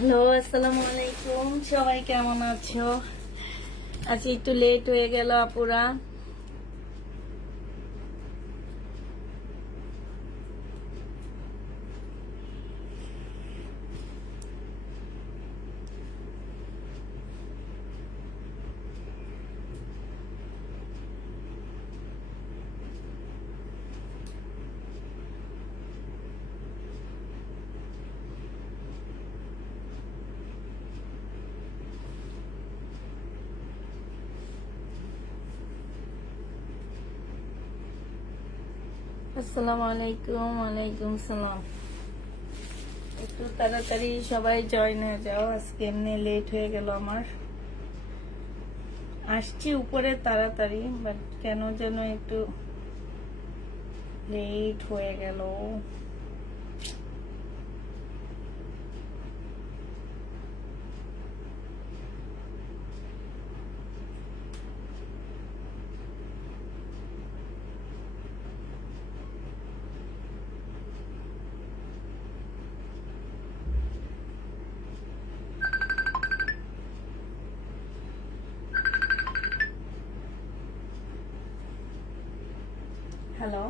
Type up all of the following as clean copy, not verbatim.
Hello, আসসালামু আলাইকুম। সবাই কেমন আছো? আজ একটু লেট হয়ে গেল আপুরা। আসসালামু আলাইকুম। ওয়ালাইকুম সালাম। একটু তাড়াতাড়ি সবাই জয়েন হয়ে যাও, আজকে এমনি লেট হয়ে গেল আমার। আসছি উপরে তাড়াতাড়ি, বাট কেন যেন একটু লেট হয়ে গেল। হ্যালো,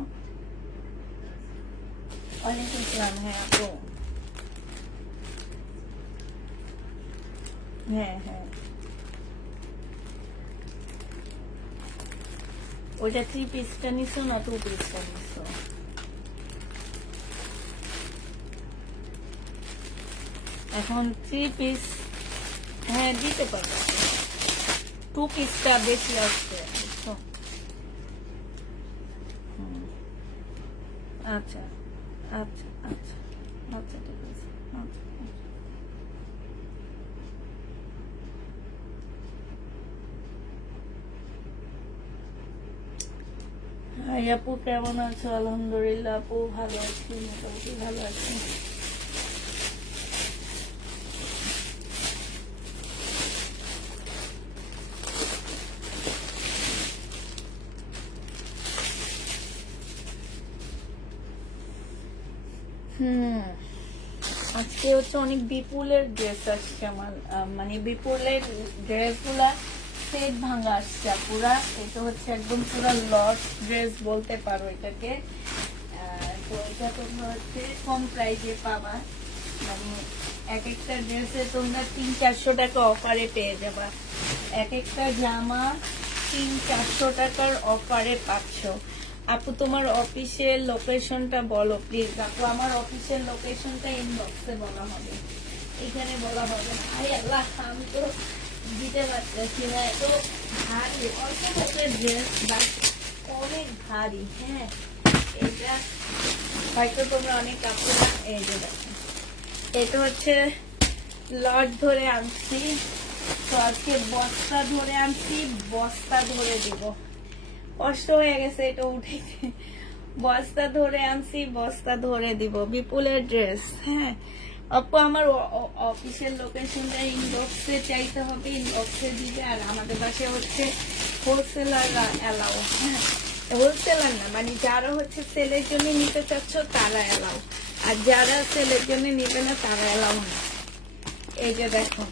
ওয়ালাইকুম সালাম। হ্যাঁ আপু, হ্যাঁ হ্যাঁ, ওইটা 3 পিসটা নিছো না 2 পিসটা নিছো? এখন 3 পিস হ্যাঁ দিতে পারবো, 2 পিসটা বেশি আসছে, বুঝছো? হুম, আচ্ছা আচ্ছা আচ্ছা আচ্ছা, ঠিক আছে। আচ্ছা, হাই আপু, কেমন আছো? আলহামদুলিল্লাহ আপু, ভালো আছি, মোটামুটি ভালো আছি। হুম, আজকে হচ্ছে অনেক বিপুলের ড্রেস আসছে আমার, মানে বিপুলের ড্রেস গুলা সেট ভাঙা আসছে পুরা। এটা হচ্ছে একদম পুরা লট ড্রেস বলতে পারো এটাকে। তো এটা তোমরা হচ্ছে কম প্রাইসে পাবা, মানে এক একটা ড্রেসে তোমরা 300-400 টাকা অফারে পেয়ে যাবা। এক একটা জামা 300-400 টাকার অফারে পাচ্ছ। আপু তোমার অফিসের লোকেশনটা বলো প্লিজ। আপু আমার অফিসের লোকেশনটা ইনবক্সে বলা হবে, এখানে বলা হবে না। আরে আল্লাহ, আমি তো দিতে পারতেছি না, এত ভারী। অল্প লোকের ড্রেস বাট অনেক ভারী। হ্যাঁ, এটা হয়তো তোমরা অনেক কাপড়। এই যে দেখো, এটা হচ্ছে লট ধরে আনছি, তো আজকে বস্তা ধরে আনছি, বস্তা ধরে দিব। কষ্ট হয়ে গেছে এটা উঠেছে। বস্তা ধরে আনছি, বস্তা ধরে দিব। বিপুলের ড্রেস। হ্যাঁ আপু, আমার অফিসের লোকেশনটা ইনবক্সে চাইতে হবে, ইনবক্সে দিবে। আর আমাদের পাশে হচ্ছে হোলসেলাররা এলাও। হ্যাঁ, হোলসেলার না, মানে যারা হচ্ছে সেলের জন্য নিতে চাচ্ছ তারা এলাও, আর যারা সেলের জন্য নিবে না তারা এলাও না। এই যে দেখো,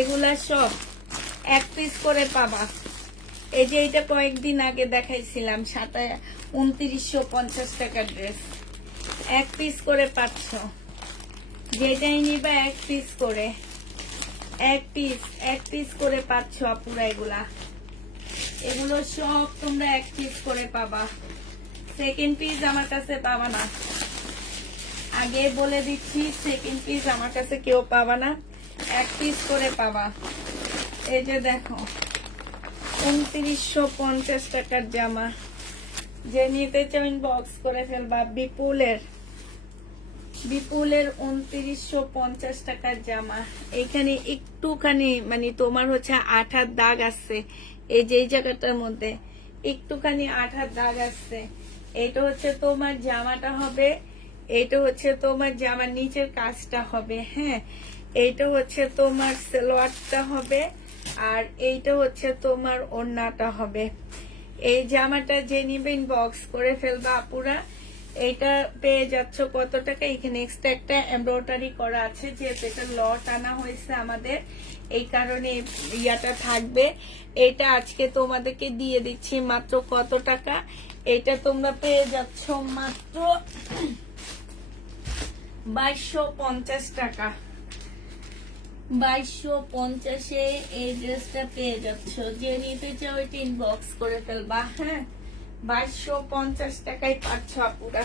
এগুলা সব 1 পিস করে পাবা। এই যে এটা কয়েকদিন আগে দেখাইছিলাম 2950 টাকার ড্রেস, 1 পিস করে পাচ্ছ। যেটাই নিবা 1 পিস করে, 1 পিস করে পাচ্ছ আপুরা। এগুলো সব তোমরা 1 পিস করে পাবা। সেকেন্ড পিস আমার কাছে পাবা না, আগে বলে দিচ্ছি। সেকেন্ড পিস আমার কাছে কেউ পাবা না, 1 পিস করে পাবা। এই যে দেখো, 2950 টাকার জামা। যে নিতে চাও ইনবক্স করে ফেলবা। বিপুলের 2950 টাকার জামা। এখানে একটুখানি মানে তোমার হচ্ছে আঠার দাগ আছে, এই যে এই জায়গাটার মধ্যে একটুখানি আঠার দাগ আছে। এটা হচ্ছে তোমার জামাটা হবে, এটা হচ্ছে তোমার জামার নিচের কাজটা হবে। হ্যাঁ, এইটা হচ্ছে তোমার সালোয়ারটা হবে, আর এইটা হচ্ছে তোমার ওড়নাটা হবে। এই জামাটা যে নিবে ইনবক্স করে ফেলবা আপুরা। এইটা পেয়ে যাচ্ছ কত টাকা? এখানে এক্সট্রা একটা এমব্রয়ডারি করা আছে, যেহেতু এটা লট আনা হয়েছে আমাদের, এই কারণে ইয়াটা থাকবে। এটা আজকে তোমাদেরকে দিয়ে দিচ্ছি মাত্র কত টাকা? এটা তোমরা পেয়ে যাচ্ছ মাত্র 2250 টাকা। 2250-এ এই ড্রেসটা পেয়ে যাচ্ছ। যে নিতে চাও এটা ইনবক্স করে ফেলবা। হ্যাঁ, 2250 টাকায় পাচ্ছ আপুরা।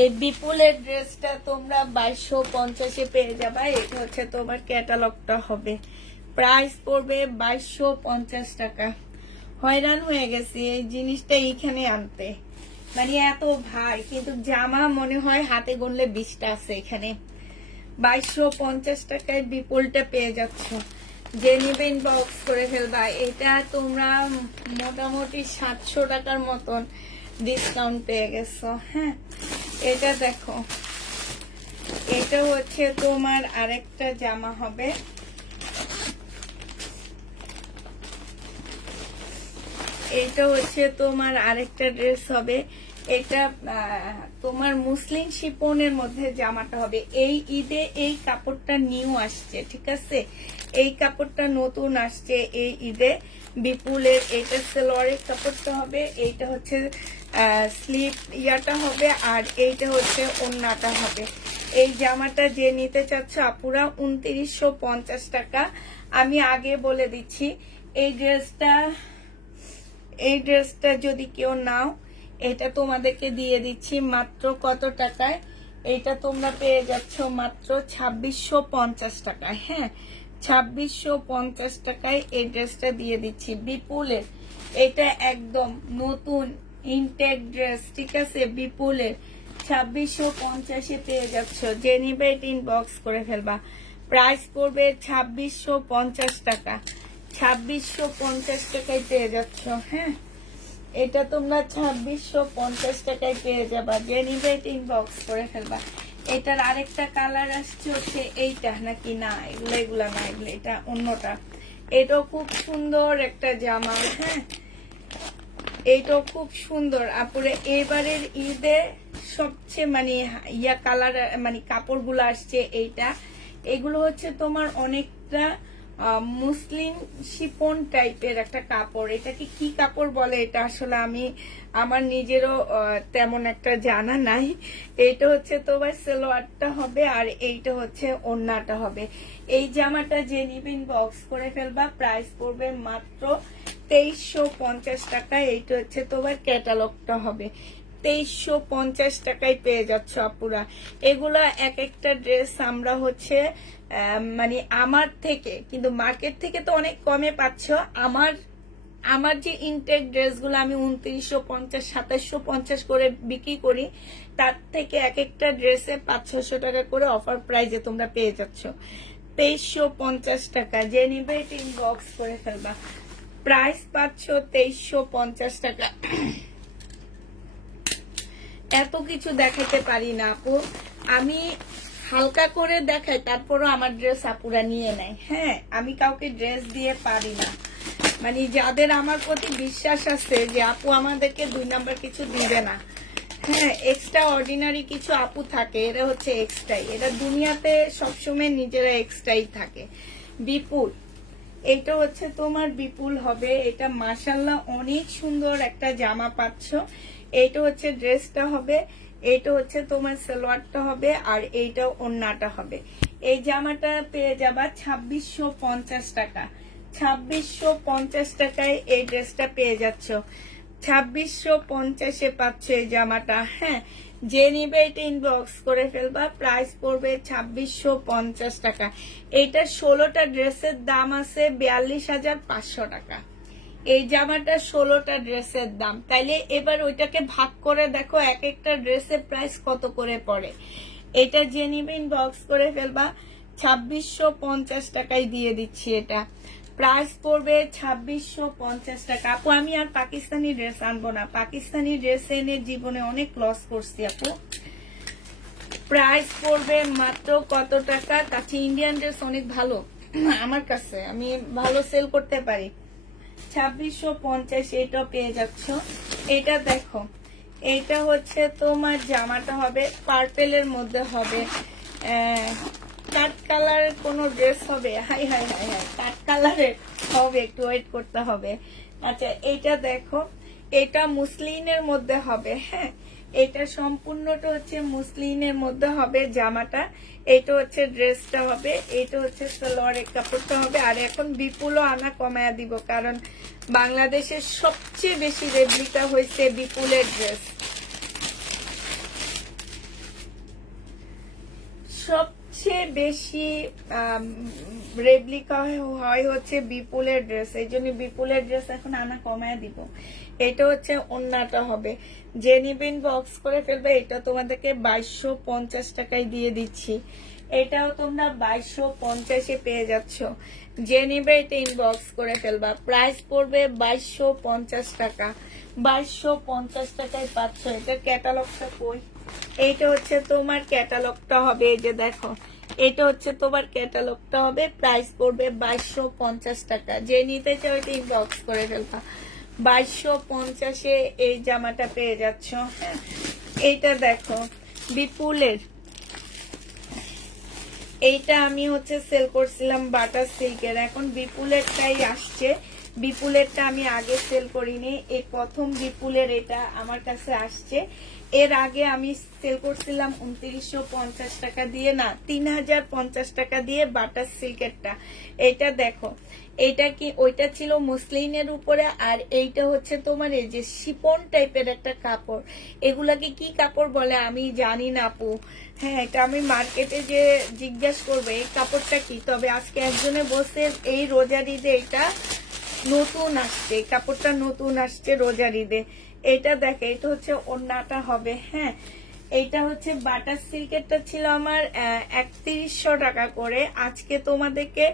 এই বিপুলের ড্রেসটা তোমরা 2250-এ পেয়ে যাবা। এটা হচ্ছে তোমার ক্যাটালগটা হবে, প্রাইস পড়বে 2250 টাকা। হয়রান হয়ে গেছি এই জিনিসটা এইখানে আনতে, মানে এত ভাই, কিন্তু জামা মনে হয় হাতে গুনলে 20টা আছে এখানে। 2250 টাকায় বিপুলটা পেয়ে যাচ্ছ। যে নিবে ইনবক্স করে ফেলবা। এটা তোমরা মোটামুটি 700 টাকার মতন ডিসকাউন্ট পেয়ে গেছো। হ্যাঁ, এটা দেখো, এটা হচ্ছে তোমার আরেকটা জামা হবে। এটা হচ্ছে তোমার আরেকটা ড্রেস হবে। এটা তোমার মুসলিম শিপনের মধ্যে জামাটা হবে। এই ঈদে এই কাপড়টা নিউ আসছে, ঠিক আছে, এই কাপড়টা নতুন আসছে এই ঈদে বিপুলের। এটা সালোয়ারের কাপড়টা হবে, এইটা হচ্ছে স্লিপ ইয়াটা হবে, আর এইটা হচ্ছে ওড়নাটা হবে। এই জামাটা যে নিতে চাচ্ছ আপুরা 2950 টাকা। আমি আগে বলে দিচ্ছি, এই ড্রেসটা যদি কেউ নাও, এটা তোমাদেরকে দিয়ে দিচ্ছি মাত্র কত টাকায়? এটা তোমরা পেয়ে যাচ্ছ মাত্র 2650 টাকায়। হ্যাঁ, 2650 টাকায় এই ড্রেসটা দিয়ে দিচ্ছি বিপুলের। এটা একদম নতুন ইনটেক ড্রেস, ঠিক আছে, বিপুলের 2650-এ পেয়ে যাচ্ছ। যে নিবে এটা ইনবক্স করে ফেলবা। প্রাইস পড়বে 2650 টাকা। 2650 টাকায় পেয়ে যাচ্ছ। হ্যাঁ, এটা তোমরা 2650 টাকায় পেয়ে যাবা। যে নিবে এটা ইনবক্স করে ফেলবা। এটার আরেকটা কালার আসছে হচ্ছে এইটা, নাকি না এগুলা না, এগুলো এটা অন্যটা। এটাও খুব সুন্দর একটা জামা। হ্যাঁ, এইটাও খুব সুন্দর আপুরে। এবারের ঈদে সবচেয়ে মানে ইয়া কালার মানে কাপড়গুলো আসছে এইটা। এগুলো হচ্ছে তোমার অনেকটা মুসলিম শিপন টাইপের একটা কাপড়। এটাকে কি কাপড় বলে এটা আসলে আমি আমার নিজেরও তেমন একটা জানা নাই। এইটা হচ্ছে তোমার সালোয়ারটা হবে, আর এইটা হচ্ছে ওড়নাটা হবে। এই জামাটা যে নিবেন বক্স করে ফেলবা। প্রাইস পড়বে মাত্র 2350 টাকা। এইটা হচ্ছে তোমার ক্যাটালগটা হবে। 2350 টাকায় পেয়ে যাচ্ছ আপুরা। এগুলা এক একটা ড্রেস আমরা হচ্ছে মানে আমার থেকে, কিন্তু মার্কেট থেকে তো অনেক কমে পাচ্ছ। আমার যে ইনটেক ড্রেসগুলো আমি 2950 2750 করে বিক্রি করি, তার থেকে এক একটা ড্রেসে 500-600 টাকা করে অফার প্রাইজে তোমরা পেয়ে যাচ্ছ। 2350 টাকা। যে নিবে এটা ইনবক্স করে ফেলবা। প্রাইস পাচ্ছ 2350 টাকা। এত কিছু দেখাতে পারি না আপু, আমি হালকা করে দেখাই, তারপরও আমার ড্রেস আপুরা নিয়ে নেয়। হ্যাঁ, আমি কাউকে ড্রেস দিয়ে পারি না, মানে যাদের আমার প্রতি বিশ্বাস আছে যে আপু আমাদেরকে 2 নাম্বার কিছু দিবে না। হ্যাঁ, এক্সট্রা অর্ডিনারি কিছু আপু থাকে, এরা হচ্ছে এক্সট্রাই, এরা দুনিয়াতে সবসময় নিজেরা এক্সট্রাই থাকে। বিপুল, এইটা হচ্ছে তোমার বিপুল হবে। এটা মাশাল্লাহ অনেক সুন্দর একটা জামা পাচ্ছ। এইটা হচ্ছে ড্রেসটা হবে, এইটা হচ্ছে তোমার সালোয়ারটা হবে, আর এইটা ওড়নাটা হবে। এই জামাটা পেয়ে যাবা 2650 টাকা। 2650 টাকায় এই ড্রেসটা পেয়ে যাচ্ছ। 2650-এ পাচ্ছ এই জামাটা। হ্যাঁ, যে নিবে এটা ইনবক্স করে ফেলবা। প্রাইস পড়বে 2650 টাকা। এইটা 16টা ড্রেসের দাম আছে 42,500 টাকা। এই জামাটা 16টা ড্রেসের দাম। তাইলে এবার ওইটাকে ভাগ করে দেখো এক একটা ড্রেসের প্রাইস কত করে পড়ে। এটা যে নিবে ইনবক্স করে ফেলবা। 2650 টাকায় দিয়ে দিচ্ছি। এটা প্রাইস পড়বে 2650 টাকা। আপু আমি আর পাকিস্তানি ড্রেস আনবো না, পাকিস্তানি ড্রেস এনে জীবনে অনেক লস করছি আপু। প্রাইস পড়বে মাত্র কত টাকা? কাছে ইন্ডিয়ান ড্রেস অনেক ভালো আমার কাছে, আমি ভালো সেল করতে পারি। 2650 এটাও পেয়ে যাচ্ছ। এটা দেখো, এইটা হচ্ছে তোমার জামাটা হবে পার্পেলের মধ্যে হবে, কাট কালারের কোনো ড্রেস হবে, high high high high cut কালারের হবে, একটু ওয়েট করতে হবে। আচ্ছা এইটা দেখো, এটা মুসলিনের মধ্যে হবে, হ্যাঁ এটা সম্পূর্ণটা হচ্ছে মুসলিনের মধ্যে হবে জামাটা, এটা হচ্ছে ড্রেসটা হবে, এটা হচ্ছে সালোয়ারের কাপড়টা হবে। আর এখন বিপুলও আনা কমায়া দিব, কারণ বাংলাদেশের সবচেয়ে বেশি রেপ্লিকা হয়েছে বিপুলের ড্রেস, সবচেয়ে বেশি রেপ্লিকা হয় হচ্ছে বিপুলের ড্রেস, এই জন্য বিপুলের ড্রেস এখন আনা কমায় দিব। এটা হচ্ছে ওন্নাটা হবে, যে নিবেন বক্স করে ফেলবে, এটা তোমাদেরকে 2250 টাকায় দিয়ে দিচ্ছি, এটাও তোমরা 2250-এ পেয়ে যাচ্ছ। যে নিবে এটা ইনবক্স করে ফেলবা, প্রাইস পড়বে 2250 টাকা, 2250 টাকায় পাচ্ছ। এটা ক্যাটালগটা কই, এইটা হচ্ছে তোমার ক্যাটালগটা হবে, এই যে দেখো এটা হচ্ছে তোমার ক্যাটালগটা হবে, প্রাইস পড়বে 2250 টাকা। যে নিতে চাও এটা ইনবক্স করে ফেলবা, 2250-এ এই জামাটা পেয়ে যাচ্ছ। হ্যাঁ এইটা দেখো বিপুলের, এইটা আমি হচ্ছে সেল করছিলাম বাটার সিল্কের, এখন বিপুলেরটাই আসছে, বিপুলেরটা আমি আগে সেল করিনি, এই প্রথম বিপুলের এটা আমার কাছে আসছে। এর আগে আমি সেল করছিলাম 2950 টাকা দিয়ে, না 3050 টাকা দিয়ে বাটার সিল্কেরটা। এটা দেখো এটা কি, ওইটা ছিল মুসলিনের উপরে, আর এইটা হচ্ছে তোমার এই যে শিপন টাইপের একটা কাপড়, এগুলাকে কি কাপড় বলে আমি জানি না আপু, হ্যাঁ এটা আমি মার্কেটে যে জিজ্ঞাসা করবো এই কাপড়টা কি। তবে আজকে একজনে বসে এই রোজার ঈদে এটা নতুন আসছে, কাপড়টা নতুন আসছে রোজার ঈদে। এটা দেখে এটা হচ্ছে ওড়নাটা হবে, হ্যাঁ এইটা হচ্ছে বাটার সিল্কেরটা ছিল আমার 3100 টাকা করে, আজকে তোমাদেরকে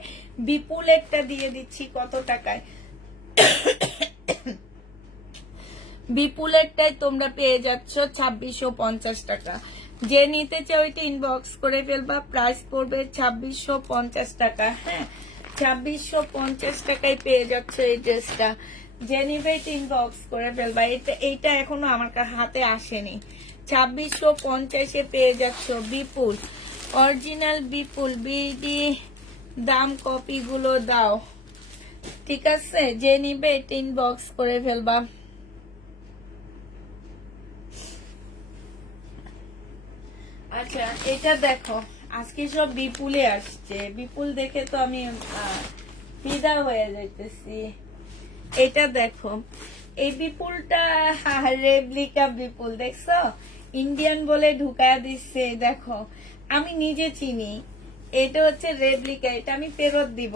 বিপুলেরটা দিয়ে দিচ্ছি কত টাকায়, বিপুলেরটাই তোমরা পেয়ে যাচ্ছ 2650 টাকা। যে নিতে চাও ওইটা ইনবক্স করে ফেলবা, প্রাইস পড়বে 2650 টাকা, হ্যাঁ 2650 টাকায় পেয়ে যাচ্ছ এই ড্রেসটা। যে নিবে এটা ইনবক্স করে ফেলবা, এইটা এখনো আমার হাতে আসেনি, 2650-এ পেয়ে যাচ্ছ বিপুল, অরিজিনাল বিপুল। বিডি দাম কপি গুলো দাও, ঠিক আছে যে নিবে এটা ইনবক্স করে ফেলবা। আচ্ছা এটা দেখো আজকে সব বিপুলে আসছে, বিপুল দেখে তো আমি ফিদা হয়ে যাইতেছি। এটা দেখো এই বিপুলটা রেপ্লিকা বিপুল, দেখছো ইন্ডিয়ান বলে ঢুকায়া দিচ্ছে, দেখো আমি নিজে চিনি এটা হচ্ছে রেপ্লিকা, এটা আমি ফেরত দিব,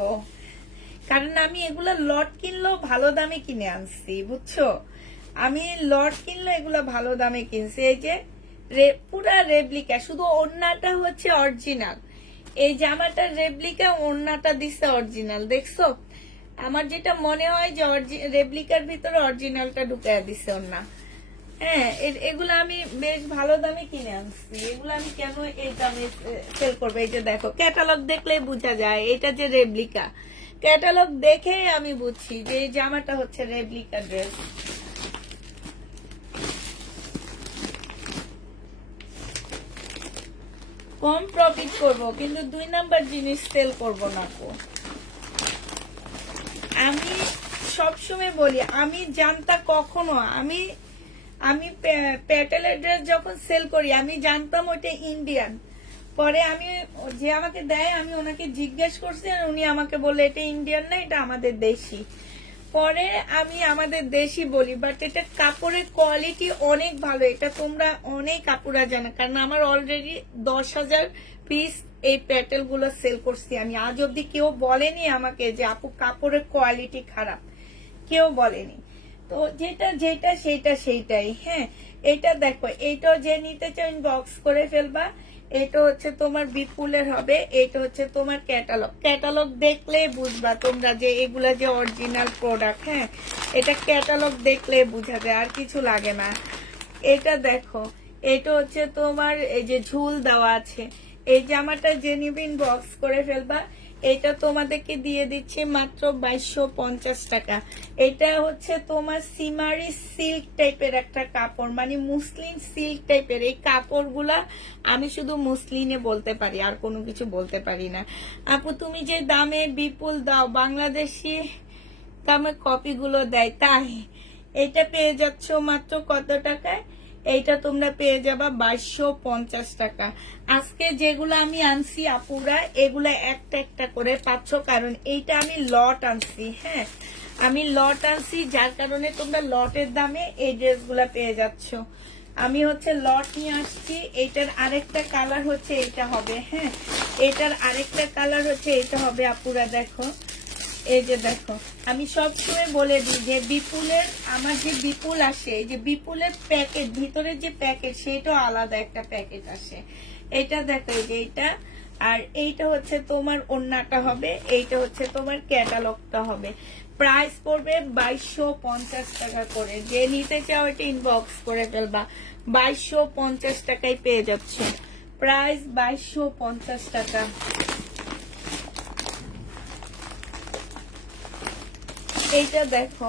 কারণ আমি এগুলা লট কিনলেও ভালো দামে কিনে আনছি, বুঝছো আমি লট কিনলে এগুলা ভালো দামে কিনছি। এই যে পুরা রেপ্লিকা, শুধু ওড়নাটা হচ্ছে অরিজিনাল, এই জামাটার রেপ্লিকা, ওড়নাটা দিচ্ছে অরিজিনাল, দেখছো আমার যেটা মনে হয় যে রেপ্লিকার ভিতরে অরিজিনালটা ঢুকাইয়া দিচ্ছে ওড়না। হ্যাঁ এগুলো আমি বেশ ভালো দামে কিনে আনছি, এগুলো আমি কেন এই দামে সেল করবো। এই যে দেখো ক্যাটালগ দেখলেই বোঝা যায় এটা যে রেপ্লিকা, ক্যাটালগ দেখে আমি বুঝছি যে এই জামাটা হচ্ছে রেপ্লিকা ড্রেস। কম প্রফিট করব কিন্তু 2 নাম্বার জিনিস সেল করব না। আমি সবসময় বলি আমি জানতাম কখনো, আমি প্যাটেলের ড্রেস যখন সেল করি আমি জানতাম ওইটা ইন্ডিয়ান, পরে আমি যে আমাকে দেয় আমি ওনাকে জিজ্ঞেস করছি আর উনি আমাকে বলে এটা ইন্ডিয়ান না এটা আমাদের দেশি, পরে আমি আমাদের দেশি বলি, বাট এটা কাপড়ের কোয়ালিটি অনেক ভালো, এটা তোমরা অনেক আপুরা জানো, কারণ আমার অলরেডি 10,000 পিস এই প্যাটেল গুলো সেল করছি আমি, আজ অব্দি কেউ বলেনি আমাকে যে আপু কাপড়ের কোয়ালিটি খারাপ, কেউ বলেনি। তো যেটা যেটা সেইটা সেইটাই। হ্যাঁ এটা দেখো এইটাও যে নিতে চাও ইনবক্স করে ফেলবা, এটা হচ্ছে তোমার বিপুলের হবে, এটা হচ্ছে তোমার ক্যাটালগ, ক্যাটালগ দেখলে বুঝবা তোমরা যে এগুলা যে অরিজিনাল প্রোডাক্ট। হ্যাঁ এটা ক্যাটালগ দেখলে বুঝা যায়, আর কিছু লাগে না। এটা দেখো এটা হচ্ছে তোমার এই যে ঝুল দেওয়া আছে, এই জামাটা জেনুইন বক্স করে ফেলবা, এটা তোমাদেরকে দিয়ে দিচ্ছি মাত্র 2250 টাকা। এটা হচ্ছে তোমার সিমারি সিল্ক টাইপের একটা কাপড়, মানে মুসলিন সিল্ক টাইপের। এই কাপড়গুলা আমি শুধু মুসলিনে বলতে পারি, আর কোনো কিছু বলতে পারি না। আপু তুমি যে দামে বিপুল দাও, বাংলাদেশি দামে কপিগুলো দেয় তাই। এটা পেয়ে যাচ্ছ মাত্র কত টাকায়? এইটা তোমরা পেয়ে যাবা 2250 টাকা। আজকে যেগুলো আমি আনছি আপুরা, এগুলা একটা একটা করে পাচ্ছ, কারণ এইটা আমি লট আনছি। হ্যাঁ, আমি লট আনছি, যার কারণে তোমরা লটের দামে এই ড্রেসগুলা পেয়ে যাচ্ছ। আমি হচ্ছে লট নিয়ে আসছি। এইটার আরেকটা কালার হচ্ছে এইটা হবে। হ্যাঁ, এটার আরেকটা কালার হচ্ছে এইটা হবে আপুরা। দেখো, এই যে দেখো, আমি সবসময় বলে দিই যে বিপুলের, আমার যে বিপুল আসে, এই যে বিপুলের প্যাকেট, ভিতরে যে প্যাকেট, সেটাও আলাদা একটা প্যাকেট আসে। এটা দেখো, এই যে এইটা, আর এইটা হচ্ছে তোমার ওড়নাটা হবে, এইটা হচ্ছে তোমার ক্যাটালগটা হবে। প্রাইস পড়বে 2250 টাকা করে। যে নিতে চাও এটা ইনবক্স করে ফেলবা, 2250 টাকায় পেয়ে যাচ্ছ। প্রাইস 2250 টাকা। এইটা দেখো,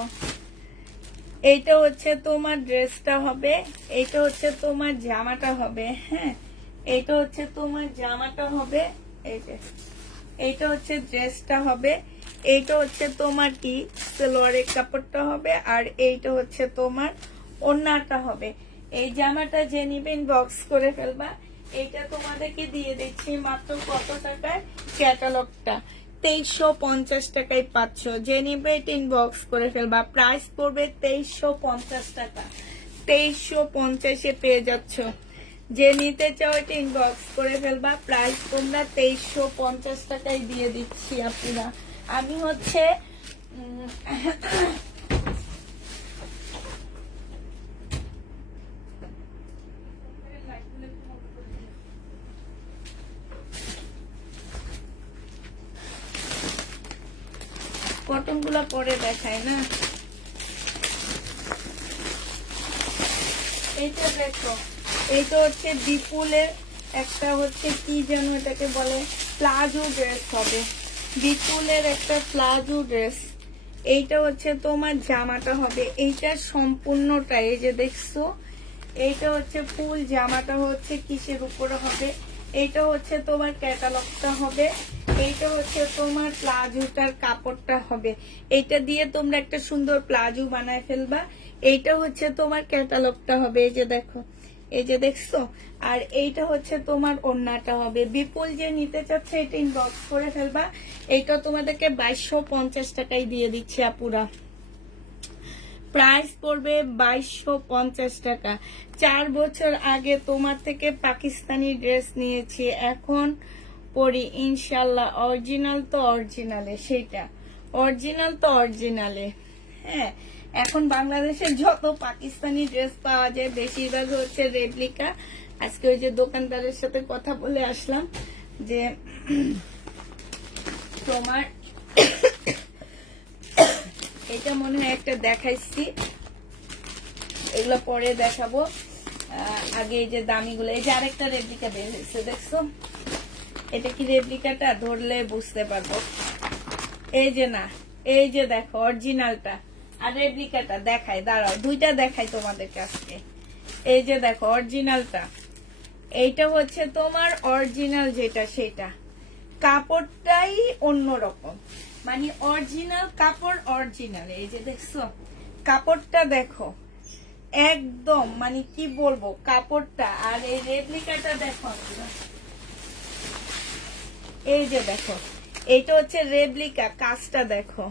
এইটা হচ্ছে তোমার ড্রেসটা হবে, এইটা হচ্ছে তোমার জামাটা হবে। হ্যাঁ, এইটা হচ্ছে তোমার জামাটা হবে, এইটা হচ্ছে ড্রেসটা হবে, এইটা হচ্ছে তোমার কি সালোয়ারের কাপড়টা হবে, আর এইটা হচ্ছে তোমার ওড়নাটা হবে। এই জামাটা যে নিবেন বক্স করে ফেলবা। এইটা তোমাদেরকে দিয়ে দিচ্ছি মাত্র কত টাকায়? ক্যাটালগটা 2350 টাকায় পাচ্ছ। যে নিবে এটা ইনবক্স করে ফেলবা। প্রাইস পড়বে 2350 টাকা। 2350 পেয়ে যাচ্ছ। যে নিতে চাও এটা ইনবক্স করে ফেলবা। প্রাইস তোমরা 2350 টাকায় দিয়ে দিচ্ছি আপুরা। আমি হচ্ছে কটন গুলা পরে দেখায় না। এইটা দেখো, এইটা হচ্ছে বিপুলের একটা হচ্ছে কি যেন এটাকে বলে, প্লাজো ড্রেস হবে। বিপুলের একটা প্লাজো ড্রেস। এইটা হচ্ছে তোমার জামাটা হবে। এইটা সম্পূর্ণটা এই যে দেখছো, এইটা হচ্ছে ফুল জামাটা হচ্ছে কিসের উপরে হবে। এইটা হচ্ছে তোমার ক্যাটালগটা হবে। এইটা হচ্ছে তোমার প্লাজোটার কাপড়টা হবে। এইটা দিয়ে তোমরা একটা সুন্দর প্লাজো বানায় ফেলবা। এইটা হচ্ছে তোমার ক্যাটালগটা হবে, এই যে দেখো, এই যে দেখছো। আর এইটা হচ্ছে তোমার ওড়নাটা হবে। বিপুল যে নিতে চাচ্ছে এটা ইনবক্স করে ফেলবা। এইটা তোমাদেরকে 2250 টাকায় দিয়ে দিচ্ছি আপুরা। প্রাইস পড়বে 2250 টাকা। 4 বছর আগে তোমার থেকে পাকিস্তানি ড্রেস নিয়েছি, এখন পরি ইনশাল্লাহ। অরিজিনাল তো অরিজিনালে, সেটা অরিজিনাল তো অরিজিনালে। হ্যাঁ, এখন বাংলাদেশের যত পাকিস্তানি ড্রেস পাওয়া যায় বেশিরভাগ হচ্ছে রেপ্লিকা। আজকে ওই যে দোকানদারের সাথে কথা বলে আসলাম যে তোমার এটা মনে হয় একটা দেখাইছি, এগুলো পরে দেখাবো। আগে এই যে দামিগুলো, এই যে আরেকটা রেপ্লিকা বের হয়েছে, দেখছো? এটা কি রেপ্লিকাটা? ধরলে বুঝতে পারবো। এই যে না, এই যে দেখো অরিজিনালটা আর রেপ্লিকাটা দেখাই, দাঁড়াও দুইটা দেখাই তোমাদের কাছে। এই যে দেখো অরিজিনালটা, এইটা হচ্ছে তোমার অরিজিনাল যেটা সেটা। কাপড়টাই অন্যরকম, মানে অরিজিনাল কাপড় অরিজিনাল। এই যে দেখছো কাপড়টা, দেখো একদম মানে কি বলবো কাপড়টা। আর এই রেপ্লিকাটা দেখো, এই যে দেখো, এইটা হচ্ছে রেপ্লিকা, কাজটা দেখো।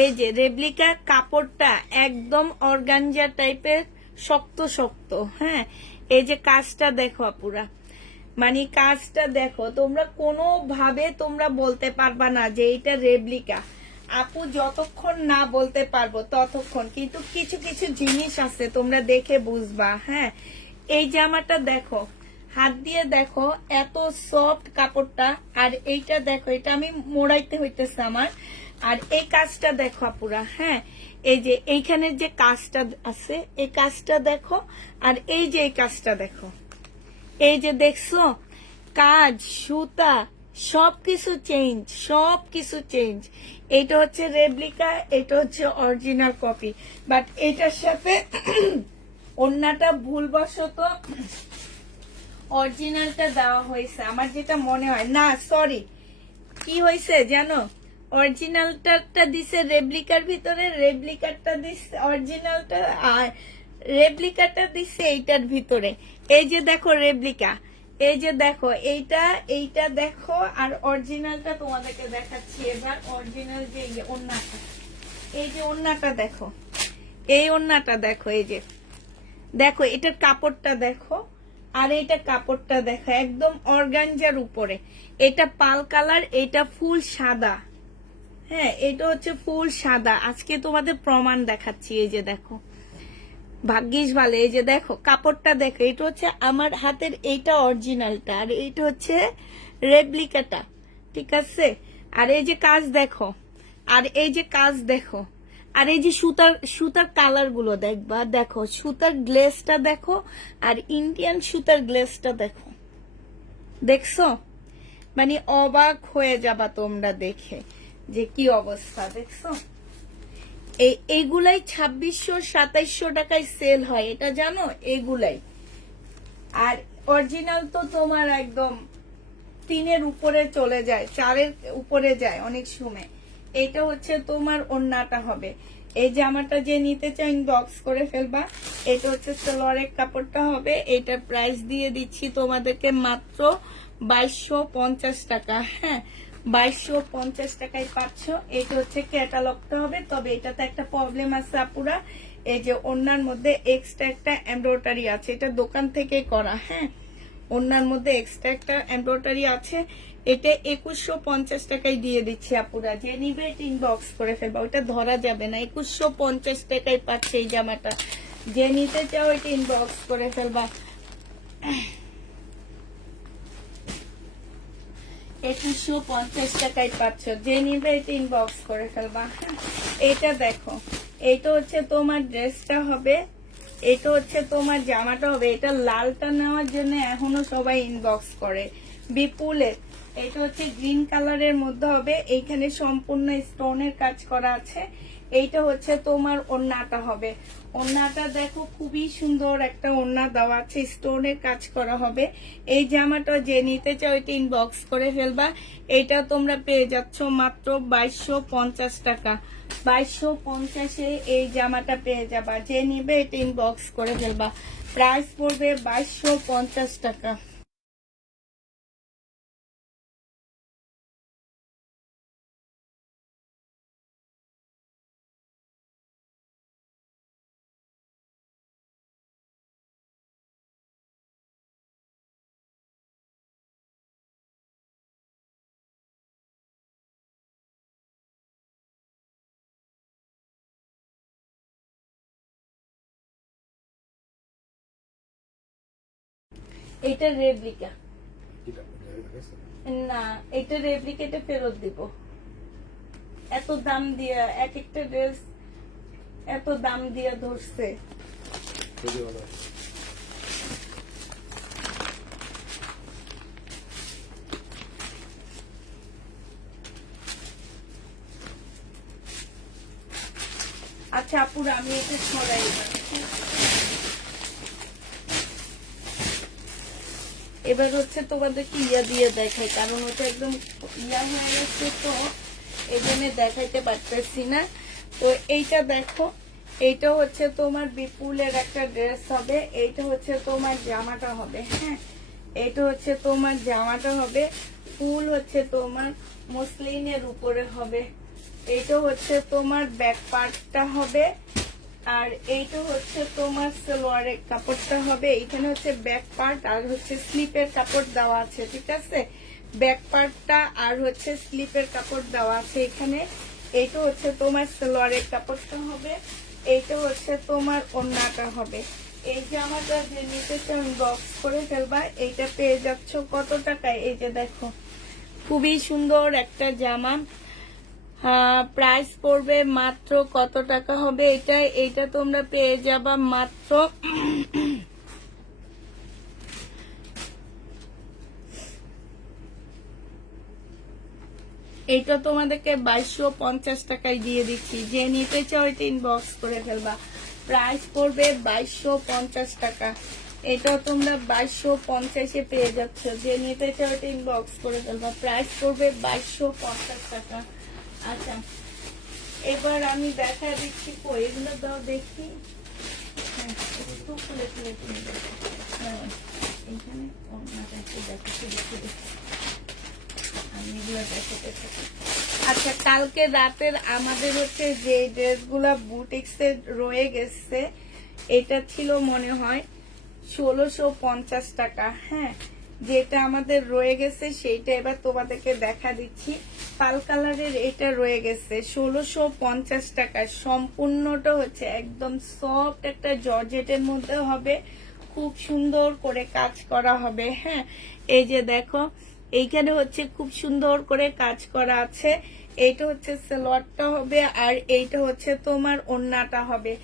এই যে রেপ্লিকা কাপড়টা একদম অর্গানজা টাইপের, শক্ত শক্ত। হ্যাঁ, এই যে কাজটা দেখো আপুরা, মানে কাজটা দেখো, তোমরা কোনো ভাবে তোমরা বলতে পারবা না যে এটা রেপ্লিকা। আপু যতক্ষণ না বলতে পারবো ততক্ষণ, কিন্তু কিছু কিছু জিনিস আছে তোমরা দেখে বুঝবা। হ্যাঁ, এই জামাটা দেখো, হাত দিয়ে দেখো এত সফট কাপড়টা। আর এইটা দেখো, এটা আমি মোড়াইতে হইতেছে আমার। আর এই কাজটা দেখো আপুরা। হ্যাঁ, এই যে এইখানে যে কাজটা আছে, এই কাজটা দেখো। আর এই যে এই কাজটা দেখো, এই যে দেখছো কাজ, সুতা সবকিছু চেঞ্জ, সবকিছু চেঞ্জ। এটা হচ্ছে রেপ্লিকা, এটা হচ্ছে অরিজিনাল কপি, বাট এটার সাথে অন্যটা ভুলবশত অরিজিনালটা দেওয়া হয়েছে আমার যেটা মনে হয়। না সরি, কি হয়েছে জানো, অরিজিনালটা দিছে রেপ্লিকার ভিতরে, রেপ্লিকারটা দিছে অরিজিনালটা, আর রেপ্লিকাটা দিছে এইটার ভিতরে। এই যে দেখো রেপ্লিকা, এই যে দেখো এইটা, এইটা দেখো, আর অরিজিনালটা তোমাদেরকে দেখাচ্ছি এবার। অরিজিনাল যে ওন্নাটা, এই যে ওন্নাটা দেখো, এই ওন্নাটা দেখো, এই যে দেখো এটার কাপড়টা দেখো, আর এটা কাপড়টা দেখো একদম অর্গানজার উপরে। এটা পাল কালার, এটা ফুল সাদা। হ্যাঁ, এটা হচ্ছে ফুল সাদা। আজকে তোমাদের প্রমাণ দেখাচ্ছি। এই যে দেখো, ভাগ্যিস ভালো। এই যে দেখো কাপড়টা দেখো, এটা হচ্ছে আমার হাতের এইটা অরিজিনালটা, আর এইটা হচ্ছে রেপ্লিকাটা, ঠিক আছে। আর এই যে কাজ দেখো, আর এই যে কাজ দেখো, আর এই যে সুতার সুতার কালার গুলো দেখবা, দেখো সুতার গ্লেসটা দেখো, আর ইন্ডিয়ান সুতার গ্লেসটা দেখো, দেখছো? মানে অবাক হয়ে যাবা তোমরা দেখে যে কি অবস্থা, দেখছো? এইগুলাই 2600-2700 টাকায় সেল হয়, এটা জানো? এগুলাই। আর অরিজিনাল তো তোমার একদম 3-এর উপরে চলে যায়, 4-এর উপরে যায় অনেক সময়। এটা হচ্ছে তোমার ওন্নাটা হবে। এই জামাটা যে নিতে চাই ইনবক্স করে ফেলবা। এটা হচ্ছে সালোয়ারের কাপড়টা হবে। এটার প্রাইস দিয়ে দিচ্ছি তোমাদেরকে মাত্র 2250 টাকা। হ্যাঁ, 2250 টাকায় পাচ্ছ। এটা হচ্ছে ক্যাটালগটা হবে, তবে এটাতে একটা প্রবলেম আছে আপুরা, এই যে ওন্নার মধ্যে এক্সট্রা একটা এমব্রয়ডারি আছে, এটা দোকান থেকে করা। হ্যাঁ, ওন্নার মধ্যে এক্সট্রা একটা এমব্রয়ডারি আছে। এটা 2150 টাকায় দিয়ে দিচ্ছি আপুরা, যে নিবে এটা ইনবক্স করে ফেলবা, ওটা ধরা যাবে না। 2150 টাকায় পাচ্ছে এই জামাটা, যে নিতে চাও এটা ইনবক্স করে ফেলবা। 2150 টাকায় পাচ্ছ, যে নিবে এটা ইনবক্স করে ফেলবা। এটা দেখো, এটা হচ্ছে তোমার ড্রেসটা হবে, এটা হচ্ছে তোমার জামাটা হবে। এটা লালটা নেওয়ার জন্য এখনো সবাই ইনবক্স করে। বিপুলের এটা হচ্ছে গ্রিন কালারের মধ্যে হবে, এইখানে সম্পূর্ণ স্টোনের কাজ করা আছে। এইটা হচ্ছে তোমার ওন্নাটা হবে। ওন্নাটা দেখো খুবই সুন্দর একটা ওন্না দেওয়া আছে, স্টোনের কাজ করা হবে। এই জামাটা যে নিতে চাও এটা ইনবক্স করে ফেলবা। এইটা তোমরা পেয়ে যাচ্ছ মাত্র 2250 টাকা। 2250-এ এই জামাটা পেয়ে যাবা, যে নিবে এটা ইনবক্স করে ফেলবা। প্রাইস পড়বে 2250 টাকা। এটা রেপ্লিকা না, এটা রেপ্লিকেটে ফেরত দিব। এত দাম দিয়ে এক একটা ড্রেস এত দাম দিয়ে ধরছে। আচ্ছা আপুরা, আমি এটা ছড়াই এবার হচ্ছে তোমাদেরকে ইয়া দিয়ে দেখাই, কারণ ওটা একদম ইয়া হয়ে গেছে, তো এই জন্য দেখাইতে পারতেছি না। তো এইটা দেখো, এইটা হচ্ছে তোমার বিপুলের একটা ড্রেস হবে। এইটা হচ্ছে তোমার জামাটা হবে। হ্যাঁ, এইটা হচ্ছে তোমার জামাটা হবে, ফুল হচ্ছে তোমার মসলিনের উপরে হবে। এইটা হচ্ছে তোমার ব্যাক পার্টটা হবে, আর এইটা হচ্ছে তোমার সালোয়ারের কাপড়টা হবে। এখানে হচ্ছে ব্যাক পার্ট আর হচ্ছে স্লিপের কাপড় দেওয়া আছে, ঠিক আছে? ব্যাক পার্টটা আর হচ্ছে স্লিপের কাপড় দেওয়া আছে এখানে। এইটা হচ্ছে তোমার সালোয়ারের কাপড়টা হবে, এইটা হচ্ছে তোমার ওন্নাটা হবে। এই জামাটা যে নিতে চান বক্স করে ফেলবা। এইটা পেয়ে যাচ্ছ কত টাকায়? এই যে দেখো, খুবই সুন্দর একটা জামা। প্রাইস পড়বে মাত্র কত টাকা হবে এটা? এইটা তোমরা পেয়ে যাবা মাত্র এটা তোমাদেরকে 2250 টাকায় দিয়ে দিচ্ছি, যে নিতে চাও এটা ইনবক্স করে ফেলবা। প্রাইস পড়বে 2250 টাকা। এটা তোমরা 2250-এ পেয়ে যাচ্ছ, যে নিতে চাও এটা ইনবক্স করে ফেলবা। প্রাইস পড়বে 2250 টাকা। আচ্ছা, এবার আমি দেখা দিচ্ছি, এগুলো দাও দেখি। হ্যাঁ, একটু খুলে খুলে তুমি দেখো। হ্যাঁ, এখানে ওনাটা একটু দেখো, আমি এগুলো দেখাতে থাকি। আচ্ছা, কালকে রাতের আমাদের হচ্ছে যে ড্রেসগুলা বুটিক্সে রয়ে গেছে, এটা ছিল মনে হয় 1650 টাকা। হ্যাঁ, যেটা আমাদের রয়ে গেছে সেইটা এবার তোমাদেরকে দেখা দিচ্ছি। পাল কালারের এটা রয়ে গেছে 1650 টাকা। সম্পূর্ণটা হচ্ছে একদম সফট একটা জর্জেটের মধ্যে হবে, খুব সুন্দর করে কাজ করা হবে। হ্যাঁ, এই যে দেখো, এইখানে হচ্ছে খুব সুন্দর করে কাজ করা আছে। এইটা হচ্ছে সালোয়ারটা হবে, আর এইটা হচ্ছে তোমার ওড়নাটা হবে।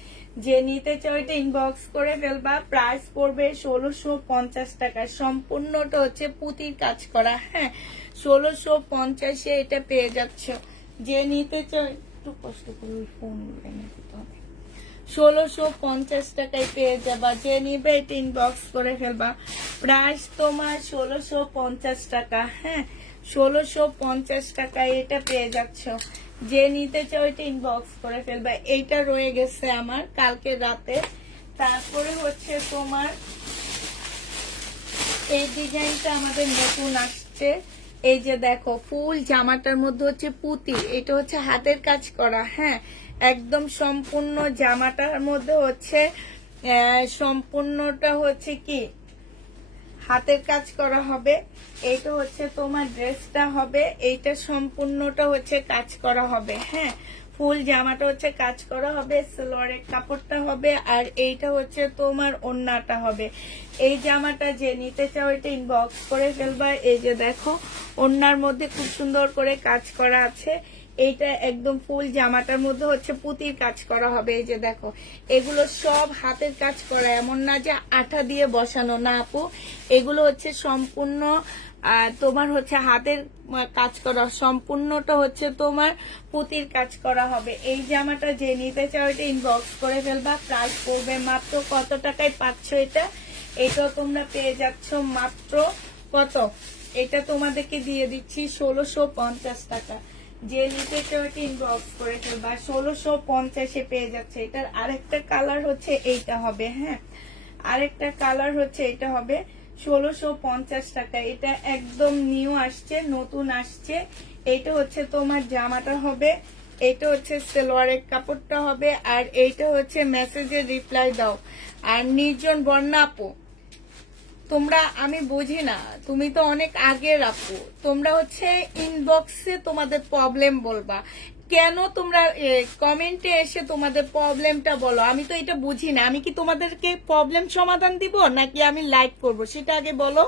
যে নিতে চাও এটা ইনবক্স করে ফেলবা। প্রাইস পড়বে 1650 টাকা। সম্পূর্ণটা হচ্ছে পুঁতির কাজ করা। হ্যাঁ, 1650-এ এটা পেয়ে যাচ্ছ। যে নিতে চাও, একটু কষ্ট করে ফোন দিতে হবে, 1650 টাকায় পেয়ে যাবা। যে নিবে এটা ইনবক্স করে ফেলবা। প্রাইস তোমার 1650 টাকা। হ্যাঁ, 1650 টাকায় এটা পেয়ে যাচ্ছ। যে নিতে চাও এটা ইনবক্স করে ফেলবা। এইটা রয়ে গেছে আমার কালকে রাতে। তারপরে হচ্ছে তোমার এই ডিজাইনটা আমাদের নতুন আসছে। এই যে দেখো, ফুল জামাটার মধ্যে হচ্ছে পুঁতি, এটা হচ্ছে হাতের কাজ করা। হ্যাঁ, একদম সম্পূর্ণ জামাটার মধ্যে হচ্ছে সম্পূর্ণটা হচ্ছে কি হাতের কাজ করা হবে। এইটা হচ্ছে তোমার ড্রেসটা হবে, এইটা সম্পূর্ণটা হচ্ছে কাজ করা হবে। হ্যাঁ, ফুল জামাটা হচ্ছে কাজ করা হবে, সালোয়ারের কাপড়টা হবে, আর এইটা হচ্ছে তোমার ওড়নাটা হবে। এই জামাটা যে নিতে চাও এটা ইনবক্স করে ফেলবা। এই যে দেখো, ওড়নার মধ্যে খুব সুন্দর করে কাজ করা আছে। এইটা একদম ফুল জামাটার মধ্যে হচ্ছে পুঁতির কাজ করা হবে। এই যে দেখো, এগুলো সব হাতের কাজ করা, এমন না যে আঠা দিয়ে বসানো, না আপু, এগুলো হচ্ছে সম্পূর্ণ তোমার হচ্ছে হাতের কাজ করা, সম্পূর্ণটা হচ্ছে তোমার পুঁতির কাজ করা হবে। এই জামাটা যে নিতে চাও এটা ইনবক্স করে ফেলবা। প্রাইস পড়বে মাত্র কত টাকায় পাচ্ছ এটা? এটাও তোমরা পেয়ে যাচ্ছ মাত্র কত, এটা তোমাদেরকে দিয়ে দিচ্ছি 1650 টাকা। যে নিতে চাও এটা ইনবক্স করে ফেলবা। 1650-এ পেয়ে যাচ্ছে। এটার আরেকটা কালার হচ্ছে এইটা হবে। হ্যাঁ, আরেকটা কালার হচ্ছে এটা হবে 1650 টাকা। এটা একদম নিউ আসছে, নতুন আসছে। এইটা হচ্ছে তোমার জামাটা হবে, এটা হচ্ছে সালোয়ারের কাপড়টা হবে, আর এইটা হচ্ছে মেসেজের রিপ্লাই দাও। আর নির্জন বর্ণা আপু, তোমরা, আমি বুঝি না, তুমি তো অনেক আগের আপু, তোমরা হচ্ছে ইনবক্সে তোমাদের প্রবলেম বলবা কেন? তোমরা কমেন্টে এসে তোমাদের প্রবলেমটা বলো। আমি তো এটা বুঝি না, আমি কি তোমাদেরকে প্রবলেম সমাধান দিব নাকি আমি লাইক করব সেটা আগে বলো।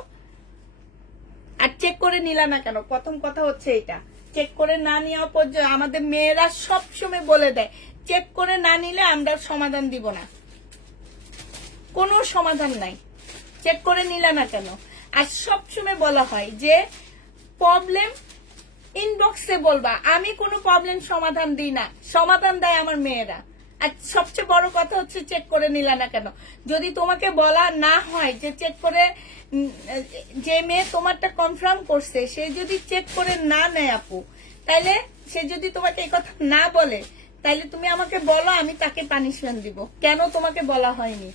আর চেক করে নিলা না কেন? প্রথম কথা হচ্ছে এটা, চেক করে না নেওয়া পর্যন্ত আমাদের মেয়েরা সবসময় বলে দেয় চেক করে না নিলে আমরা সমাধান দিব না। কোনো সমাধান নাই, চেক করে নিলে না কেন? আর সবসময় বলা হয় যে প্রবলেম ইনবক্সে বলবা, আমি কোনো প্রবলেম সমাধান দিই না, সমাধান দেয় আমার মেয়েরা। আর সবচেয়ে বড় কথা হচ্ছে চেক করে নিলা না কেন? যদি তোমাকে বলা না হয় যে চেক করে, যে মেয়ে তোমারটা কনফার্ম করছে সে যদি চেক করে না নেয় আপু, তাইলে সে যদি তোমাকে এই কথা না বলে, তাইলে তুমি আমাকে বলো, আমি তাকে পানিশমেন্ট দিব। কেন তোমাকে বলা হয়নি?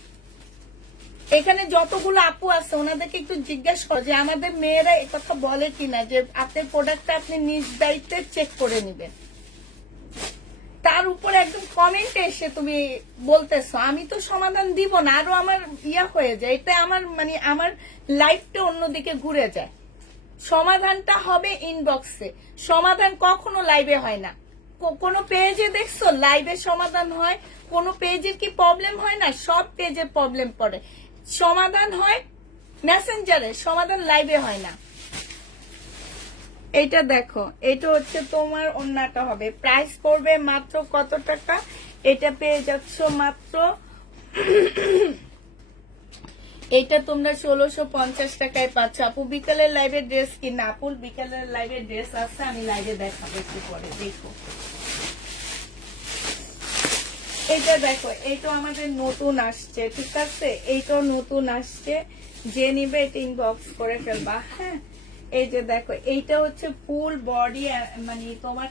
এখানে যতগুলো আপু আছে ওনাদেরকে একটু জিজ্ঞেস করো যে আমাদের মেয়েরা একথা বলে কিনা যে আপনার প্রোডাক্টটা আপনি নিজ দায়িত্বে চেক করে নিবেন। তার উপরে একদম কমেন্টে এসে তুমি বলতেছো আমি তো সমাধান দিব না, আরো আমার ইয়া হয়ে যায়। এটা আমার মানে আমার লাইফটা অন্যদিকে ঘুরে যায়। সমাধানটা হবে ইনবক্সে, সমাধান কখনো লাইভে হয় না। কোনো পেজে দেখছো লাইভে সমাধান হয়? কোনো পেজের কি প্রবলেম হয় না? সব পেজের প্রবলেম পড়ে, সমাধান হয় মেসেঞ্জারে, সমাধান লাইভে হয় না। এটা দেখো, এটা হচ্ছে তোমার ওড়নাটা হবে। প্রাইস পড়বে মাত্র কত টাকা? এটা পেয়ে যাচ্ছ মাত্র এইটা তোমরা 1650 টাকায় পাচ্ছ। আপু বিকালের লাইভে ড্রেস কি না? আপুর বিকালের লাইভে ড্রেস আছে, আমি লাইভে দেখাবো একটু পরে। দেখো এটা দেখো, এইটা আমাদের নতুন আসছে, ঠিক আছে? এইটাও নতুন আসছে, যে নিবে এটা ইনবক্স করে ফেলবা। হ্যাঁ, এই যে দেখো, এইটা হচ্ছে ফুল বডি, মানে তোমার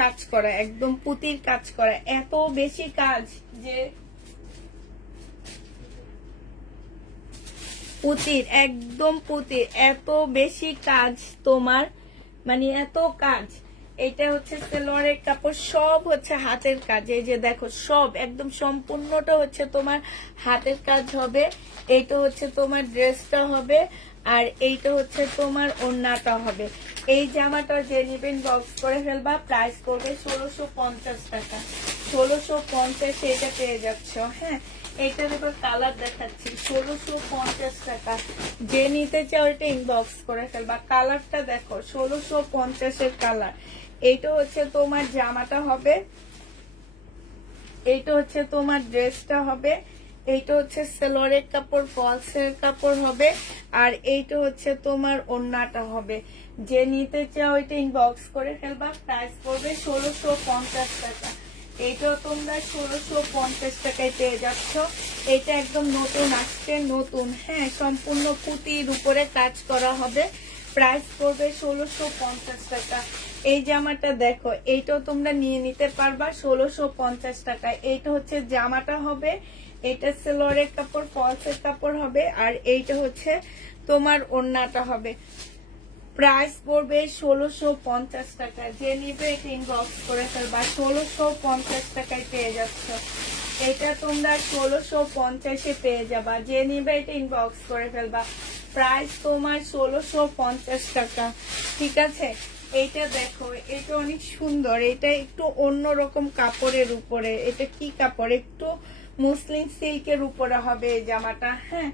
কাজ করা, একদম পুতির কাজ করা, এত বেশি কাজ যে পুতির, একদম পুতির, এত বেশি কাজ তোমার, মানে এত কাজ। এটা হচ্ছে সেলোয়ারের কাপড়, সব হচ্ছে হাতের কাজ। এই যে দেখো, সব একদম সম্পূর্ণটা হচ্ছে তোমার হাতের কাজ হবে। এইটা হচ্ছে তোমার ড্রেসটা হবে, আর এইটা হচ্ছে তোমার ওড়নাটা হবে। এই জামাটা যে নিবেন বক্স করে ফেলবা, প্রাইস করবে 1650 টাকা। 1650 এটা পেয়ে যাচ্ছ। হ্যাঁ, এইটার এবার কালার দেখাচ্ছি, 1650 টাকা। যে নিতে চাও এটা ইনবক্স করে ফেলবা। কালারটা দেখো, 1650 কালার। এইটা হচ্ছে তোমার জামাটা হবে, এইটা হচ্ছে তোমার ড্রেসটা হবে, এইটা হচ্ছে সেলোয়ারের কাপড়, ফলসের কাপড় হবে, আর এইটা হচ্ছে তোমার ওড়নাটা হবে। যে নিতে চাও এটা ইনবক্স করে ফেলবা, প্রাইস পড়বে 1650 টাকা। এইটাও তোমরা 1650 টাকায় পেয়ে যাচ্ছ। এটা একদম নতুন আসছে, নতুন। হ্যাঁ, সম্পূর্ণ পুঁতির উপরে কাজ করা হবে, প্রাইস পড়বে 1650 টাকা। এই জামাটা দেখো, এইটাও তোমরা নিয়ে নিতে পারবা 1650 টাকায়। এইটা হচ্ছে জামাটা হবে, এটা সেলোয়ারের কাপড়, ফলসের কাপড় হবে, আর এইটা হচ্ছে তোমার ওড়নাটা হবে। প্রাইস পড়বে 1650 টাকা। যে নিবে এটা ইনবক্স করে ফেলবা, 1650 টাকায় পেয়ে যাচ্ছ। এটা তোমরা 1650-এ পেয়ে যাবা। যে নিবে এটা ইনবক্স করে ফেলবা, প্রাইস তোমার 1650 টাকা, ঠিক আছে? এইটা দেখো, এটা অনেক সুন্দর, এটা একটু অন্যরকম কাপড়ের উপরে। এটা কি কাপড়? একটু মুসলিম সিল্কের উপরে হবে এই জামাটা। হ্যাঁ,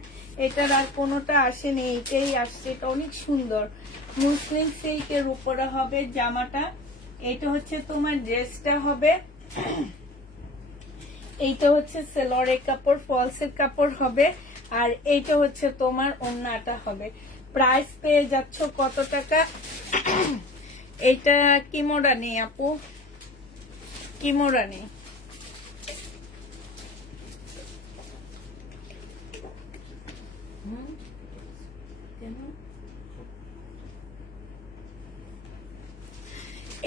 এটার আর কোনোটা আসেনি, এইটাই আসছে। এটা অনেক সুন্দর, মুসলিম সিল্কের উপরে হবে জামাটা। এটা হচ্ছে তোমার ড্রেসটা হবে, এইটা হচ্ছে সেলোয়ারের কাপড়, ফলসের কাপড় হবে, আর এইটা হচ্ছে তোমার ওড়নাটা হবে। প্রাইস পেয়ে যাচ্ছ কত টাকা? এটা কিমোরা নেই আপু, কিমোরা নেই।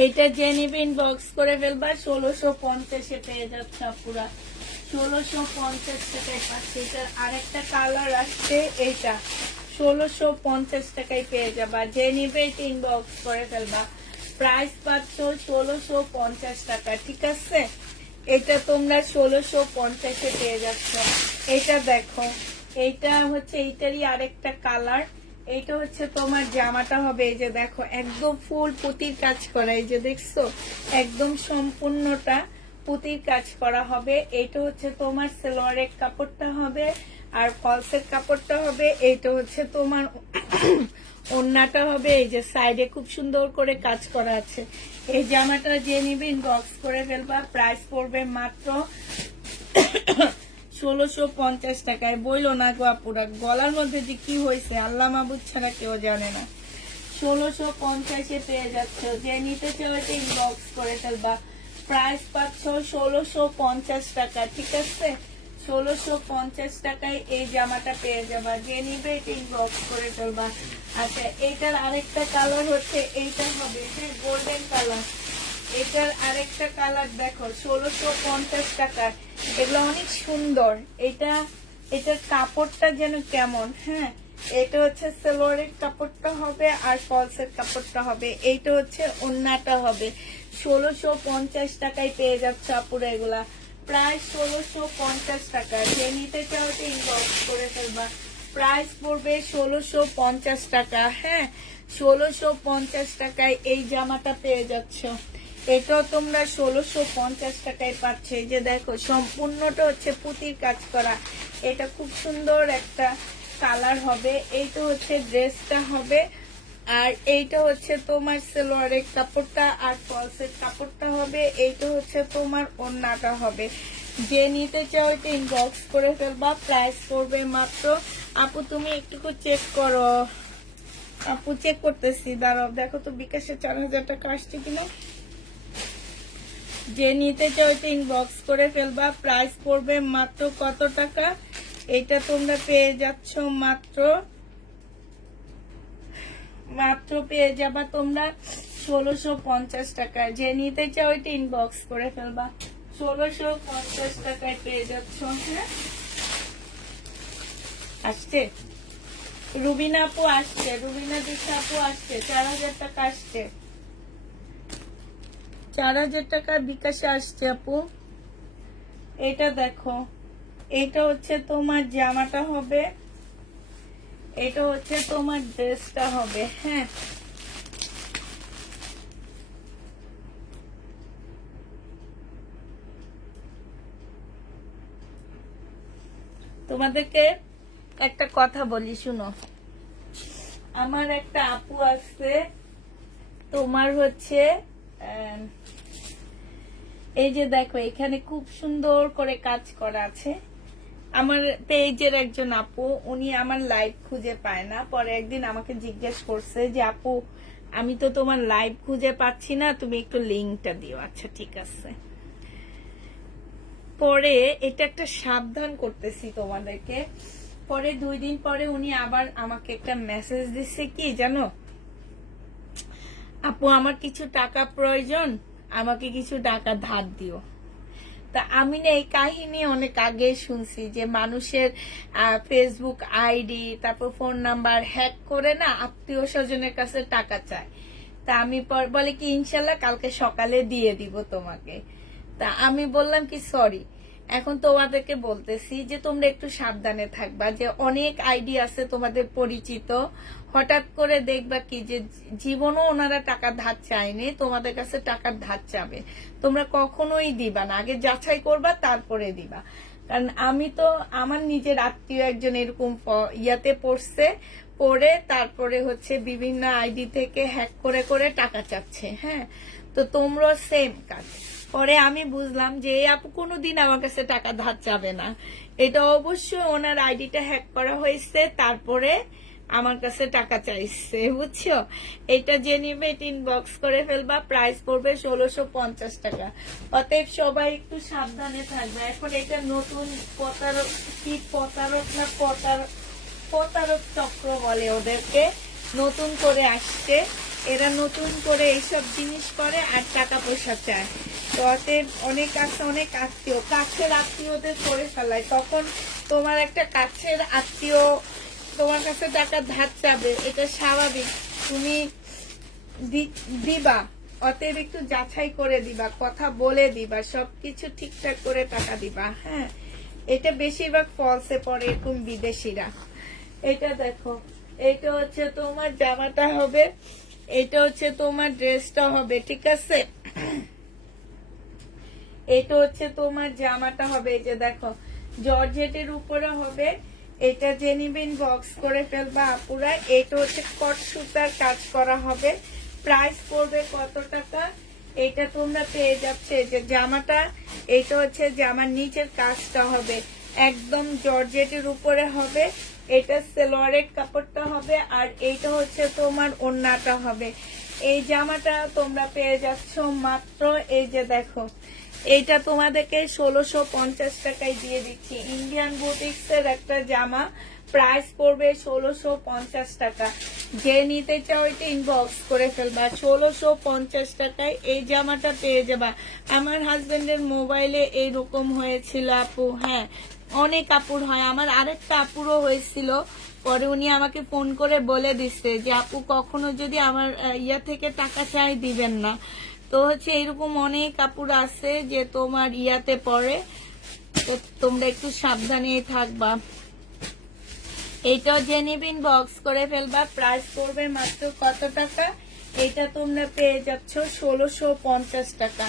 এটা যে নিবে ইনবক্স করে ফেলবা, 1650-এ পেয়ে যাচ্ছে পুরা, 1650 টাকায় পাচ্ছে। এটার আরেকটা কালার আসছে, এইটা 1650 টাকায় পেয়ে যাবা। যে নিবে এটা ইনবক্স করে ফেলবা, প্রাইস পাচ্ছ 1650 টাকা, ঠিক আছে? এটা তোমরা 1650-এ পেয়ে যাচ্ছ। এটা দেখো, এইটা হচ্ছে এইটারই আরেকটা কালার। এইটা হচ্ছে তোমার জামাটা হবে, এই যে দেখো, একদম ফুল পুঁতির কাজ করা। এই যে দেখছো, একদম সম্পূর্ণটা পুঁতির কাজ করা হবে। এইটা হচ্ছে তোমার সেলোয়ারের কাপড়টা হবে, আর ফলসের কাপড়টা হবে। এইটা হচ্ছে তোমার ওড়নাটা হবে। এই যে সাইডে খুব সুন্দর করে কাজ করা আছে। এই জামাটা যে নিবে ইনবক্স করে ফেলবা, প্রাইস পড়বে মাত্র 1650 টাকায়। বইলো না গো আপুরা, গলার মধ্যে যে কি হয়েছে আল্লাহ মাহবুদ ছাড়া কেউ জানে না। 1650-এ পেয়ে যাচ্ছ। যে নিতে চাও এটা ইনবক্স করে ফেলবা, প্রাইস পাচ্ছ 1650 টাকা, ঠিক আছে? 1650 টাকায় এই জামাটা পেয়ে যাবা। যে নিবে এটা ইনবক্স করে ফেলবা। আচ্ছা, এটার আরেকটা কালার হচ্ছে, এইটা হবে গোল্ডেন কালার। এটার আরেকটা কালার দেখো, 1650 টাকা। এগুলো অনেক সুন্দর। এটার কাপড়টা যেন কেমন। হ্যাঁ, এটা হচ্ছে সেলোয়ারের কাপড়টা হবে, আর ফলসের কাপড়টা হবে। এইটা হচ্ছে ওড়নাটা হবে। 1650 টাকায় পেয়ে যাচ্ছে আপুরা এগুলা, প্রায় 1650 টাকা। যে নিতে চাও ইনবক্স করে ফেলবা, প্রাইস পড়বে 1650 টাকা। হ্যাঁ, 1650 টাকায় এই জামাটা পেয়ে যাচ্ছ। এটাও তোমরা 1650 টাকায় পাচ্ছ। এই যে দেখো, সম্পূর্ণটা হচ্ছে পুঁতির কাজ করা। এটা খুব সুন্দর একটা কালার হবে। এইটা হচ্ছে ড্রেসটা হবে, আর এইটা হচ্ছে তোমার সেলোয়ারের কাপড়টা, আর ফলসের কাপড়টা হবে। এইটা হচ্ছে তোমার ওড়নাটা হবে। যে নিতে চাও এটা ইনবক্স করে ফেলবা, প্রাইস পড়বে মাত্র। আপু তুমি একটু চেক করো, আপু চেক করতেছি, দাঁড়াও দেখো তো বিকাশে 4000 টাকা আসছে কিনা। যে নিতে চাও এটা ইনবক্স করে ফেলবা, প্রাইস পড়বে মাত্র কত টাকা, এটা তোমরা পেয়ে যাচ্ছ মাত্র পেয়ে যাবা তোমরা 1650 টাকা। যে নিতে চাও এটা ইনবক্স করে ফেলবা, 1650 টাকায় পেয়ে যাচ্ছ। হ্যাঁ আসছে, রুবিনা আপু আসছে, রুবিনা দিশা আপু আসছে, 4000 টাকা আসছে, 4000 টাকা বিকাশে আসছে আপু। এটা দেখো, এটা হচ্ছে তোমার জামাটা হবে, এটা হচ্ছে তোমার ড্রেসটা হবে। হ্যাঁ তোমাদেরকে একটা কথা বলি শুনো, আমার একটা আপু আছে তোমার হচ্ছে এই যে দেখো এখানে খুব সুন্দর করে কাজ করা আছে। আমার পেজের একজন আপু, উনি আমার লাইভ খুঁজে পায় না, পরে একদিন আমাকে জিজ্ঞেস করছে যে আপু আমি তো তোমার লাইভ খুঁজে পাচ্ছি না, তুমি একটু লিঙ্কটা দিও। আচ্ছা ঠিক আছে, পরে এটা একটা সাবধান করতেছি তোমাদেরকে। পরে 2 দিন পরে উনি আবার আমাকে একটা মেসেজ দিচ্ছে, কি জানো আপু আমার কিছু টাকা প্রয়োজন, আমাকে কিছু টাকা ধার দিও। তা আমি না এই কাহিনী অনেক আগে শুনছি যে মানুষের ফেসবুক আইডি তারপর ফোন নাম্বার হ্যাক করে না আত্মীয় স্বজনের কাছে টাকা চায়। তা আমি বলে কি ইনশাল্লাহ কালকে সকালে দিয়ে দিব তোমাকে। তা আমি বললাম কি সরি, এখন তোমাদেরকে বলতেছি যে তোমরা একটু সাবধানে থাকবা, যে অনেক আইডি আছে তোমাদের পরিচিত, হঠাৎ করে দেখবা কি যে জীবনও ওনারা টাকা ধার চায়নি, তোমাদের কাছে টাকার ধার চাবে, তোমরা কখনোই দিবা না, আগে যাচাই করবা তারপরে দিবা। কারণ আমি তো আমার নিজের আত্মীয় একজন এরকম ইয়াতে পড়ছে, পড়ে তারপরে হচ্ছে বিভিন্ন আইডি থেকে হ্যাক করে করে টাকা চাচ্ছে। হ্যাঁ তো তোমরা সেম কাজ। পরে আমি বুঝলাম যে এই আপু কোনোদিন আমার কাছে টাকা ধার চাবে না, এটা অবশ্যই ওনার আইডিটা হ্যাক করা হয়েছে, তারপরে আমার কাছে টাকা চাইছে, বুঝছো। এটা যে নিবে এটা ইনবক্স করে ফেলবা, প্রাইস পড়বে 1650 টাকা। অতএব সবাই একটু সাবধানে থাকবে। এখন এটা নতুন প্রতারক, কি প্রতারক না প্রতারক চক্র বলে ওদেরকে, নতুন করে আসছে, এরা নতুন করে এইসব জিনিস করে আর টাকা পয়সা চায়। তো অতএব অনেক আছে, অনেক আত্মীয়, কাছের আত্মীয়দের করে ফেলায়, তখন তোমার একটা কাছের আত্মীয় তোমার কাছে টাকা ধার চাবে, এটা স্বাভাবিক, তুমি দিবা। অতএব একটু যাচাই করে দিবা, কথা বলে দিবা, সবকিছু ঠিকঠাক করে টাকা দিবা। হ্যাঁ এটা বেশিরভাগ ফলসে পড়ে এরকম বিদেশিরা। এটা দেখো, এটা হচ্ছে তোমার জামাটা হবে, এটা হচ্ছে তোমার ড্রেসটা হবে, ঠিক আছে। এটা হচ্ছে তোমার জামাটা হবে, এই যে দেখো জর্জেটের উপরে হবে। এটা যে নিবেন বক্স করে ফেলবা আপুরা। এটা হচ্ছে কট সুতার কাজ করা হবে, প্রাইস পড়বে কত টাকা, এটা তোমরা পেয়ে যাচ্ছে যে জামাটা। এটা হচ্ছে জামার নিচের কাজটা হবে একদম জর্জেটের উপরে হবে, এটা সালোয়ারের কাপড়টা হবে, আর এইটা হচ্ছে তোমার ওড়নাটা হবে। এই জামাটা তোমরা পেয়ে যাচ্ছ মাত্র, এই যে দেখো এইটা তোমাদেরকে 1650 টাকায় দিয়ে দিচ্ছি। ইন্ডিয়ান বুটিক্স এর একটা জামা, প্রাইস পড়বে 1650 টাকা। যে নিতে চাও এটা ইনবক্স করে ফেলবা, 1650 টাকায় এই জামাটা পেয়ে যাবা। আমার হাজবেন্ডের মোবাইলে এইরকম হয়েছিল আপু, হ্যাঁ অনেক আপুর হয়, আমার আরেকটা আপুরও হয়েছিল। পরে উনি আমাকে ফোন করে বলে দিচ্ছে যে আপু কখনো যদি আমার ইয়া থেকে টাকা চাই দিবেন না। তো হচ্ছে এরকম অনেক কাপড় আছে যে তোমার ইয়াতে পরে, তো তোমরা একটু সাবধানে থাকবা। এইটাও জেনিবিন বক্স করে ফেলবা, প্রাইস পড়বে মাত্র কত টাকা, এটা তোমরা পেয়ে যাচ্ছ 1650 টাকা।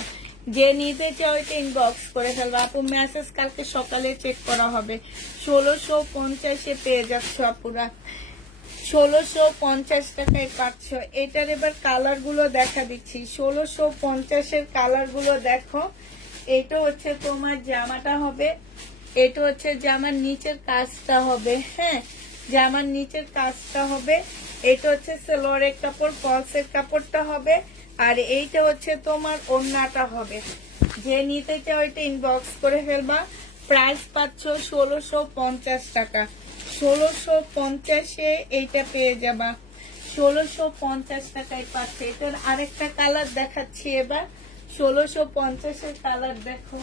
যে নিতে চাও এটা ইনবক্স করে ফেলবা আপু, মেসেজ কালকে সকালে চেক করা হবে। 1650 পেয়ে যাচ্ছ আপুরা, 1650 টাকায় পাচ্ছ। এটার এবার কালার গুলো দেখা দিচ্ছি, 1650 কালার গুলো দেখো। এটা হচ্ছে তোমার জামাটা হবে, এটা হচ্ছে জামার নিচের কাজটা হবে। হ্যাঁ, জামার নিচের কাজটা হবে। এটা হচ্ছে সালোয়ারের কাপড়, ফলসের কাপড়টা হবে। আর এইটা হচ্ছে তোমার ওড়নাটা হবে। যে নিতে চাও এটা ইনবক্স করে ফেলবা। প্রাইস পাচ্ছ 1650 টাকা। 1650-এ এইটা পেয়ে যাবা। 1650 টাকায় পাচ্ছে। এটার আরেকটা কালার দেখাচ্ছি এবার। 1650-এর কালার দেখো,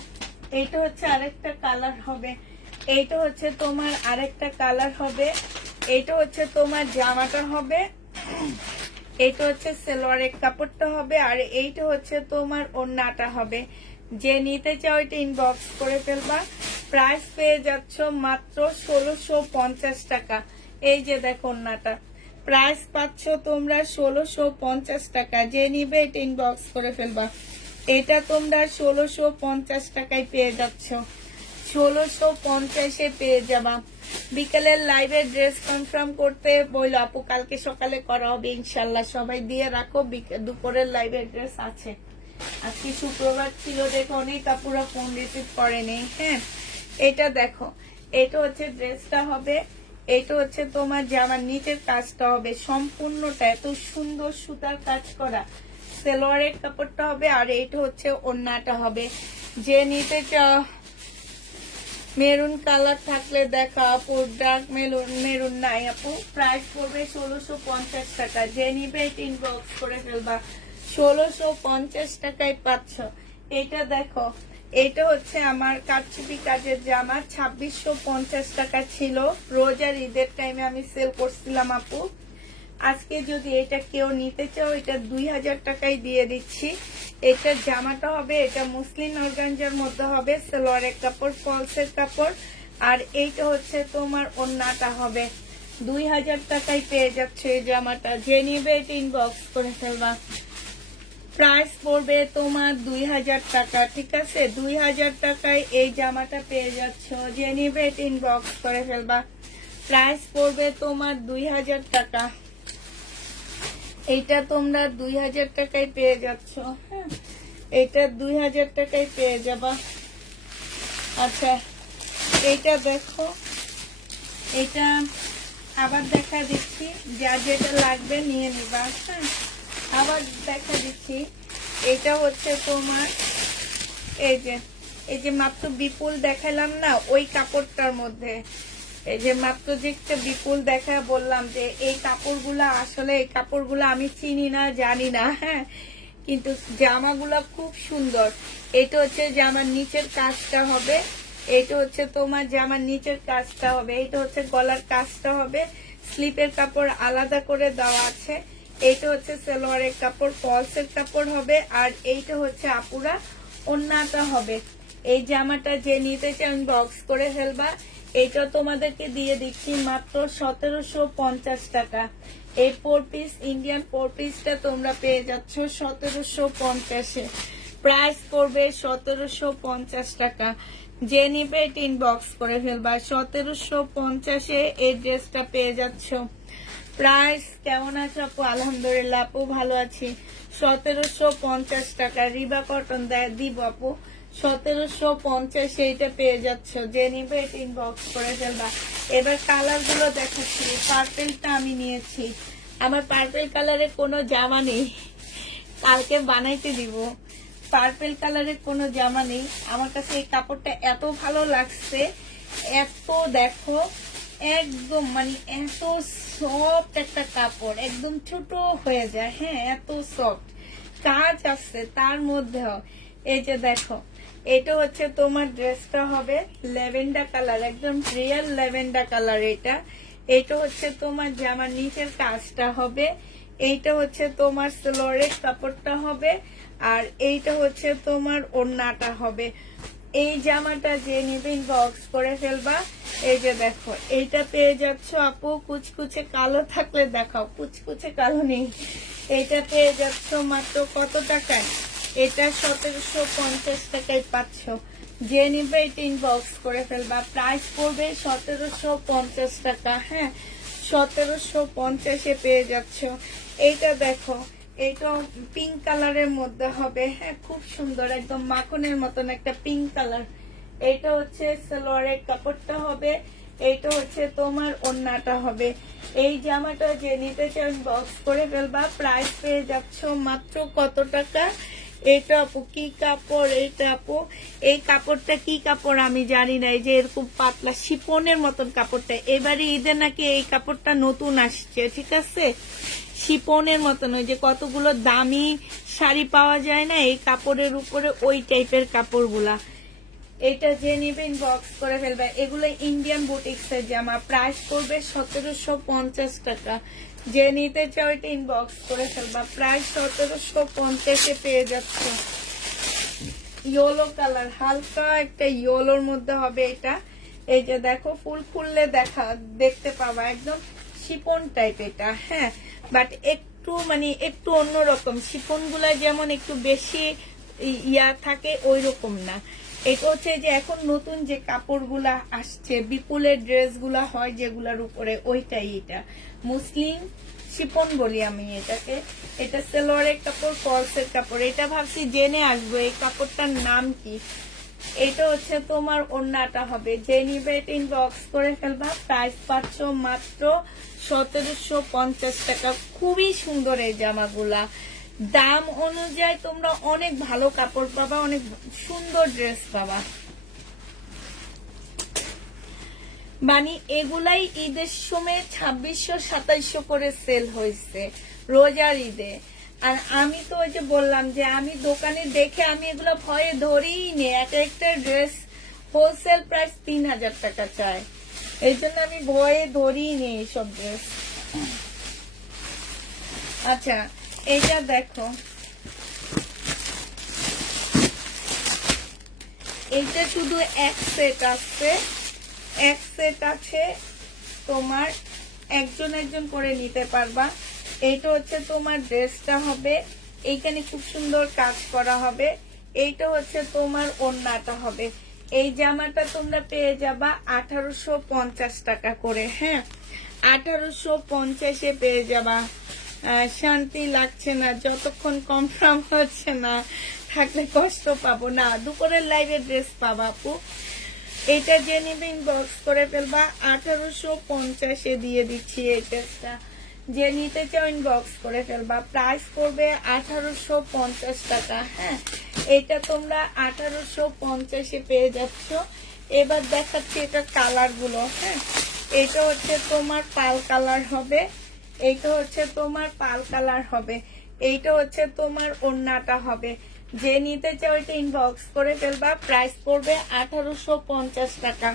এইটা হচ্ছে আরেকটা কালার হবে। এইটা হচ্ছে তোমার আরেকটা কালার হবে। এইটা হচ্ছে তোমার জামাটা হবে। এইটা হচ্ছে সালোয়ারের কাপড়টা হবে। আর এইটা হচ্ছে তোমার ওড়নাটা হবে। যে নিতে চাও এটা ইনবক্স করে ফেলবা। প্রাইস পেয়ে যাচ্ছ মাত্র 1650 টাকা। এই যে দেখো ওড়নাটা, প্রাইস পাচ্ছ তোমরা 1650 টাকা। যে নিবে এটা ইনবক্স করে ফেলবা। এটা তোমরা 1650 টাকায় পেয়ে যাচ্ছ। 1650-এ পেয়ে যাবা। বিকেলের লাইভের ড্রেস কনফার্ম করতে বললো আপু, কালকে সকালে করা হবে ইনশাল্লাহ। সবাই দিয়ে রাখো, দুপুরের লাইভের ড্রেস আছে। আজকে শুক্রবার ছিল দেখো, অনেক আপুরা ফোন রিসিভ করেনি। হ্যাঁ, এটা দেখো, এটা হচ্ছে ড্রেসটা হবে। এটা হচ্ছে তোমার জামার নিচের কাজটা হবে। সম্পূর্ণটা এত সুন্দর সুতার কাজ করা। সালোয়ারের কাপড়টা হবে। আর এইটা হচ্ছে ওড়নাটা হবে। যে নিতে চাও, মেরুন কালার থাকলে দেখা আপু, ডার্ক মেরুন নাই আপু। প্রাইস পড়বে 1650 টাকা। যে নিবে ইনবক্স করে ফেলবা। 1650 টাকায় পাচ্ছ। এটা দেখো, এটা হচ্ছে আমার কারচুপি কাজের জামা। 2650 টাকা ছিল। রোজার ঈদের টাইমে আমি সেল করছিলাম আপু। আজকে যদি এটা কেউ নিতে চাও, এটা 2000 টাকায় দিয়ে দিচ্ছি। এটা জামাটা হবে, এটা মুসলিম অর্গানজার মধ্যে হবে। সালোয়ারের কাপড়, ফলসের কাপড়। আর এইটা হচ্ছে তোমার ওড়নাটা হবে। 2000 টাকায় পেয়ে যাচ্ছে এই জামাটা। যে নিবে এটা ইনবক্স করে ফেলবা। প্রাইস পড়বে তোমার 2000 টাকা। ঠিক আছে, 2000 টাকায় এই জামাটা পেয়ে যাচ্ছ। যে নিবে এটা ইনবক্স করে ফেলবা। প্রাইস পড়বে তোমার 2000 টাকা। এইটা তোমরা 2000 টাকায় পেয়ে যাচ্ছ। হ্যাঁ, এটা 2000 টাকায় পেয়ে যাবা। আচ্ছা, এইটা দেখো, এটা আবার দেখা দিচ্ছি। যা যেটা লাগবে নিয়ে নিবা। হ্যাঁ, আবার দেখা দিচ্ছি। এটা হচ্ছে তোমার এই যে মাত্র বিপুল দেখালাম না, ওই কাপড়টার মধ্যে। এই যে মাত্র যে একটা বিপুল দেখা বললাম যে এই কাপড়গুলা, আসলে এই কাপড়গুলা আমি চিনি না, জানি না। হ্যাঁ, কিন্তু জামাগুলা খুব সুন্দর। এটা হচ্ছে জামার নিচের কাজটা হবে। এটা হচ্ছে তোমার জামার নিচের কাজটা হবে। এটা হচ্ছে গলার কাজটা হবে। স্লিপের কাপড় আলাদা করে দেওয়া আছে। এইটা হচ্ছে সালোয়ারের কাপড়, ফলসের কাপড় হবে। আর এইটা হচ্ছে আপুরা ওড়নাটা হবে। এই জামাটা যে নিতে চান বক্স করে ফেলবা। এইটা তোমাদেরকে দিয়ে দিচ্ছি মাত্র 1750 টাকা। এই 4 পিস ইন্ডিয়ান 4 পিসটা তোমরা পেয়ে যাচ্ছ 1750-এ। প্রাইস পড়বে 1750 টাকা। যে নিবে এটা ইনবক্স করে ফেলবা। 1750-এ এই ড্রেসটা পেয়ে যাচ্ছ। প্রাইস কেমন আছে আপু? আলহামদুলিল্লাহ আপু, ভালো আছি। 1750 টাকা রিবা কটন দিব আপু। 1750 এইটা পেয়ে যাচ্ছ। যে নিবে এটা ইনবক্স করে ফেলবা। এবার কালার গুলো দেখাচ্ছি। পার্পেলটা আমি নিয়েছি। আমার পার্পেল কালারের কোনো জামা নেই, কালকে বানাইতে দিব। পার্পেল কালারের কোনো জামা নেই আমার কাছে। এই কাপড়টা এত ভালো লাগছে, এত দেখো একদম মানে এত সফট একটা কাপড়, একদম ছোট হয়ে যায়। হ্যাঁ, এত সফট কাজ আছে তার মধ্যেও। এই যে দেখো, এটা হচ্ছে তোমার ড্রেসটা হবে ল্যাভেন্ডার কালার, একদম রিয়েল ল্যাভেন্ডার কালার। এটা হচ্ছে তোমার জামার নিচের কাজটা হবে। এইটা হচ্ছে তোমার সালোয়ারের কাপড়টা হবে। আর এইটা হচ্ছে তোমার ওড়নাটা হবে। এই জামাটা যে নিবে বক্স করে ফেলবা। এই যে দেখো, এইটা পেয়ে যাচ্ছ আপু। কুচকুচে কালো থাকলে দেখাও, কুচকুচে কালো নেই। এইটা পেয়ে যাচ্ছ মাত্র কত টাকায়? এটা 1750 টাকায় পাচ্ছ। যে নিবে এটা ইনবক্স করে ফেলবা। প্রাইস পড়বে 1750 টাকা। হ্যাঁ, 1750-এ পেয়ে যাচ্ছ। এইটা দেখো, এটা পিঙ্ক কালারের মধ্যে হবে, হ্যাঁ খুব সুন্দর একদম মাখনের মতন একটা পিঙ্ক কালার। এটা হচ্ছে সালোয়ারের কাপড়টা হবে, এইটা হচ্ছে তোমার ওড়নাটা হবে। এই জামাটা যে নিতে চান বক্স করে ফেলবা, প্রাইস পেয়ে যাচ্ছ মাত্র কত টাকা? এটা আপু কি কাপড়? এটা আপু এই কাপড়টা কি কাপড় আমি জানি না, এই যে এরকম পাতলা শিপনের মতন কাপড়টা, এবারে ঈদে নাকি এই কাপড়টা নতুন আসছে, ঠিক আছে? শিপনের মতন ওই যে কতগুলো দামি শাড়ি পাওয়া যায় না এই কাপড়ের উপরে, ওই টাইপের কাপড়গুলা। এটা যে নেবেন বক্স করে ফেলবে। এগুলো ইন্ডিয়ান বুটিক্সের জামা, প্রাইস পড়বে 1750 টাকা। যে নিতে চাও এটা ইনবক্স করে ফেলবা, প্রাইস 1750-এ পেয়ে যাচ্ছে। ইয়েলো কালার, হালকা একটা ইয়েলোর মধ্যে হবে এটা। এই যে দেখো ফুল খুললে দেখতে পাবা একদম শিপন টাইপ এটা, হ্যাঁ বাট একটু মানে একটু অন্যরকম। শিপন গুলা যেমন একটু বেশি ইয়া থাকে ওই রকম না। এটা হচ্ছে যে এখন নতুন যে কাপড়গুলা আসছে, বিপুলের ড্রেসগুলা হয় যেগুলার উপরে, ওইটাই এটা মুসলিম শিপন বলি আমি এটাকে। এটা সালোয়ারের কাপড়, ফলসের কাপড়। এটা ভাবছি জেনে আসবো এই কাপড়টার নাম কি। এটা হচ্ছে তোমার ওড়নাটা হবে। যে নিবে এটা ইনবক্স করে ফেলবা, প্রাইস পাচ্ছ মাত্র 1750 টাকা। খুবই সুন্দর এই জামাগুলা, দাম অনুযায়ী তোমরা অনেক ভালো কাপড় পাবা, অনেক সুন্দর ড্রেস পাবা। মানে এগুলাই ঈদের সময় 2600-2700 করে সেল হয়েছে রোজার ঈদে। আর আমি তো ওই যে বললাম যে আমি দোকানে দেখে আমি এগুলো ভয়ে ধরেই নেই, একটা ড্রেস হোলসেল প্রাইস 3000 টাকা চায়, এই জন্য আমি ভয়ে ধরেই নেই এইসব ড্রেস। আচ্ছা এইটা দেখো, এইটা শুধু এক সেট আছে, এক সেট আছে তোমার, একজন একজন করে নিতে পারবা। এইটা হচ্ছে তোমার ড্রেসটা হবে, এইখানে খুব সুন্দর কাজ করা হবে। এইটা হচ্ছে তোমার ওড়নাটা হবে। এই জামাটা তোমরা পেয়ে যাবা 1850 টাকা করে, হ্যাঁ 1850-এ পেয়ে যাবা। শান্তি লাগছে না যতক্ষণ কনফার্ম হচ্ছে না, থাকলে কষ্ট পাবো না। দুপুরের লাইভে ড্রেস পাবা আপু। এটা যে নিবে ইনবক্স করে ফেলবা, 1850-এ দিয়ে দিচ্ছি এই ড্রেসটা। যে নিতে চাও ইনবক্স করে ফেলবা, প্রাইস করবে 1850 টাকা, হ্যাঁ এটা তোমরা 1850-এ পেয়ে যাচ্ছ। এবার দেখাচ্ছি এটা কালার গুলো, হ্যাঁ এটা হচ্ছে তোমার পাল কালার হবে, এইটা হচ্ছে তোমার পাল কালার হবে, এইটা হচ্ছে তোমার ওড়নাটা হবে। যে নিতে চাও এটা ইনবক্স করে ফেলবা, প্রাইস পড়বে 1850 টাকা।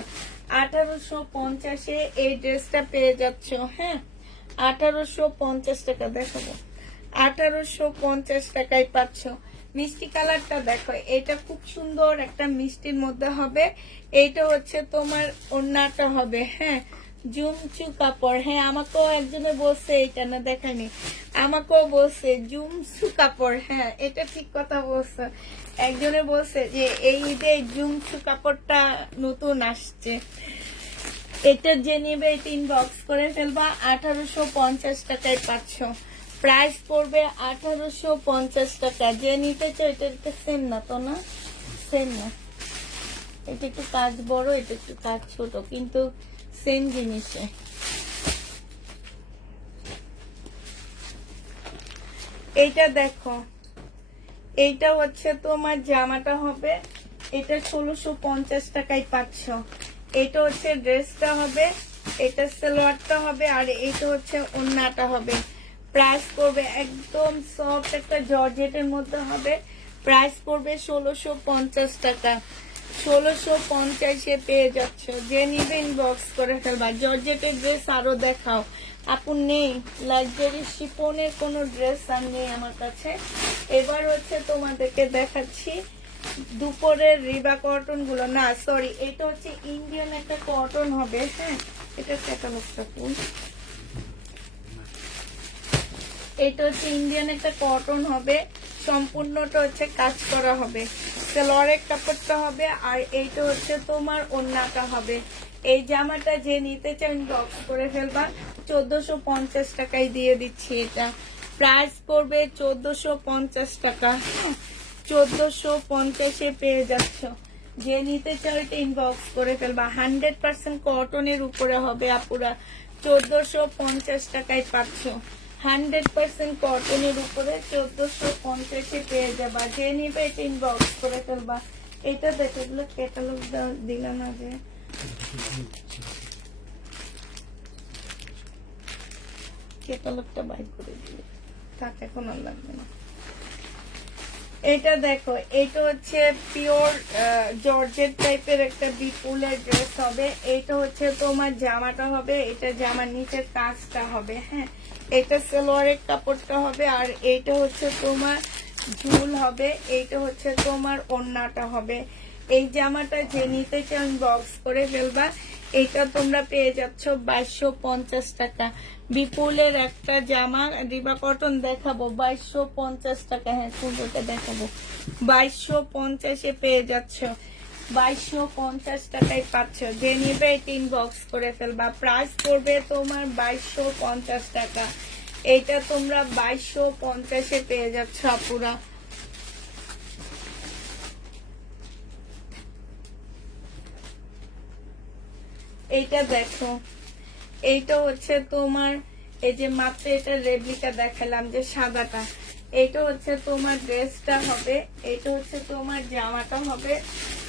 1850-এ এই ড্রেসটা পেয়ে যাচ্ছ, হ্যাঁ 1850 টাকা। দেখাবো 1850 টাকায় পাচ্ছ। মিষ্টি কালারটা দেখো, এটা খুব সুন্দর একটা মিষ্টির মধ্যে হবে। এইটা হচ্ছে তোমার ওড়নাটা হবে, হ্যাঁ জুমচু কাপড়। হ্যাঁ আমাকেও একজনে বলছে, এটা না দেখানি, আমাকেও বলছে জুমচু কাপড়, হ্যাঁ এটা ঠিক কথা বলছে। একজনে বলছে যে এই ঈদে জুমচু কাপড়টা নতুন আসছে। এটা যে নেবে এটা ইনবক্স করে ফেলবা, 1850 টাকায় পাচ্ছ। প্রাইস পড়বে 1850 টাকা। যে নিতে চাও এটা সেম না তো, না সেম না, এটা একটু কাজ বড়, এটা একটু কাজ ছোট, কিন্তু সেম জিনিসে। এইটা দেখো, এইটা হচ্ছে তোমার জামাটা হবে, এটা 1650 টাকায় পাচ্ছ। এটা হচ্ছে ড্রেসটা হবে, এটা সালোয়ারটা হবে, আর এটা হচ্ছে ওড়নাটা হবে। প্রাইস পড়বে একদম সফট একটা জর্জেটের মধ্যে হবে, প্রাইস পড়বে 1650 টাকা। 1650-এ পেয়ে যাচ্ছ। যে নিবে ইনবক্স করে ফেলবা। জর্জেটের ড্রেস আরো দেখাও আপু, নেই লাক্সারি শিফনের কোনো ড্রেস আর নেই আমার কাছে। এবার হচ্ছে তোমাদেরকে দেখাচ্ছি দুপুরের রিবা কটন গুলো, না সরি এটা হচ্ছে ইন্ডিয়ান একটা কটন হবে, হ্যাঁ এটা ক্যাটালগটা ফুল, এটা হচ্ছে ইন্ডিয়ান একটা কটন হবে, সম্পূর্ণটা হচ্ছে কাজ করা হবে, সালোয়ারের কাপড়টা হবে, আর এইটা হচ্ছে তোমার ওড়নাটা হবে। এই জামাটা যে নিতে চান বক্স করে ফেলবা, 1450 টাকায় দিয়ে দিচ্ছি এটা। প্রাইস পড়বে 1450 টাকা। 1450-এ পেয়ে যাচ্ছ। যে নিতে চাও এটা ইনবক্স করে ফেলবা। 100% কটনের উপরে হবে আপুরা। 1450 টাকায় পাচ্ছ। 100% কটনের উপরে 1450-এ পেয়ে যাবা। যে নিবে এটা ইনবক্স করে ফেলবা। এটা দেখো, এগুলো ক্যাটালগ দিলা না যে, ক্যাটালগটা বাইর করে দিলে থাক, এখন আর লাগবে না। এটা দেখো, এটা হচ্ছে পিওর জর্জেট টাইপের একটা বিপুলের ড্রেস হবে। এটা হচ্ছে তোমার জামাটা হবে, এটা জামার নিচের কাজটা হবে। হ্যাঁ, এটা সালোয়ারের কাপড়টা হবে, আর এইটা হচ্ছে তোমার ঝুল হবে, এইটা হচ্ছে তোমার ওড়নাটা হবে। এই জামাটা যে নিতে চান বক্স করে ফেলবা। এটা তোমরা পেয়ে যাচ্ছ 2250 টাকা। বিপুলের একটা জামা রিবা কটন দেখাবো 2250 টাকা। হ্যাঁ, সুন্দরটা দেখাবো 2250-এ পেয়ে যাচ্ছ। 2250 টাকায় পাচ্ছ। যে নিবে এটা ইনবক্স করে ফেলবা। প্রাইস পড়বে তোমার 2250 টাকা। এটা তোমরা 2250-এ পেয়ে যাচ্ছ আপুরা। এইটা দেখো, এইটা হচ্ছে তোমার, এই যে মাত্র এটা রেপ্লিকা দেখালাম যে সাদাটা, এইটা হচ্ছে তোমার ড্রেসটা হবে, এইটা হচ্ছে তোমার জামাটা হবে,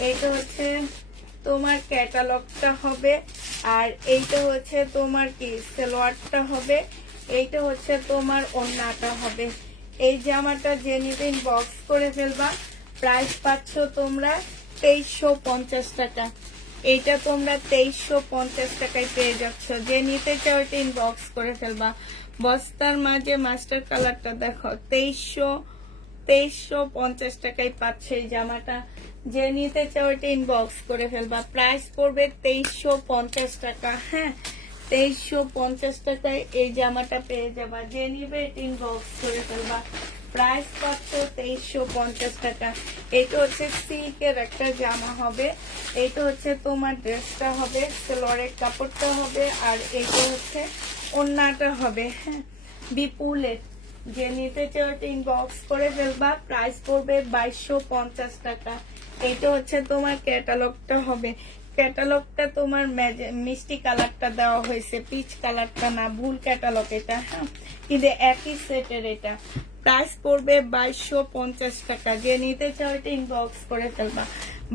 এইটা হচ্ছে তোমার ক্যাটালগটা হবে, আর এইটা হচ্ছে তোমার কি সালোয়ারটা হবে, এইটা হচ্ছে তোমার ওড়নাটা হবে। এই জামাটা যে নিবেন বক্স করে ফেলবা। প্রাইস পাচ্ছ তোমরা 2350 টাকা। এইটা তোমরা 2350 টাকায় পেয়ে যাচ্ছ। যে নিতে চাও এটা ইনবক্স করে ফেলবা। বস্তার মাঝে মাস্টার কালারটা দেখো, 2350 টাকায় পাচ্ছে এই জামাটা। যে নিতে চাও এটা ইনবক্স করে ফেলবা। প্রাইস পড়বে 2350 টাকা। হ্যাঁ, 2350 টাকায় এই জামাটা পেয়ে যাবা। যে নিবে এটা ইনবক্স করে ফেলবা। প্রাইস পাচ্ছ 2350 টাকা। এটা হচ্ছে সিল্কের একটা জামা হবে, এটা হচ্ছে তোমার ড্রেসটা হবে, সালোয়ারের কাপড়টা হবে, আর এটা হচ্ছে ওড়নাটা হবে। হ্যাঁ, বিপুলের। যে নিতে চাও এটা ইনবক্স করে ফেলবা। প্রাইস পড়বে 2250 টাকা। এটা হচ্ছে তোমার ক্যাটালগটা হবে। ক্যাটালগটা তোমার মিষ্টি কালারটা দেওয়া হয়েছে, পিচ কালারটা না, ভুল ক্যাটালগ এটা। হ্যাঁ, কিন্তু একই সেটের এটা। প্রাইস পড়বে 2250 টাকা। যে নিতে চাও এটা ইনবক্স করে ফেলবা।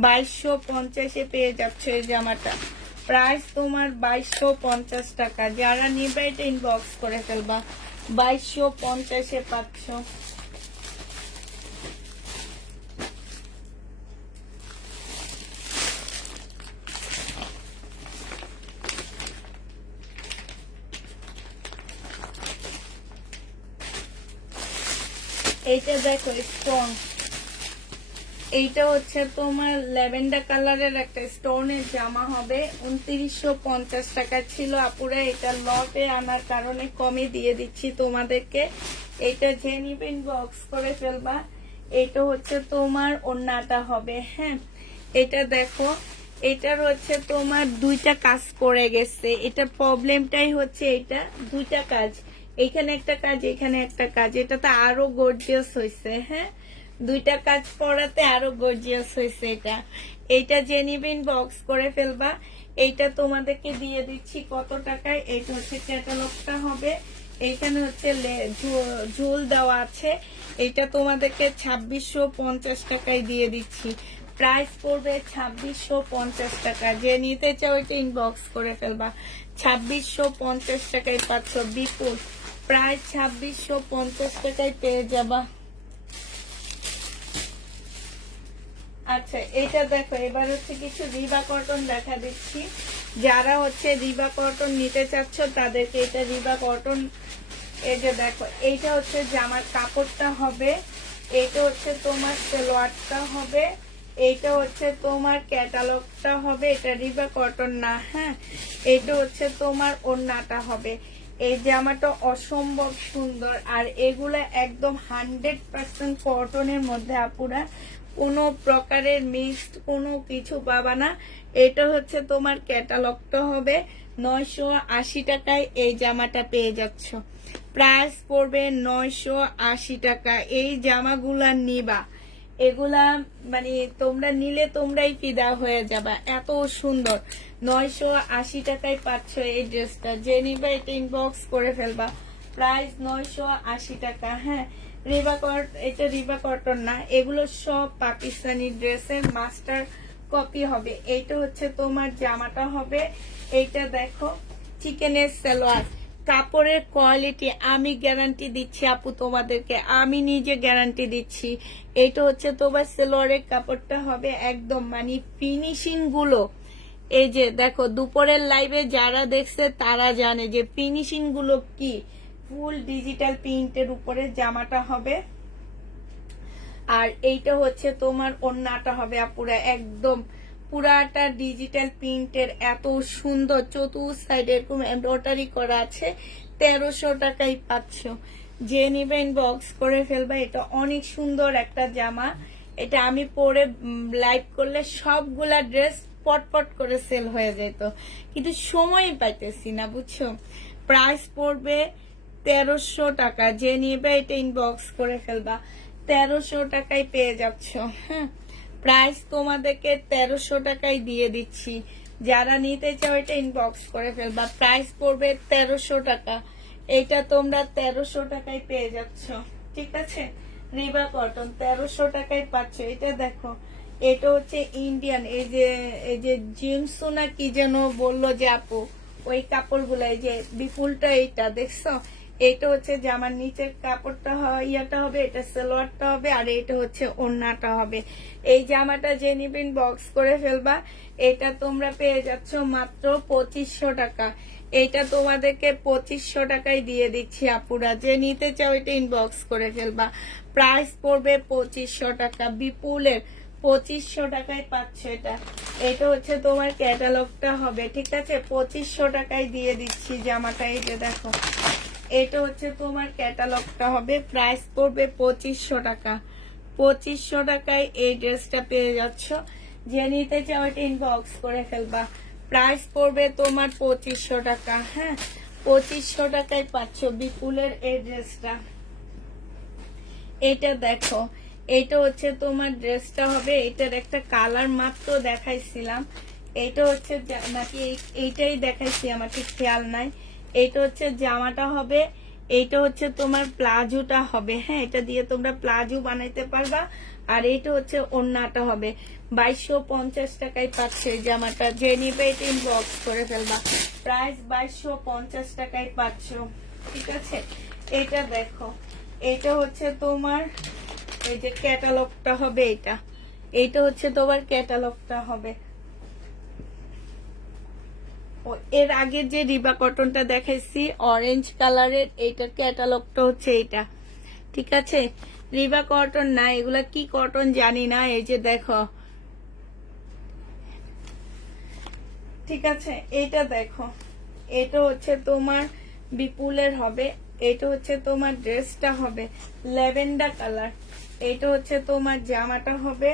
2250-এ পেয়ে যাচ্ছে এই জামাটা। প্রাইস তোমার 2250 টাকা। যারা নিবে এটা ইনবক্স করে ফেলবা। 2250-এ পাচ্ছ। এইটা দেখো স্টোন, এইটা হচ্ছে তোমার ল্যাভেন্ডার কালারের একটা স্টোনের জামা হবে। 2950 টাকা ছিল আপুরা। এটা লটে আনার কারণে কমে দিয়ে দিচ্ছি তোমাদেরকে। এটা যে নিবেন বক্স করে ফেলবা। এটা হচ্ছে তোমার ওড়নাটা হবে। হ্যাঁ, এটা দেখো, এটার হচ্ছে তোমার দুইটা কাজ পড়ে গেছে। এটা প্রবলেমটাই হচ্ছে এটা দুইটা কাজ, এখানে একটা কাজ, এখানে একটা কাজ। এটা তো আরো গর্জিয়াস হয়েছে। হ্যাঁ, দুইটা কাজ পড়াতে আরো গর্জিয়াস হয়েছে এটা। এইটা যে নিবেন বক্স করে ফেলবা। এইটা তোমাদেরকে দিয়ে দিচ্ছি কত টাকায়। এইটা হচ্ছে ক্যাটালগটা হবে, এইখানে হচ্ছে ঝুল দেওয়া আছে। এটা তোমাদেরকে 2650 টাকায় দিয়ে দিচ্ছি। প্রাইস পড়বে 2650 টাকা। যে নিতে চাও এটা ইনবক্স করে ফেলবা। 2650 টাকায় পাচ্ছ বিপুল। প্রায় 2650 টাকায় পেয়ে যাবা। আচ্ছা, এটা দেখো, এবার হচ্ছে কিছু রিবা কটন দেখা দিচ্ছি। যারা হচ্ছে রিবা কটন নিতে চাচ্ছ তাদেরকে এটা রিবা কটন। এই যে দেখো, এইটা হচ্ছে জামার কাপড়টা হবে, এইটা হচ্ছে তোমার সালোয়ারটা হবে, এইটা হচ্ছে তোমার ক্যাটালগটা হবে। এটা রিবা কটন না। হ্যাঁ, এটা হচ্ছে তোমার ওড়নাটা হবে। এই জামাটা অসম্ভব সুন্দর, আর এগুলা একদম 100% কটনের মধ্যে আপুরা। কোনো প্রকারের মিক্সড কোনো কিছু পাবা না। এটা হচ্ছে তোমার ক্যাটালগটা হবে 980 টাকায় এই জামাটা পেয়ে যাচ্ছ। প্রাইস পড়বে 980 টাকা। এই জামাগুলা নিবা, এগুলা মানে তোমরা নিলে তোমরাই ফিদা হয়ে যাবা, এত সুন্দর। 980 টাকায় পাচ্ছ এই ড্রেসটা। যে নিবা এটা ইনবক্স করে ফেলবা। প্রাইস 980 টাকা। হ্যাঁ, এটা রিবা কটন না, এগুলো সব পাকিস্তানি ড্রেসের মাস্টার কপি হবে। এইটা হচ্ছে তোমার জামাটা হবে। এইটা দেখো চিকেনের সালোয়ার, কাপড়ের কোয়ালিটি আমি গ্যারান্টি দিচ্ছি আপু তোমাদেরকে, আমি নিজে গ্যারান্টি দিচ্ছি। এটা হচ্ছে তোমার সালোয়ারের কাপড়টা হবে একদম মানে ফিনিশিং গুলো, এই যে দেখো দুপুরের লাইভে যারা দেখছে তারা জানে যে ফিনিশিং গুলো কি। ফুল ডিজিটাল প্রিন্টের উপরে জামাটা হবে। আর এইটা হচ্ছে তোমার ওড়নাটা হবে আপুরা একদম পুরাটা ডিজিটাল প্রিন্টের, এত সুন্দর চতুর সাইডে এরকম এমব্রয়ডারি করা আছে। 1300 টাকায় পাচ্ছ। যে নিবেন বক্স করে ফেলবা। এটা অনেক সুন্দর একটা জামা। এটা আমি পরে লাইভ করলে সবগুলা ড্রেস পটপট করে সেল হয়ে যেত, কিন্তু সময় পাইতেছি না বুঝছো। প্রাইস পড়বে 1300 টাকা। যে নিবে এটা ইনবক্স করে ফেলবা। 1300 টাকায় পেয়ে যাচ্ছ। হ্যাঁ, প্রাইস তোমাদেরকে 1300 টাকায় দিয়ে দিচ্ছি। যারা নিতে চাও এটা ইনবক্স করে ফেলবা। প্রাইস পড়বে 1300 টাকা। এটা তোমরা 1300 টাকায় পেয়ে যাচ্ছ, ঠিক আছে। রিবা কটন 1300 টাকায় পাচ্ছ। এটা দেখো, এটা হচ্ছে ইন্ডিয়ান, এই যে জিন্স না কি যেন বললো যে আপু, ওই কাপড়গুলো, এই যে বিপুলটা এইটা দেখছো, এটা হচ্ছে জামার নিচের কাপড়টা ইয়াটা হবে, এটা সালোয়ারটা হবে, আর এটা হচ্ছে ওড়নাটা হবে। এই জামাটা যে নিবেন বক্স করে ফেলবা। এটা তোমরা পেয়ে যাচ্ছ মাত্র 2500 টাকা। এটা তোমাদেরকে 2500 টাকায় দিয়ে দিচ্ছি আপুরা। যে নিতে চাও এটা ইনবক্স করে ফেলবা। প্রাইস পড়বে 2500 টাকা। বিপুলের 2500 টাকায় পাচ্ছ এটা। এটা হচ্ছে তোমার ক্যাটালগটা হবে, ঠিক আছে। 2500 টাকায় দিয়ে দিচ্ছি জামাটা। এই যে দেখো, এটা হচ্ছে তোমার ক্যাটালগটা হবে। প্রাইস পড়বে 2500 টাকা। 2500 টাকায় এই ড্রেসটা পেয়ে যাচ্ছ। যে নিতে চাও এটা ইনবক্স করে ফেলবা। প্রাইস পড়বে তোমার 2500 টাকা। হ্যাঁ, 2500 টাকায় পাচ্ছ বিপুলের এই ড্রেসটা। এটা দেখো, এটা হচ্ছে তোমার ড্রেসটা হবে। এটার একটা কালার মাত্র দেখাইছিলাম, এটা হচ্ছে নাকি এইটাই দেখাইছি, আমার ঠিক খেয়াল নাই। এটা হচ্ছে জামাটা হবে। এইটা হচ্ছে তোমার প্লাজোটা হবে। হ্যাঁ, এটা দিয়ে তোমরা প্লাজো বানাইতে পারবা। আর এইটা হচ্ছে ওড়নাটা হবে। 2250 টাকায় পাচ্ছে এই জামাটা। যে নিবে এটা ইনবক্স করে ফেলবা। প্রাইস 2250 টাকায় পাচ্ছ, ঠিক আছে। এটা দেখো, এটা হচ্ছে তোমার এই যে ক্যাটালগটা হবে। এইটা হচ্ছে তোমার ক্যাটালগটা হবে। এর আগে যে রিবা কটনটা দেখাইছি অরেঞ্জ কালারের, এইটার ক্যাটালগটা হচ্ছে এইটা, ঠিক আছে। রিবা কটন না, এগুলা কি কটন জানি না। এই যে দেখো, ঠিক আছে। এইটা দেখো, এটা হচ্ছে তোমার বিপুলের হবে। এটা হচ্ছে তোমার ড্রেসটা হবে ল্যাভেন্ডার কালার। এটা হচ্ছে তোমার জামাটা হবে।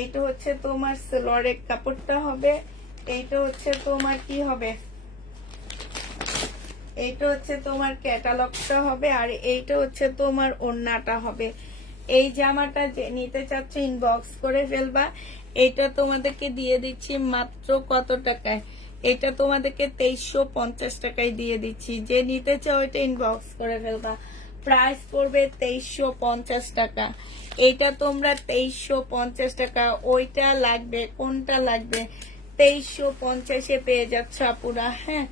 এইটা হচ্ছে তোমার সালোয়ারের কাপড়টা হবে। এইটা হচ্ছে তোমার কি হবে, এইটা হচ্ছে তোমার ক্যাটালগটা হবে। আর এইটা হচ্ছে তোমার ওড়নাটা হবে। এই জামাটা যে নিতে চাচ্ছ ইনবক্স করে ফেলবা। এটা তোমাদেরকে দিয়ে দিচ্ছি মাত্র কত টাকায়? এটা তোমাদেরকে 2350 টাকায় দিয়ে দিচ্ছি। যে নিতে চাও এটা ইনবক্স করে ফেলবা। প্রাইস পড়বে 2350 টাকা। এটা তোমরা 2350 টাকা। ওইটা লাগবে, কোনটা লাগবে? 2350-এ পেয়ে যাচ্ছ আপুরা। হ্যাঁ,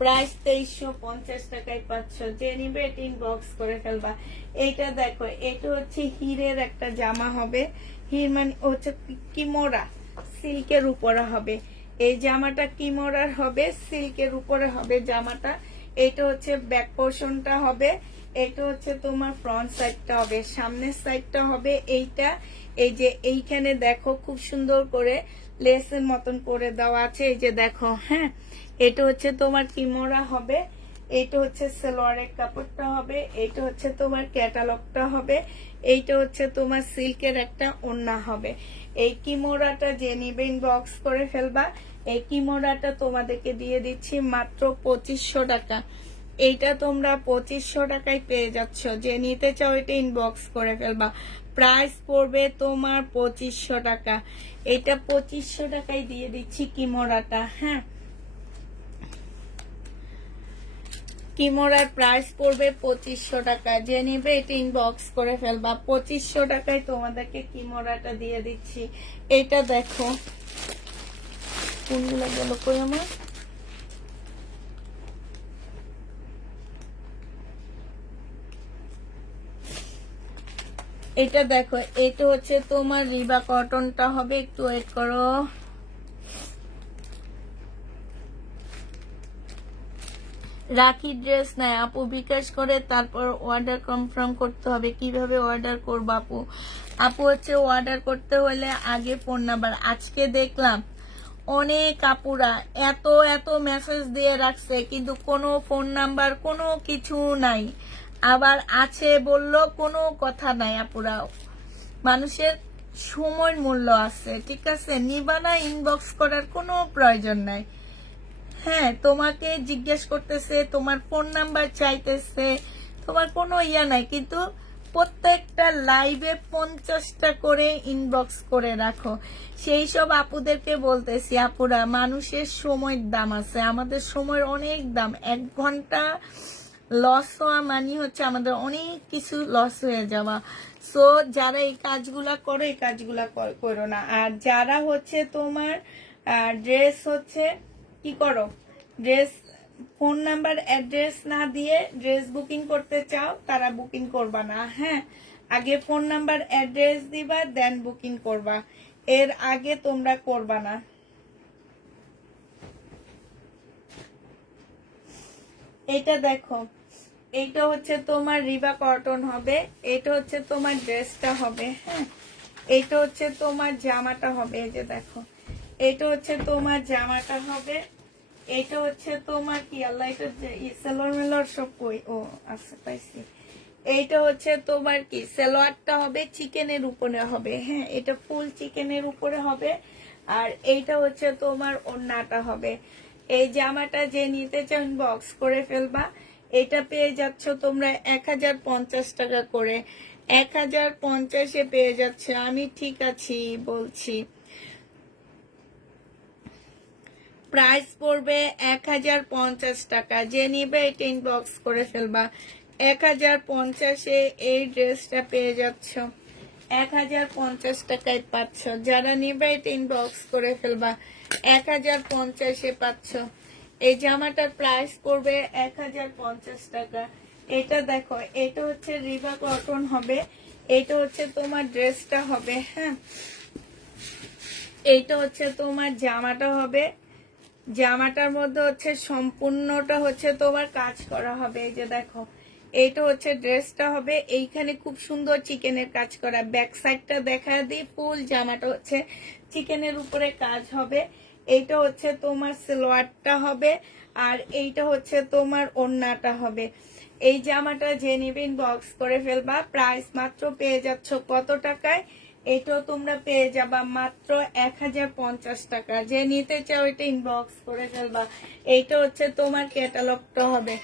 প্রাইস 2350 টাকায় পাচ্ছ। যে নিবে এটা ইনবক্স করে ফেলবা। এইটা দেখো, এটা হচ্ছে হিরের একটা জামা হবে। হির মানে হচ্ছে কিমোরা, সিল্কের উপরে হবে। এই জামাটা কিমোরার হবে, সিল্কের উপরে হবে জামাটা। এটা হচ্ছে ব্যাক পোর্শনটা হবে। এটা হচ্ছে তোমার ফ্রন্ট সাইডটা হবে। সামনের সাইডটা হবে এইটা। এই যে এইখানে দেখো খুব সুন্দর করে লেসের মতন করে দেওয়া আছে। এই যে দেখো, হ্যাঁ, এটা হচ্ছে তোমার কিমোরা হবে। এইটা হচ্ছে সালোয়ারের কাপড়টা হবে, এইটা হচ্ছে তোমার ক্যাটালগটা হবে, এইটা হচ্ছে তোমার সিল্কের একটা ওড়না হবে। এই কিমোরাটা যে নিবে ইনবক্স করে ফেলবা। এই কিমোরাটা তোমাদেরকে দিয়ে দিচ্ছি মাত্র 2500 টাকা। এইটা তোমরা 2500 টাকায় পেয়ে যাচ্ছ। যে নিতে চাও এটা ইনবক্স করে ফেলবা। প্রাইস পড়বে তোমার 2500 টাকা। এটা 2500 টাকায় দিয়ে দিচ্ছি কিমোরাটা। হ্যাঁ, কিমোরার প্রাইস পড়বে 2500 টাকা। যে নিবে এটা ইনবক্স করে ফেলবা। 2500 টাকায় তোমাদেরকে কিমোরাটা দিয়ে দিচ্ছি। এটা দেখো কোনগুলো গেল কই আমার, এটা দেখো, এটা হচ্ছে তোমার রিবা কটনটা হবে। একটু ওয়েট করো। রাখি ড্রেস নাই আপু, বিকাশ করে তারপর অর্ডার কনফার্ম করতে হবে। কিভাবে অর্ডার করবো আপু? আপু হচ্ছে অর্ডার করতে হলে আগে ফোন নাম্বার, আজকে দেখলাম অনেক আপুরা এত এত মেসেজ দিয়ে রাখছে কিন্তু কোনো ফোন নাম্বার কোনো কিছু নাই, আবার আছে বললো কোনো কথা নাই। আপুরা, মানুষের সময়ের মূল্য আছে, ঠিক আছে? নিবানা, ইনবক্স করার কোনো প্রয়োজন নাই। হ্যাঁ, তোমাকে জিজ্ঞেস করতেছে, তোমার ফোন নাম্বার চাইতেছে, তোমার কোনো ইয়া নাই, কিন্তু প্রত্যেকটা লাইভে 50টা করে ইনবক্স করে রাখো। সেই সব আপুদেরকে বলতেছি, আপুরা মানুষের সময়ের দাম আছে, আমাদের সময়ের অনেক দাম। 1 ঘন্টা লস হওয়া মানে হচ্ছে আমাদের অনেক কিছু লস হয়ে যাওয়া। সো যারা এই কাজগুলা করো, এই কাজগুলা করো না। আর যারা হচ্ছে তোমার ড্রেস হচ্ছে কি করো, ড্রেস ফোন নাম্বার অ্যাড্রেস না দিয়ে ড্রেস বুকিং করতে চাও, তারা বুকিং করবা না। হ্যাঁ, আগে ফোন নাম্বার অ্যাড্রেস দিবা, দেন বুকিং করবা, এর আগে তোমরা করবা না। এটা দেখো, এইটা হচ্ছে তোমার রিবা কটন হবে, এটা হচ্ছে তোমার ড্রেসটা হবে। হ্যাঁ, এইটা হচ্ছে তোমার জামাটা হবে। এই যে দেখো, এটা হচ্ছে তোমার জামাটা হবে, এটা হচ্ছে তোমার কি আল্লাহ, এটা সেলোয়ার মেলোয়ার সব কই, ও আচ্ছা পাইছি। এইটা হচ্ছে তোমার কি সালোয়ারটা হবে, চিকেনের উপরে হবে। হ্যাঁ, এটা ফুল চিকেনের উপরে হবে। আর এইটা হচ্ছে তোমার ওড়নাটা হবে। এই জামাটা যে নিতে চান বক্স করে ফেলবা। এটা পেয়ে যাচ্ছ তোমরা 1050 টাকা করে। 1050-এ পেয়ে যাচ্ছে। আমি ঠিক আছি বলছি, প্রাইস পড়বে 1050 টাকা। যে নিবে এটা ইনবক্স করে ফেলবা। 1050-এ এই ড্রেসটা পেয়ে যাচ্ছ, 1050 টাকায় পাচ্ছ। যারা নিবে এটা ইনবক্স করে ফেলবা। 1050-এ পাচ্ছ। এই জামাটার প্রাইস পড়বে 1050 টাকা। এটা দেখো, এটা হচ্ছে রিবা কটন হবে, এটা হচ্ছে তোমার ড্রেসটা হবে। হ্যাঁ, এইটা হচ্ছে তোমার জামাটা হবে। জামাটার মধ্যে হচ্ছে সম্পূর্ণটা হচ্ছে তোমার কাজ করা হবে। এই যে দেখো, এইটা হচ্ছে ড্রেসটা হবে, এইখানে খুব সুন্দর চিকেনের কাজ করা। ব্যাক সাইডটা দেখা দিই, ফুল জামাটা হচ্ছে চিকেনের উপরে কাজ হবে। এইটা হচ্ছে তোমার সালোয়ারটা হবে, আর এইটা হচ্ছে তোমার ওড়নাটা হবে। এই জামাটা যে নিবেন বক্স করে ফেলবা। প্রাইস মাত্র পেয়ে যাচ্ছ কত টাকায়? এটাও তোমরা পেয়ে যাবা মাত্র 1050 টাকা। যে নিতে চাও এটা ইনবক্স করে ফেলবা। এইটা হচ্ছে তোমার ক্যাটালগটা হবে।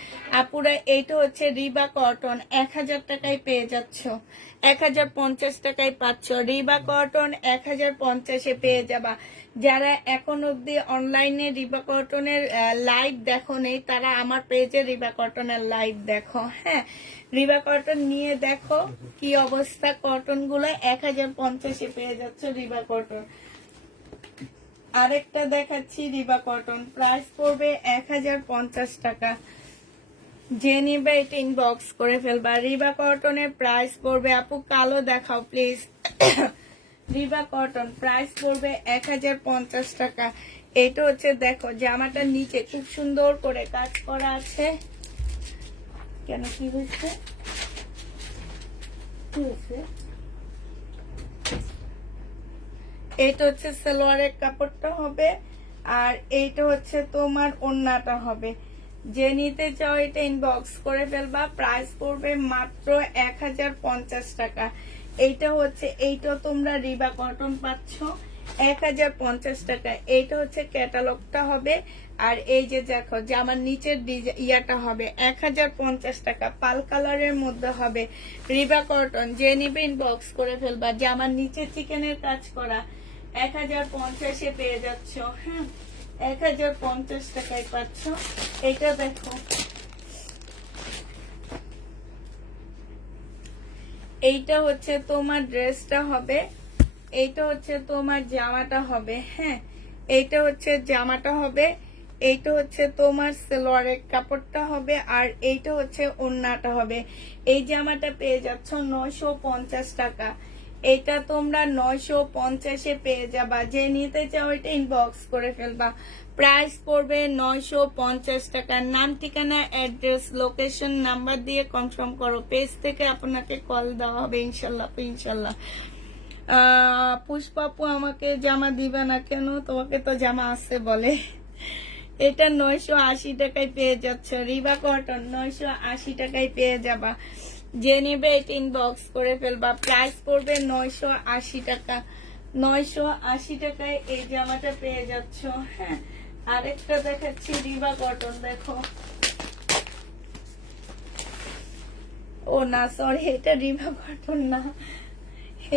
আপুরা, এইটা হচ্ছে রিবা কটন, 1000 টাকায় পেয়ে যাচ্ছ। 1050 টাকায় পাচ্ছ। রিবা কটন 1050-এ পেয়ে যাবা। যারা এখন অব্দি অনলাইনে রিবা কটনের লাইভ দেখো নেই, তারা আমার পেজে রিবা কটনের লাইভ দেখো। হ্যাঁ, রিবা কটন নিয়ে দেখো কি অবস্থা। কটন গুলো 1050-এ পেয়ে যাচ্ছে রিবা কটন। আরেকটা দেখাচ্ছি রিবা কটন, প্রাইস পড়বে 1050 টাকা। যে নিবে এটা ইনবক্স করে ফেলবা। রিবা কটনের প্রাইস পড়বে, আপু কালো দেখাও প্লিজ। রিবা কটন প্রাইস পড়বে 1050 টাকা। এটা হচ্ছে দেখো, জামাটার নিচে খুব সুন্দর করে কাজ করা আছে। কেন, কি হয়েছে? এইটা হচ্ছে সালোয়ারের কাপড়টা হবে, আর এইটা হচ্ছে তোমার ওড়নাটা হবে। যে নিতে চাও এটা ইনবক্স করে ফেলবা। প্রাইস পড়বে মাত্র 1050 টাকা। এইটা হচ্ছে, এইটা তোমরা রিবা কটন পাচ্ছ 1050 টাকা। এইটা হচ্ছে ক্যাটালগটা হবে। আর এই যে দেখো যে আমার নিচের ইয়াটা হবে 1050 টাকা, পাল কালারের মধ্যে হবে রিবা কটন। যে নিবে ইনবক্স করে ফেলবা। যে আমার নিচে চিকেনের কাজ করা 1050-এ পেয়ে যাচ্ছ। হ্যাঁ, 1050 টাকায় পাচ্ছ। এটা দেখো, এইটা হচ্ছে তোমার ড্রেসটা হবে, এইটা হচ্ছে তোমার জামাটা হবে। হ্যাঁ, এইটা হচ্ছে জামাটা হবে, এইটা হচ্ছে তোমার সালোয়ারের কাপড়টা হবে, আর এইটা হচ্ছে ওড়নাটা হবে। এই জামাটা পেয়ে যাচ্ছ 950 টাকা। এটা তোমরা 950-এ পেয়ে যাবা। যে নিতে চাও এটা ইনবক্স করে ফেলবা। প্রাইস পড়বে 950 টাকা। নাম, ঠিকানা, অ্যাড্রেস, লোকেশন, নাম্বার দিয়ে কনফার্ম করো। পেজ থেকে আপনাকে কল দেওয়া হবে ইনশাল্লাহ। ইনশাল্লাহ পুষ্পাপু আমাকে জামা দিবে না কেন? তোমাকে তো জামা আছে বলে। এটা 980 টাকায় পেয়ে যাচ্ছ। রিবা কটন 980 টাকায় পেয়ে যাবা। যে নেবে এটা ইনবক্স করে ফেলবা। প্রাইস পড়বে 980 টাকা। 980 টাকায় এই জামাটা পেয়ে যাচ্ছ। হ্যাঁ, আরেকটা দেখাচ্ছি রিবা কটন। দেখো, ও না সরি, এটা রিবা কটন না,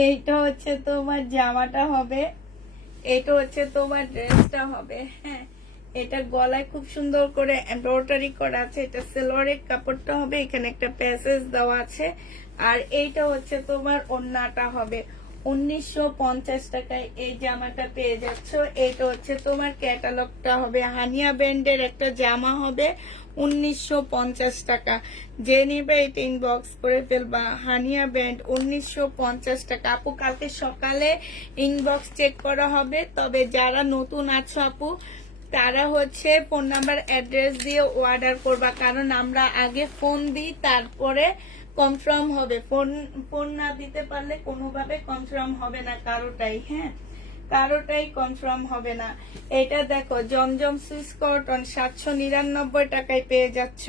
এইটা হচ্ছে তোমার জামাটা হবে, এটা হচ্ছে তোমার ড্রেসটা হবে। হ্যাঁ, এটা গলায় খুব সুন্দর করে এমব্রয়ডারি করা আছে। এটা সেলোয়ারের কাপড়টা হবে, এখানে একটা প্যাসেজ দেওয়া আছে। আর এইটা হচ্ছে তোমার ওড়নাটা হবে। 1950 টাকায় এই জামাটা পেয়ে যাচ্ছ। এইটা হচ্ছে তোমার ক্যাটালগটা হবে। হানিয়া ব্র্যান্ডের একটা জামা হবে 1950 টাকা। যে নিবে এটা ইনবক্স করে ফেলবা। হানিয়া ব্র্যান্ড 1950 টাকা। আপু কালকে সকালে ইনবক্স চেক করা হবে। তবে যারা নতুন আছো আপু, তারা হচ্ছে ফোন নাম্বার অ্যাড্রেস দিয়ে অর্ডার করবা, কারণ আমরা আগে ফোন দিই তারপরে কনফার্ম হবে। ফোন না দিতে পারলে কোনোভাবে কনফার্ম হবে না কারোটাই। হ্যাঁ, কারোটাই কনফার্ম হবে না। এটা দেখো জমজম সুইস কটন 799 টাকায় পেয়ে যাচ্ছ।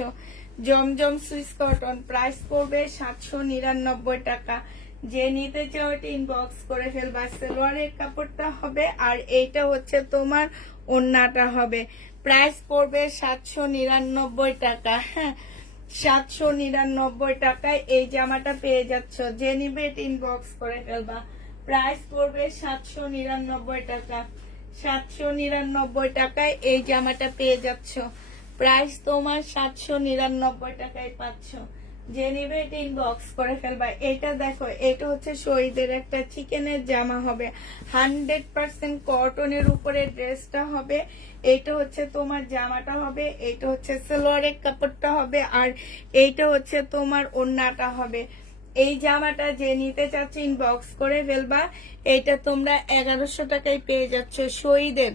জমজম সুইস কটন প্রাইস পড়বে 799 টাকা। যে নিতে চাও এটা ইনবক্স করে ফেলবা। সালোয়ারের কাপড়টা হবে, আর এইটা হচ্ছে তোমার ওড়নাটা হবে। প্রাইস পড়বে 799 টাকা। হ্যাঁ, 799 টাকায় এই জামাটা পেয়ে যাচ্ছ। যে নিবে এটা ইনবক্স করে ফেলবা। প্রাইস পড়বে 799 টাকা। 799 টাকায় এই জামাটা পেয়ে যাচ্ছ। প্রাইস তোমার 799 টাকায় পাচ্ছ। যে নিবে এটা ইনবক্স করে ফেলবা। এটা দেখো, এটা হচ্ছে শহীদের একটা চিকেনের জামা হবে, 100% কটনের উপরে ড্রেসটা হবে। এইটা হচ্ছে তোমার জামাটা হবে, এইটা হচ্ছে সালোয়ারের কাপড়টা হবে, আর এইটা হচ্ছে তোমার ওড়নাটা হবে। এই জামাটা যে নিতে চাচ্ছে ইনবক্স করে ফেলবা। এইটা তোমরা 1100 টাকায় পেয়ে যাচ্ছ। শহীদের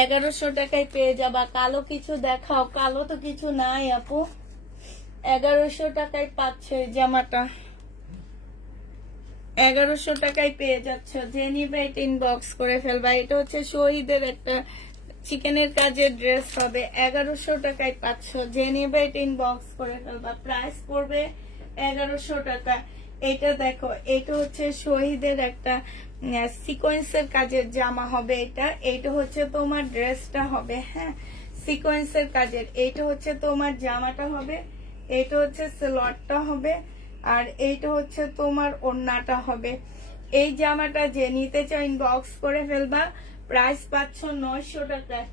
1100 টাকায় পেয়ে যাবা। কালো কিছু দেখাও। কালো তো কিছু নাই আপু। 1100 টাকায় পাচ্ছ এই জামাটা। 1100 টাকায় পেয়ে যাচ্ছ। যে নিবে এটা ইনবক্স করে ফেলবা। এটা হচ্ছে শহীদের একটা চিকেনের কাজের ড্রেস হবে, 1100 টাকায় পাচ্ছ। যে নিবে এটা ইনবক্স করে ফেলবা। প্রাইস পড়বে 1100 টাকা। এটা দেখো, এটা হচ্ছে শহীদের একটা সিকোয়েন্সের কাজের জামা হবে। এইটা হচ্ছে তোমার ড্রেসটা হবে। হ্যাঁ, সিকোয়েন্সের কাজের। এইটা হচ্ছে তোমার জামাটা হবে, এইটা হচ্ছে সালোয়ারটা হবে, আর এইটা হচ্ছে তোমার ওড়নাটা হবে। এই জামাটা যে নিতে চাও ইনবক্স করে ফেলবা। প্রাইস পাচ্ছ 900 টাকায়।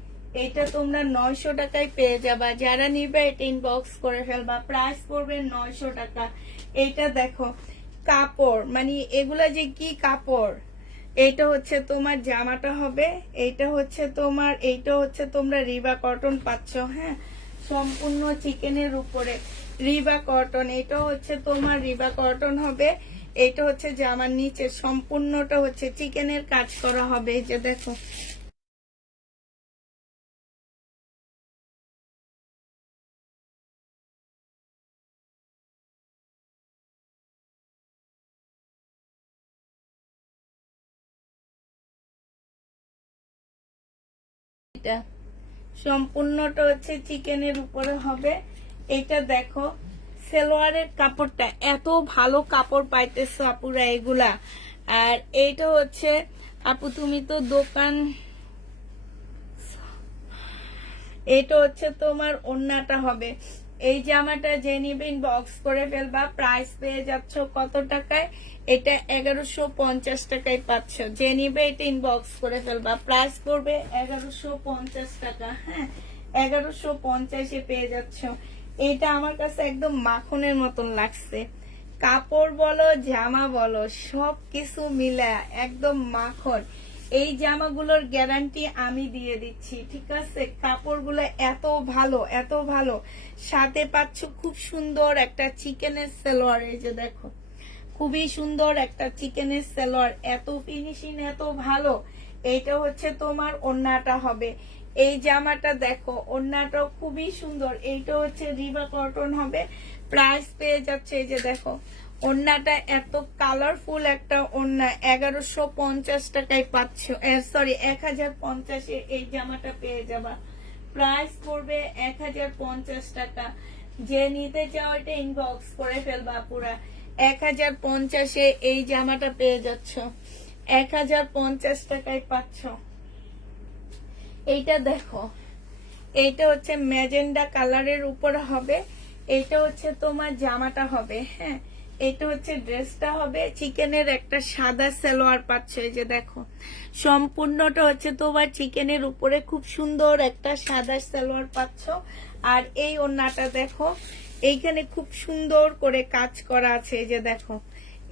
এটা তোমরা 900 টাকায় পেয়ে যাবা। যারা নিবে এটা ইনবক্স করে ফেলবা। প্রাইস পড়বে 900 টাকা। এইটা দেখো, কাপড় মানে এগুলা যে কি কাপড়। এইটা হচ্ছে তোমার জামাটা হবে, এইটা হচ্ছে তোমার, এইটা হচ্ছে তোমরা রিবা কটন পাচ্ছ। হ্যাঁ, সম্পূর্ণ চিকেনের উপরে রিবা কটন। এটা হচ্ছে তোমার রিবা কটন হবে। এটা হচ্ছে জামার নিচে সম্পূর্ণটা হচ্ছে চিকেনের কাজ করা হবে। এই যে দেখো, এটা সম্পূর্ণটা হচ্ছে চিকেনের উপরে হবে। এটা দেখো সালোয়ারের কাপড়টা এত ভালো কাপড় পাইতেছো আপুরা এগুলা। আর এইটা হচ্ছে আপু তুমি তো দোকান, এটা হচ্ছে তোমার ওড়নাটা হবে। এই জামাটা যে নিবে ইনবক্স করে ফেলবা, প্রাইস পেয়ে যাচ্ছ কত টাকায়? এটা 1150 টাকায় পাচ্ছ। যে নিবে এটা ইনবক্স করে ফেলবা, প্রাইস পড়বে 1150 টাকা। হ্যাঁ 1150-এ পেয়ে যাচ্ছ। এটা আমার কাছে একদম মাখনের মতন লাগছে, কাপড় বলো জামা বলো সব কিছু মিলা একদম মাখন। এই জামাগুলোর গ্যারান্টি আমি দিয়ে দিচ্ছি, ঠিক আছে? কাপড়গুলো এত ভালো এত ভালো, সাথে পাচ্ছ খুব সুন্দর একটা চিকেনের সালোয়ার। এই যে দেখো খুবই সুন্দর একটা চিকেনের সালোয়ার, এত ফিনিশিং এত ভালো। এইটা হচ্ছে তোমার ওড়নাটা হবে। এই জামাটা দেখো ওড়নাটাও খুবই সুন্দর, এইটা হচ্ছে রিবা কটন হবে। প্রাইস পেয়ে যাচ্ছে এই যে দেখো ওড়নাটা এত কালারফুল একটা ওড়না, 1150 টাকায় পাচ্ছ, সরি 1050-এ এই জামাটা পেয়ে যাবা। প্রাইস পড়বে 1050 টাকা। যে নিতে চাও এটা ইনবক্স করে ফেলবা পুরা। 1050-এ এই জামাটা পেয়ে যাচ্ছ, 1050 টাকায় পাচ্ছ। এইটা দেখো এইটা হচ্ছে ম্যাজেন্ডা কালারের উপর হবে। এইটা হচ্ছে তোমার জামাটা হবে। হ্যাঁ এটা হচ্ছে ড্রেসটা হবে। চিকেনের একটা সাদা সালোয়ার পাচ্ছ। এই যে দেখো সম্পূর্ণটা হচ্ছে তোমার চিকেনের উপরে খুব সুন্দর একটা সাদা সালোয়ার পাচ্ছ। আর এই ওড়নাটা দেখো এইখানে খুব সুন্দর করে কাজ করা আছে। এই যে দেখো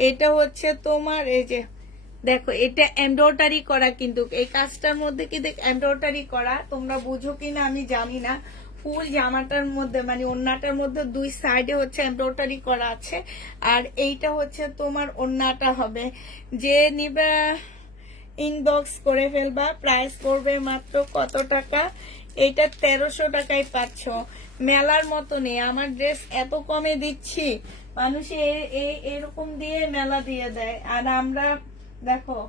এটা হচ্ছে তোমার এই যে দেখো এটা এমব্রয়ডারি করা, কিন্তু এই কাজটার মধ্যে কি দেখ এমব্রয়ডারি করা, তোমরা বুঝো কিনা আমি জানি না। ফুল জামাটার মধ্যে মানে ওড়নাটার মধ্যে দুই সাইডে হচ্ছে এমব্রয়ডারি করা আছে। আর এইটা হচ্ছে তোমার ওড়নাটা হবে। যে নিবা ইনবক্স করে ফেলবা, প্রাইস পড়বে মাত্র কত টাকা? এইটা 1300 টাকায় পাচ্ছ। মেলার মতো নেই, আমার ড্রেস এত কমে দিচ্ছি, মানুষ এরকম দিয়ে মেলা দিয়ে দেয়। আর আমরা দেখো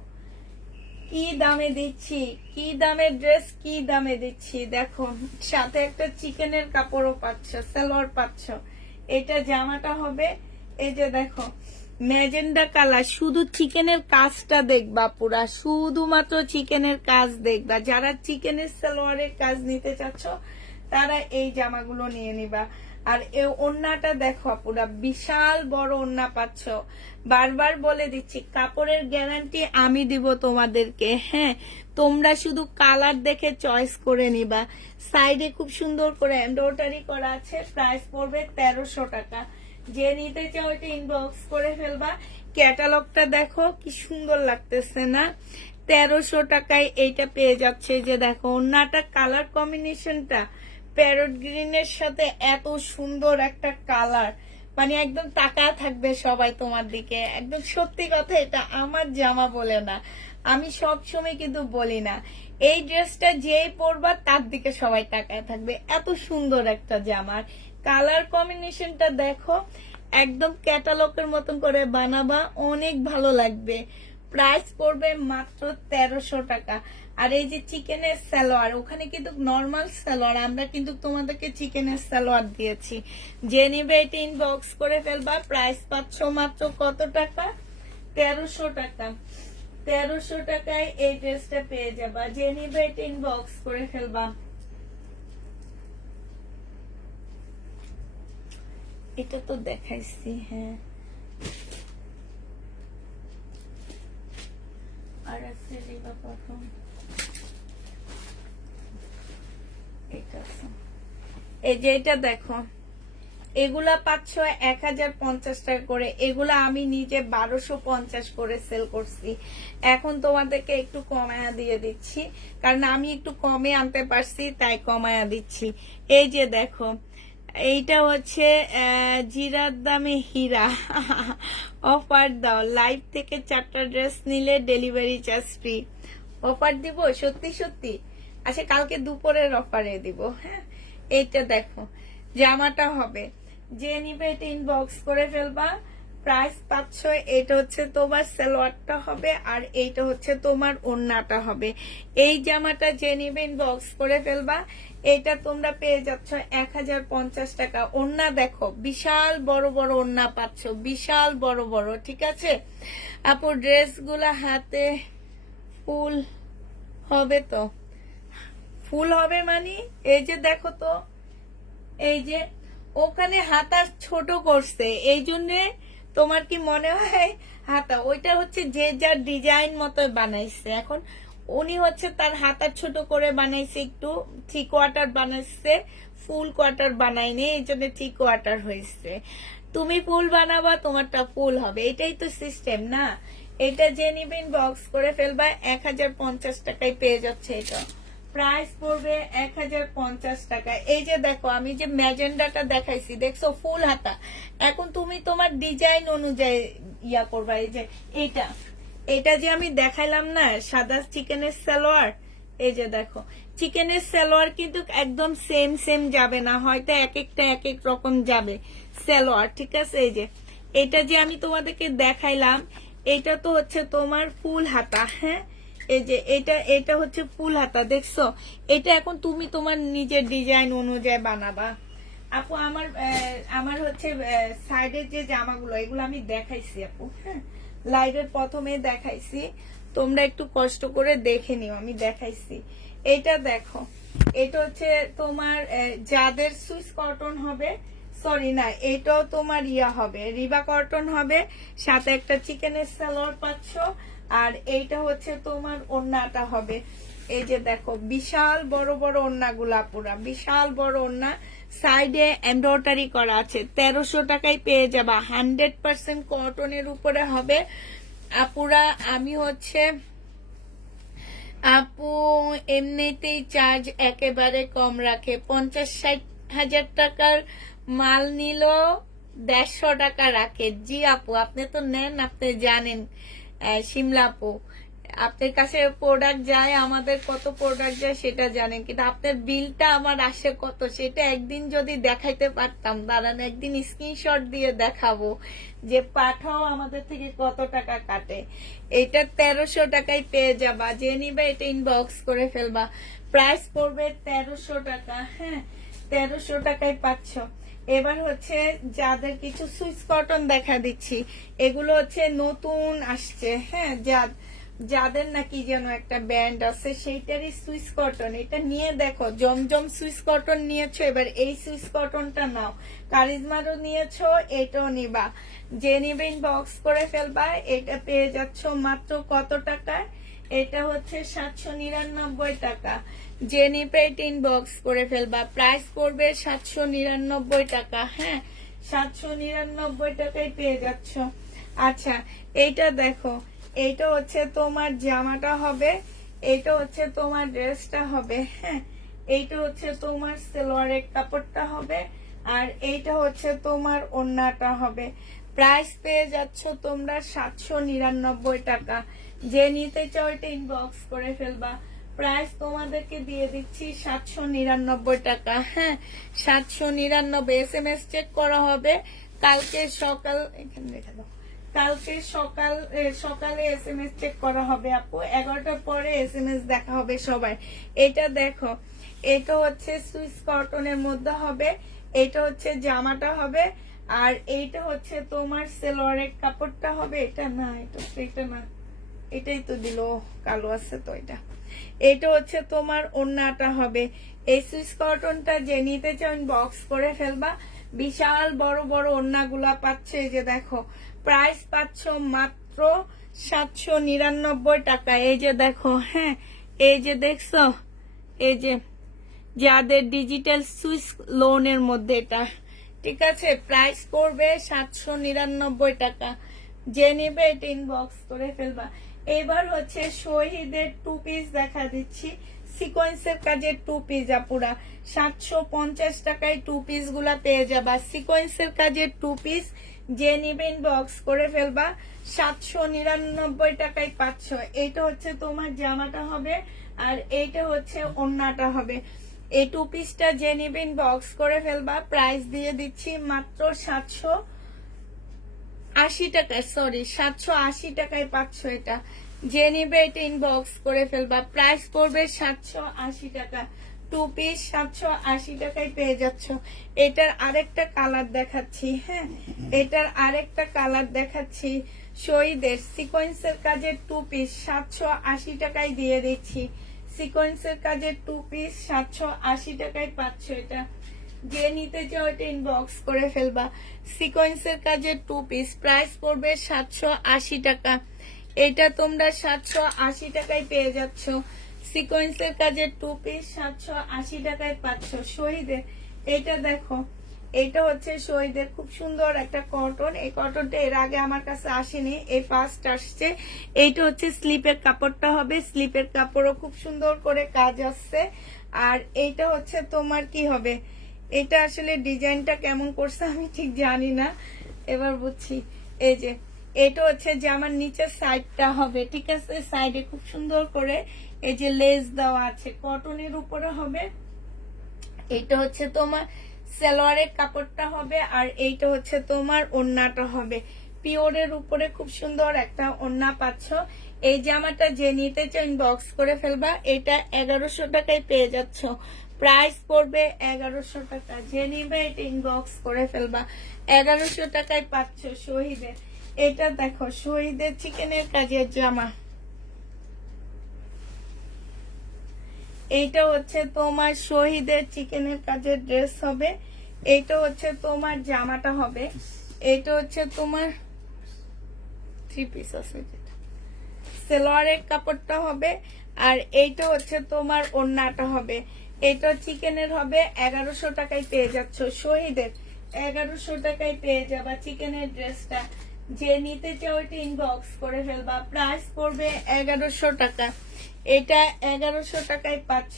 কি দামে দিচ্ছি, কি দামের ড্রেস কি দামে দিচ্ছি। দেখো সাথে একটা চিকেনের কাপড়ও পাচ্ছ, সালোয়ার পাচ্ছ। এটা জামাটা হবে। এই যে দেখো ম্যাজেন্ডা কালার, শুধু চিকেনের কাজটা দেখবা, পুরা শুধুমাত্র চিকেনের কাজ দেখবা। যারা চিকেনের সালোয়ারের কাজ নিতে চাচ্ছ তারা এই জামাগুলো নিয়ে নিবা। আর এই ওড়নাটা দেখো পুরা বিশাল বড় ওড়না পাচ্ছ। বারবার বলে দিচ্ছি কাপড়ের গ্যারান্টি আমি দিব তোমাদেরকে। হ্যাঁ তোমরা শুধু কালার দেখে চয়েস করে নিবা। সাইডে খুব সুন্দর করে এমব্রয়ডারি করা আছে। প্রাইস পড়বে 1300 টাকা। যে নিতে চাও এটা ইনবক্স করে ফেলবা। ক্যাটালগটা দেখো কি সুন্দর লাগতেছে না? 1300 টাকায় এইটা পেয়ে যাচ্ছে। যে দেখো ওড়নাটা কালার কম্বিনেশনটা প্যারট গ্রিনের সাথে এত সুন্দর একটা কালার, মানে একদম তাকায় থাকবে সবাই তোমার দিকে। একদম সত্যি কথা, এটা আমার জামা বলে না, আমি সব সময় কিন্তু বলি না, এই ড্রেসটা যেই পরবা তার দিকে সবাই তাকায় থাকবে। এত সুন্দর একটা জামার কালার কম্বিনেশনটা দেখো, একদম ক্যাটালগের মতন করে বানাবা, অনেক ভালো লাগবে। প্রাইস পড়বে মাত্র 1300 টাকা। আর এই যে চিকেনের সালোয়ার, ওখানে কিন্তু নর্মাল সালোয়ার, আমরা কিন্তু তোমাদেরকে চিকেনের সালোয়ার দিয়েছি। যে নিবে এটা ইনবক্স করে ফেলবা। প্রাইস পাচ্ছ মাত্র কত টাকা? 1300 টাকা। 1300 টাকায় এই ড্রেসটা পেয়ে যাবা। যে নিবে এটা ইনবক্স করে ফেলবা। এটা তো দেখাইছি। হ্যাঁ আর আছে রিবা প্রথম এই যে এটা দেখো, এগুলা পাচ্ছ 1050 টাকা করে। এগুলা আমি নিজে 1250 করে সেল করছি। এখন তোমাদেরকে একটু কমায়া দিয়ে দিচ্ছি, কারণ আমি একটু কমে আনতে পারছি তাই কমায়া দিচ্ছি। এই যে দেখো এইটা হচ্ছে জিরার দামে হীরা। অফার দাও, লাইভ থেকে 4টা ড্রেস নিলে ডেলিভারি চার্জ ফ্রি। অফার দিব সত্যি সত্যি? আচ্ছা কালকে দুপুরের অফারে দিব। হ্যাঁ এইটা দেখো জামাটা হবে। যে নিবে এটা ইনবক্স করে ফেলবা। প্রাইস পাচ্ছ। এটা হচ্ছে তোমার সালোয়ারটা হবে, আর এইটা হচ্ছে তোমার ওড়নাটা হবে। এই জামাটা যে নিবে ইনবক্স করে ফেলবা। এটা তোমরা পেয়ে যাচ্ছ 1050 টাকা। ওড়না দেখো, বিশাল বড় বড় ওড়না পাচ্ছ, বিশাল বড় বড়। ঠিক আছে আপু, ড্রেসগুলা হাতে ফুল হবে তো? ফুল হবে মানে এই যে দেখো তো, এই যে ওখানে হাতা ছোট করছে, এই জন্যে তোমার কি মনে হয় হাতা? ওইটা হচ্ছে যে যার ডিজাইন মতো বানাইছে। এখন উনি হচ্ছে তার হাতা ছোট করে বানাইছে, একটু 3 কোয়ার্টার বানাইছে, ফুল কোয়ার্টার বানাইনি, এই জন্য 3 কোয়ার্টার হয়েছে। তুমি ফুল বানাবা, তোমারটা ফুল হবে, এটাই তো সিস্টেম না? এটা যে নিবেন বক্স করে ফেলবা, 1050 টাকায় পেয়ে যাচ্ছে। এটা প্রাইস পড়বে 1050 টাকা। এই যে দেখো, আমি যে ম্যাজেন্ডাটা দেখাইছি, দেখছো ফুল হাতা। এখন তুমি তোমার ডিজাইন অনুযায়ী ইয়া করবা। এই যে এটা এটা যে আমি দেখাইলাম না, সাদা চিকেনের সালোয়ার, এই যে দেখো চিকেনের সালোয়ার কিন্তু একদম সেম সেম যাবে না, হয়তো এক একটা এক এক রকম যাবে সালোয়ার। ঠিক আছে, এই যে এটা যে আমি তোমাদেরকে দেখাইলাম, এটা তো হচ্ছে তোমার ফুল হাতা। হ্যাঁ, এই যে এটা হচ্ছে ফুল হাতা, দেখছো? এটা এখন তুমি তোমার নিজের ডিজাইন অনুযায়ী বানাবা। আপু আমার হচ্ছে সাইডের যে জামাগুলো, এগুলো আমি দেখাইছি আপু। হ্যাঁ, লাইভের প্রথমে দেখাইছি, তোমরা একটু কষ্ট করে দেখে নিও, আমি দেখাইছি। এটা দেখো, এটা হচ্ছে তোমার যাদের সুইস কটন হবে, সরি না, এটাও তোমার ইয়া হবে, রিবা কটন হবে, সাথে একটা চিকেনের সালোয়ার পাচ্ছ। আর এইটা হচ্ছে তোমার ওড়নাটা হবে। এই যে দেখো, বিশাল বড় বড় ওড়নাগুলা, পুরা বিশাল বড় ওড়না, সাইডে এমব্রয়ডারি করা আছে। 1300 টাকায় পেয়ে যাবা, 100% কটনের উপরে হবে। আপুরা আমি হচ্ছে আপু এমনিতেই চার্জ একেবারে কম রাখে, 50-60 হাজার টাকার মাল নিল 150 টাকা রাখে। জি আপু, আপনি তো নেন, আপনি জানেন। শিমলা আপু, আপনার কাছে প্রোডাক্ট যায়, আমাদের কত প্রোডাক্ট যায় সেটা জানেন, কিন্তু আপনার বিলটা আমার আসে কত সেটা একদিন যদি দেখাইতে পারতাম, দাঁড়ান একদিন স্ক্রিনশট দিয়ে দেখাবো যে পাঠাও আমাদের থেকে কত টাকা কাটে। এটা 1300 টাকায় পেয়ে যাবা, যে নিবা এটা ইনবক্স করে ফেলবা। প্রাইস পড়বে 1300 টাকা। হ্যাঁ, 1300 টাকায় পাচ্ছ। এবার হচ্ছে যাদের কিছু সুইস কটন দেখা দিচ্ছি, এগুলো হচ্ছে নতুন আসছে। হ্যাঁ, যাদের নাকি যেন একটা ব্যান্ড আছে, সেইটারই সুইস কটন। এটা নিয়ে দেখো, জমজম সুইস কটন নিয়েছো, এবার এই সুইস কটনটা নাও। কারিজমারও নিয়েছো, এটাও নিবা। যে নিবে ইনবক্স করে ফেলবা। এটা পেয়ে যাচ্ছ মাত্র কত টাকায়? এটা হচ্ছে 799 টাকা। যে নিবে এটা ইনবক্স করে ফেলবা। প্রাইস পড়বে 799 টাকা। হ্যাঁ, 799 টাকায় পেয়ে যাচ্ছ। আচ্ছা, এইটা দেখো, এইটা হচ্ছে তোমার জামাটা হবে, এইটা হচ্ছে তোমার ড্রেসটা হবে। হ্যাঁ, এইটা হচ্ছে তোমার সালোয়ারের কাপড়টা হবে, আর এইটা হচ্ছে তোমার ওড়নাটা হবে। প্রাইস পেয়ে যাচ্ছ তোমরা 799 টাকা। যে নিতে চাও এটা ইনবক্স করে ফেলবা। প্রাইস তোমাদেরকে দিয়ে দিচ্ছি 799 টাকা। হ্যাঁ, 799। SMS চেক করা হবে কালকে সকাল, এখানে রেখে দাও, কালকে সকালে SMS চেক করা হবে আপু, 11টার পরে SMS দেখা হবে সবাই। এটা দেখো, এটা হচ্ছে সুইস কটনের মধ্যে হবে, এটা হচ্ছে জামাটা হবে, আর এইটা হচ্ছে তোমার সালোয়ারের কাপড়টা হবে। এটা না, এটা না, এটাই তো দিল, কালো আছে তো। এটা হচ্ছে তোমার ওড়নাটা হবে। এই সুইস কটনটা যে নিতে চাও বক্স করে ফেলবা। বিশাল বড় বড় ওড়নাগুলা পাচ্ছে, এই যে দেখো। প্রাইস পাচ্ছ মাত্র 799 টাকা। এই যে দেখো, হ্যাঁ, এই যে দেখছো, এই যে যাদের ডিজিটাল সুইস লোনের মধ্যে এটা, ঠিক আছে? প্রাইস করবে 799 টাকা। যে নেবে এটা ইনবক্স করে ফেলবা। এবার হচ্ছে শহীদের 2 পিস দেখা দিচ্ছি, সিকোয়েন্সের কাজের 2 পিস আপুরা। 750 টাকায় 2 পিস গুলা পেয়ে যাবা, সিকোয়েন্সের কাজের 2 পিস। যে নিবে ইনবক্স করে ফেলবা। 799 টাকায় পাচ্ছ। এইটা হচ্ছে তোমার জামাটা হবে, আর এইটা হচ্ছে ওড়নাটা হবে। এই 2 পিসটা যে নিবেন বক্স করে ফেলবা। প্রাইস দিয়ে দিচ্ছি মাত্র টাকা, সরি 780 পাচ্ছ। এটা যে নিবে এটা ইনবক্স করে ফেলবা। প্রাইস পড়বে 780 টু পিস 780 পেয়ে যাচ্ছ। এটার আরেকটা কালার দেখাচ্ছি। হ্যাঁ, এটার আরেকটা কালার দেখাচ্ছি। শহীদের সিকোয়েন্সের কাজের টু পিস 780 দিয়ে দিচ্ছি। সিকোয়েন্সের কাজের টু পিস 780 পাচ্ছ। এটা যে নিতে চাও এটা ইনবক্স করে ফেলবা। সিকোয়েন্সের কাজের টু পিস প্রাইস পড়বে 780 এটা তোমরা 780 পেয়ে যাচ্ছ। সিকোয়েন্সের কাজের টু পিস 780 পাচ্ছ। শহীদের এটা দেখো, এটা হচ্ছে শহীদের খুব সুন্দর একটা কটন। এই কটনটা এর আগে আমার কাছে আসেনি, এই ফার্স্ট আসছে। এইটা হচ্ছে স্লিপের কাপড়টা হবে। স্লিপের কাপড়ও খুব সুন্দর করে কাজ আসছে। আর এইটা হচ্ছে তোমার কি হবে, এটা আসলে ডিজাইনটা কেমন করছে আমি ঠিক জানি না, এবার বুঝছি। এই যে এটা হচ্ছে জামার নিচের সাইডটা হবে, ঠিক আছে। সাইডে খুব সুন্দর করে এই যে লেস দেওয়া আছে, কটনের উপরে হবে। এটা হচ্ছে তোমার সালোয়ারের কাপড়টা হবে, আর এইটা হচ্ছে তোমার ওড়নাটা হবে। পিওরের উপরে খুব সুন্দর একটা ওড়না পাচ্ছ। এই জামাটা যে নিতে চাও ইনবক্স করে ফেলবা। এটা 1100 টাকায় পেয়ে যাচ্ছ। প্রাইস পড়বে 1100 টাকা। যে নিবে এটা ইনবক্স করে ফেলবা। 1100 টাকায় পাচ্ছ শহীদের। এটা দেখো শহীদের চিকেনের কাজের জামা। এইটা হচ্ছে তোমার শহীদের চিকেনের কাজের ড্রেস হবে। এইটা হচ্ছে তোমার জামাটা হবে। এইটা হচ্ছে তোমার থ্রি পিস আছে যেটা, সালোয়ারের কাপড়টা হবে। আর এইটা হচ্ছে তোমার ওড়নাটা হবে। এটা চিকেনের হবে। 1100 টাকায় পেয়ে যাচ্ছ শহীদের। 1100 টাকায় পেয়ে যাবা চিকেনের ড্রেসটা। যে নিতে চাও এটা ইনবক্স করে ফেলবা। প্রাইস পড়বে 1100 টাকা। এটা 1100 টাকায় পাচ্ছ।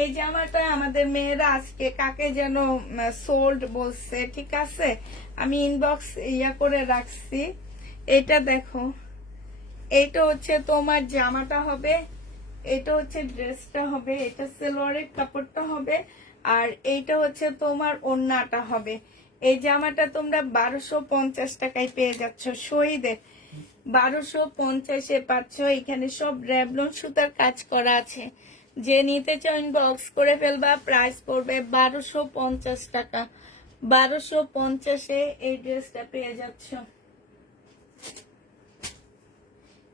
এই জামাটা আমাদের মেয়েরা আজকে কাকে যেন সোল্ড বলছে, ঠিক আছে, আমি ইনবক্স ইয়া করে রাখছি। এটা দেখো, এইটা হচ্ছে তোমার জামাটা হবে। এটা হচ্ছে ড্রেসটা হবে। এটা সালোয়ারের কাপড়টা হবে। আর এইটা হচ্ছে তোমার ওড়নাটা হবে। এই জামাটা তোমরা 1250 টাকায় পেয়ে যাচ্ছ শহীদের। 1250-এ পাচ্ছ। এখানে সব র্যাবলন সুতার কাজ করা আছে। যে নিতে চাও ইনবক্স করে ফেলবা। প্রাইস পড়বে 1250 টাকা। 1250-এ এই ড্রেসটা পেয়ে যাচ্ছ।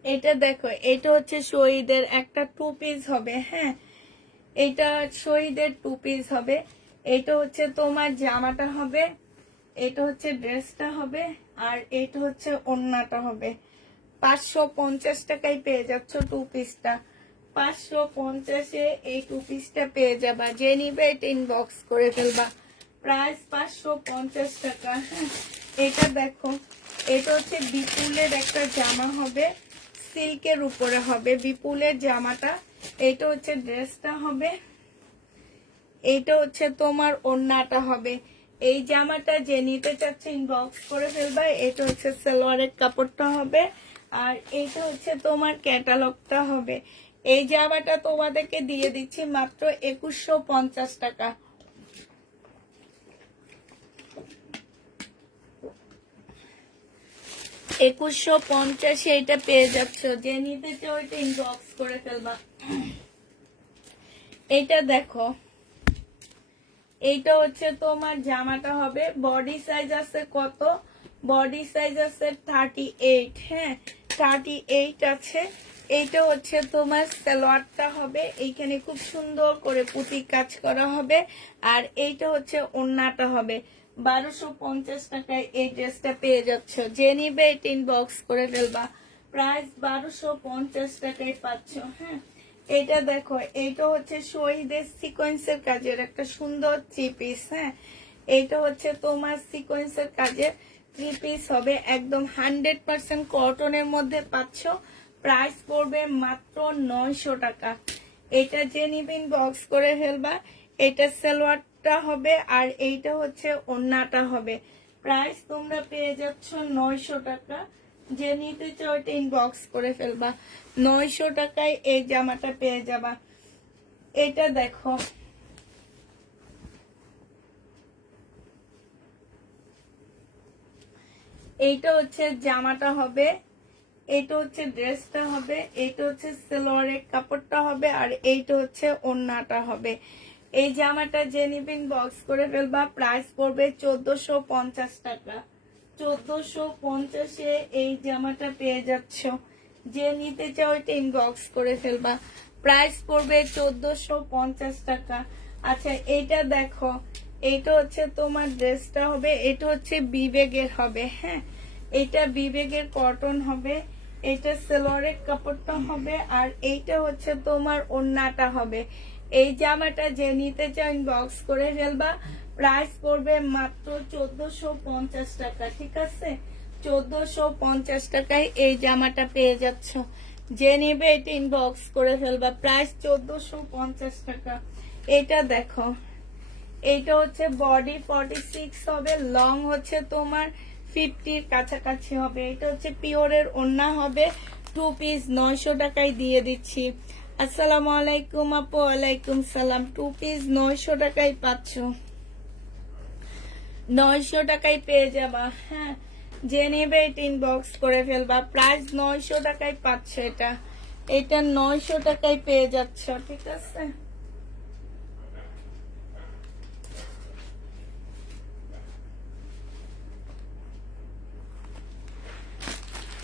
এটা দেখো, এটা হচ্ছে শহীদের একটা টু পিস হবে। হ্যাঁ, এটা শহীদের টু পিস হবে। এটা হচ্ছে তোমার জামাটা হবে। এটা হচ্ছে ড্রেসটা হবে। আর এটা হচ্ছে ওড়নাটা হবে। 550 টাকায় পেয়ে যাচ্ছ টু পিসটা। 550-এ এই টু পিসটা পেয়ে যাবা। যে নিবে এটা ইনবক্স করে ফেলবা। প্রাইস 550 টাকা। হ্যাঁ, এটা দেখো, এটা হচ্ছে বিপুলের একটা জামা হবে। সিল্কের উপরে হবে বিপুলের জামাটা। এটা হচ্ছে ড্রেসটা হবে। এইটা হচ্ছে তোমার ওড়নাটা হবে। এই জামাটা যে নিতে চাচ্ছে ইনবক্স করে ফেলবা। এটা হচ্ছে সালোয়ারের কাপড়টা হবে। আর এইটা হচ্ছে তোমার ক্যাটালগটা হবে। এই জামাটা তোমাদেরকে দিয়ে দিচ্ছি মাত্র 2150 টাকা। 2150-এ এটা পেয়ে যাচ্ছ। যে নিতে চাও এটা ইনবক্স করে ফেলবা। এইটা দেখো, এইটা হচ্ছে তোমার জামাটা হবে। বডি সাইজ আছে কত? বডি সাইজ আছে 38। হ্যাঁ, 38 আছে। এইটা হচ্ছে তোমার সালোয়ারটা হবে। এইখানে খুব সুন্দর করে পুঁতি কাজ করা হবে। আর এইটা হচ্ছে ওড়নাটা হবে। 1250 টাকায় এই ড্রেসটা পেয়ে যাচ্ছ। যে নিবে এটা ইনবক্স করে ফেলবা। প্রাইস 1250 টাকায় পাচ্ছ। হ্যাঁ, এটা দেখো, এইটা হচ্ছে শহীদের সিকোয়েন্সের কাজের একটা সুন্দর থ্রি পিস। হ্যাঁ, এইটা হচ্ছে তোমার সিকোয়েন্সের কাজের থ্রি পিস হবে। একদম 100% কটনের মধ্যে পাচ্ছ। প্রাইস পড়বে মাত্র 900 টাকা। এটা যে নিবেন বক্স করে ফেলবা। এটা সালোয়ারটা হবে। আর এইটা হচ্ছে ওড়নাটা হবে। প্রাইস তোমরা পেয়ে যাচ্ছ 900 টাকা। যে নিতে চাও এটা ইনবক্স করে ফেলবা। 900 টাকায় এই জামাটা পেয়ে যাবা। এটা দেখো, এইটা হচ্ছে জামাটা হবে, এইটা হচ্ছে ড্রেসটা হবে, এইটা হচ্ছে সালোয়ারের কাপড়টা হবে, আর এইটা হচ্ছে ওড়নাটা হবে। এই জামাটা যে নিবেন বক্স করে ফেলবা, প্রাইস পড়বে 1450 টাকা। 1450-এ এই জামাটা পেয়ে যাচ্ছ। যে নিতে চাও এটা ইনবক্স করে ফেলবা, প্রাইস পড়বে 1450 টাকা। আচ্ছা এইটা দেখো, এইটা হচ্ছে তোমার ড্রেসটা হবে, এটা হচ্ছে বিবেগের হবে। হ্যাঁ, এটা বিবেগের কটন হবে, এটা সালোয়ারের কাপড়টা হবে, আর এইটা হচ্ছে তোমার ওড়নাটা হবে। এই জামাটা যে নিতে চাও ইনবক্স করে ফেলবা, প্রাইস পড়বে মাত্র 1450 টাকা। ঠিক আছে, 1450 টাকায় এই জামাটা পেয়ে যাচ্ছ। যে নেবে এটা ইনবক্স করে ফেলবা, প্রাইস 1450 টাকা। এটা দেখো, এইটা হচ্ছে বডি 46 হবে, লং হচ্ছে তোমার 50-র কাছাকাছি হবে। এটা হচ্ছে পিওরের ওড়না হবে, 2 পিস 900 টাকায় দিয়ে দিচ্ছি। আসসালামু আলাইকুম আপু। ওয়ালাইকুম সালাম। 2 পিস 900 টাকায় পাচ্ছ, 900 টাকায় পেয়ে যাবা। হ্যাঁ, যে নেবে এটা ইনবক্স করে ফেলবা, প্রাইস 900 টাকায় পাচ্ছ। এটা 900 টাকায় পেয়ে যাচ্ছ। ঠিক আছে,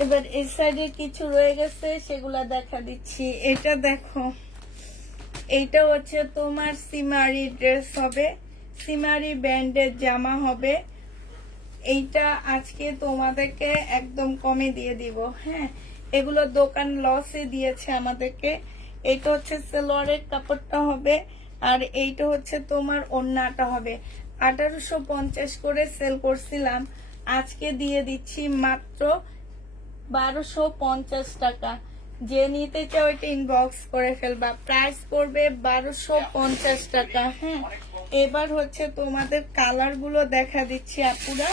এবার এই সাইডে কিছু রয়ে গেছে, সেগুলা দেখা দিচ্ছি। এটা দেখো, এইটা হচ্ছে তোমার সিমারি ড্রেস হবে, সিমারি ব্যান্ডের জামা হবে। এইটা আজকে তোমাদেরকে একদম কমে দিয়ে দিব। হ্যাঁ, এগুলো দোকান লসে দিয়েছে আমাদেরকে। এইটা হচ্ছে সালোয়ারের কাপড়টা হবে, আর এইটা হচ্ছে তোমার ওড়নাটা হবে। 1850 করে সেল করছিলাম, আজকে দিয়ে দিচ্ছি মাত্র 1250 টাকা। যে নিতে চাও এটা ইনবক্স করে ফেলবা, প্রাইস পড়বে 1250 টাকা। হ্যাঁ, এবার হচ্ছে তোমাদের কালার গুলো দেখা দিচ্ছি আপুরা।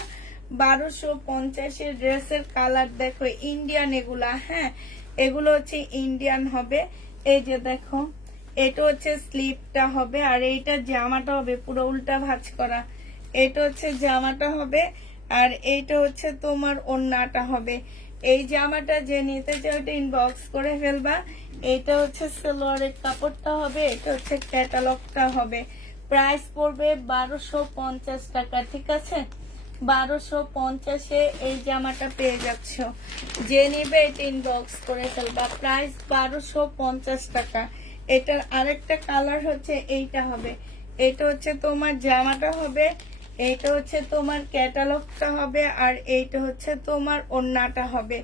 1250-এর ড্রেসের কালার দেখো, ইন্ডিয়ান এগুলা। হ্যাঁ, এগুলো হচ্ছে ইন্ডিয়ান হবে। এই যে দেখো, এটা হচ্ছে স্লিপটা হবে, আর এইটা জামাটা হবে পুরো উল্টা ভাঁজ করা। এটা হচ্ছে জামাটা হবে, আর এইটা হচ্ছে তোমার ওড়নাটা হবে। এই জামাটা যে নিতে চাও এটা ইনবক্স করে ফেলবা। এটা হচ্ছে সালোয়ারের কাপড়টা হবে, এটা হচ্ছে ক্যাটালগটা হবে। প্রাইস পড়বে 1250 টাকা। ঠিক আছে, 1250-এ এই জামাটা পেয়ে যাচ্ছ। যে নিবে এটা ইনবক্স করে ফেলবা, প্রাইস 1250 টাকা। এটার আরেকটা কালার হচ্ছে এইটা হবে, এটা হচ্ছে তোমার জামাটা হবে, এইটা হচ্ছে তোমার ক্যাটালগটা হবে, আর এইটা হচ্ছে তোমার ওড়নাটা হবে।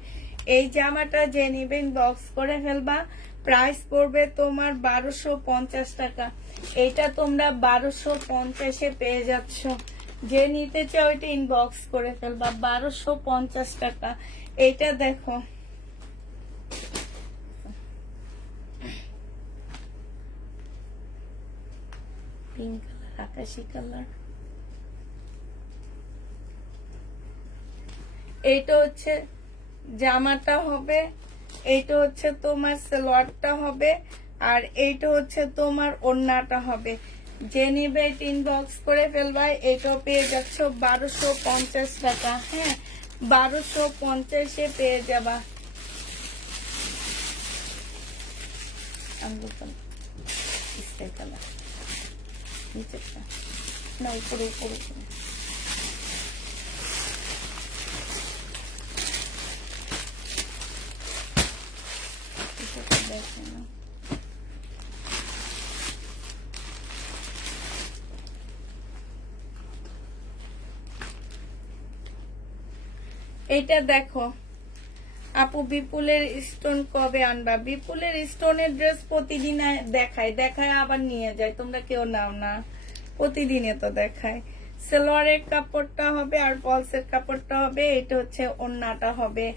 এই জামাটা যে নিবেন বক্স করে ফেলবা, প্রাইস পড়বে তোমার 1250 টাকা। এইটা তোমরা 1250-এ পেয়ে যাচ্ছ। যে নিতে চাও এটা ইনবক্স করে ফেলবা, 1250 টাকা। এইটা দেখো, পিঙ্ক কালার, আকাশি কালার। এইটা হচ্ছে জামাটা হবে, এইটা হচ্ছে তোমার সালোয়ারটা হবে, আর এইটা হচ্ছে তোমার ওড়নাটা হবে। যে নিবে এটা ইনবক্স করে ফেলবা, এটাও পেয়ে যাচ্ছ 1250 টাকা। হ্যাঁ, 1250-এ পেয়ে যাবা। নিচেরটা না, উপরে উপরে উপরে। দেখে না, এইটা দেখো আপু, বিপুলের স্টোন কবে আনবা? বিপুলের স্টোনের ড্রেস প্রতিদিন দেখায় দেখায় আবার নিয়ে যায়, তোমরা কেউ নাও না, প্রতিদিনে তো দেখায়। সালোয়ারের কাপড়টা হবে, আর ফলসের কাপড়টা হবে, এটা হচ্ছে ওড়নাটা হবে।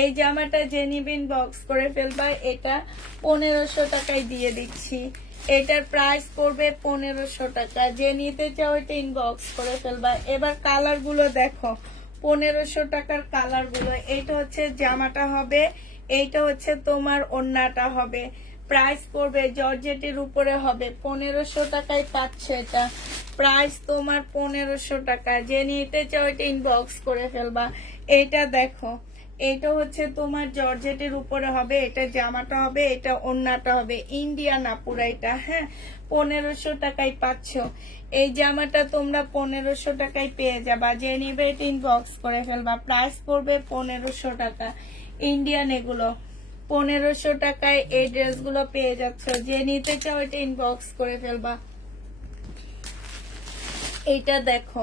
এই জামাটা যে নিবেন বক্স করে ফেলবা, এটা 1500 টাকায় দিয়ে দিচ্ছি। এটার প্রাইস পড়বে 1500 টাকা। যে নিতে চাও এটা ইনবক্স করে ফেলবা। এবার কালার গুলো দেখো, 1500 টাকার কালার গুলো। এইটা হচ্ছে জামাটা হবে, এইটা হচ্ছে তোমার ওড়নাটা হবে। প্রাইস পড়বে জর্জেটের উপরে হবে 1500 টাকায় পাচ্ছ এটা। প্রাইস তোমার 1500 টাকা। যে নিতে চাও এটা ইনবক্স করে ফেলবা। এটা দেখো, এটা হচ্ছে তোমার জর্জেটের উপরে হবে, এটা জামাটা হবে, এটা ওড়নাটা হবে, ইন্ডিয়ান আপুরা এটা, হ্যাঁ 1500 টাকায় পাচ্ছ। এই জামাটা তোমরা 1500 টাকায় পেয়ে যাবা। যে নিবে এটা ইনবক্স করে ফেলবা। প্রাইস পড়বে 1500 টাকা। ইন্ডিয়ান এগুলো 1500 টাকায় এই ড্রেসগুলো পেয়ে যাচ্ছ। যে নিতে চাও এটা ইনবক্স করে ফেলবা। এইটা দেখো,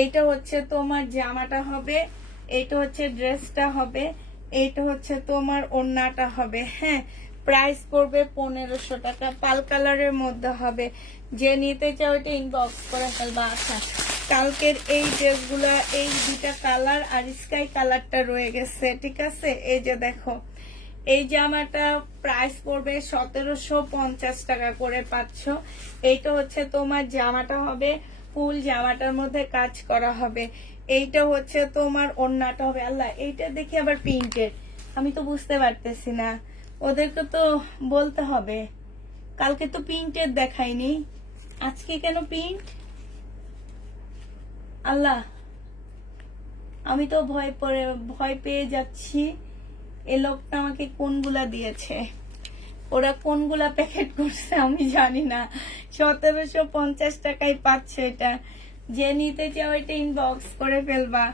এইটা হচ্ছে তোমার জামাটা হবে, এইটা হচ্ছে ড্রেসটা হবে, এইটা হচ্ছে তোমার ওড়নাটা হবে, হ্যাঁ প্রাইস পড়বে 1500 টাকা। পাল কালারের মধ্যে হবে। যে নিতে চাও এটা ইনবক্স করে ফেলবা। আচ্ছা, কালকের এই ড্রেসগুলো, এই দুটা কালার আর স্কাই কালারটা রয়ে গেছে, ঠিক আছে। এই যে দেখো, এই জামাটা প্রাইস পড়বে 1750 টাকা করে পাচ্ছ। এইটা হচ্ছে তোমার জামাটা হবে, ফুল জামাটার মধ্যে কাজ করা হবে। এইটা হচ্ছে তোমার ওড়নাটা হবে। আল্লাহ, এইটা দেখি আবার প্রিন্টেড, আমি তো বুঝতে পারতেছি না। ওদেরকে তো বলতে হবে, কালকে তো প্রিন্টেড দেখায়নি, আজকে কেন প্রিন্ট? আল্লাহ, আমি তো ভয় পেয়ে যাচ্ছি। এ লোকটা আমাকে কোনগুলা দিয়েছে, ওরা কোনগুলা প্যাকেট করছে আমি জানি না। 1750 টাকায় পাচ্ছে এটা। যে নিতে চাও এটা ইনবক্স করে ফেলবা।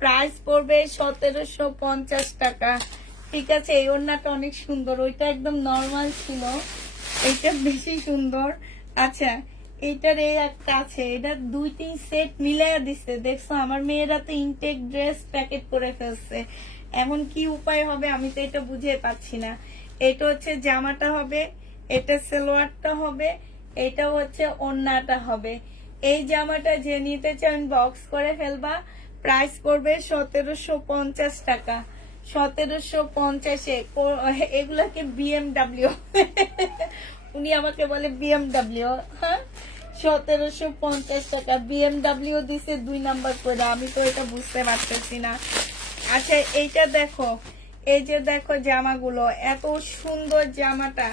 প্রাইস পড়বে 1750 টাকা, ঠিক আছে। এই ওড়নাটা অনেক সুন্দর, ওইটা একদম নর্মাল ছিল, এইটা বেশি সুন্দর। আচ্ছা, এইটার এই একটা আছে, এটা 2-3 সেট মিলাইয়া দিচ্ছে, দেখছো। আমার মেয়েরা তো ইনটেক ড্রেস প্যাকেট করে ফেলছে, এমন কি উপায় হবে আমি তো এটা বুঝে পাচ্ছি না। এটা হচ্ছে জামাটা হবে, এটা সালোয়ারটা হবে, এটা হচ্ছে ওড়নাটা হবে। এই জামাটা যে নিতে চান বক্স করে ফেলবা। প্রাইস পড়বে 1750 টাকা। 1750-এ এগুলাকে বিএমডাব্লিউ উনি আমাকে বলে বিএমডাব্লিউ, হ্যাঁ 1750 টাকা। বিএমডাব্লিউ দিছে 2 নাম্বার করে, আমি তো এটা বুঝতে পারতেছি না। আচ্ছা, এইটা দেখো, এই যে দেখো জামাগুলো, এত সুন্দর জামাটা।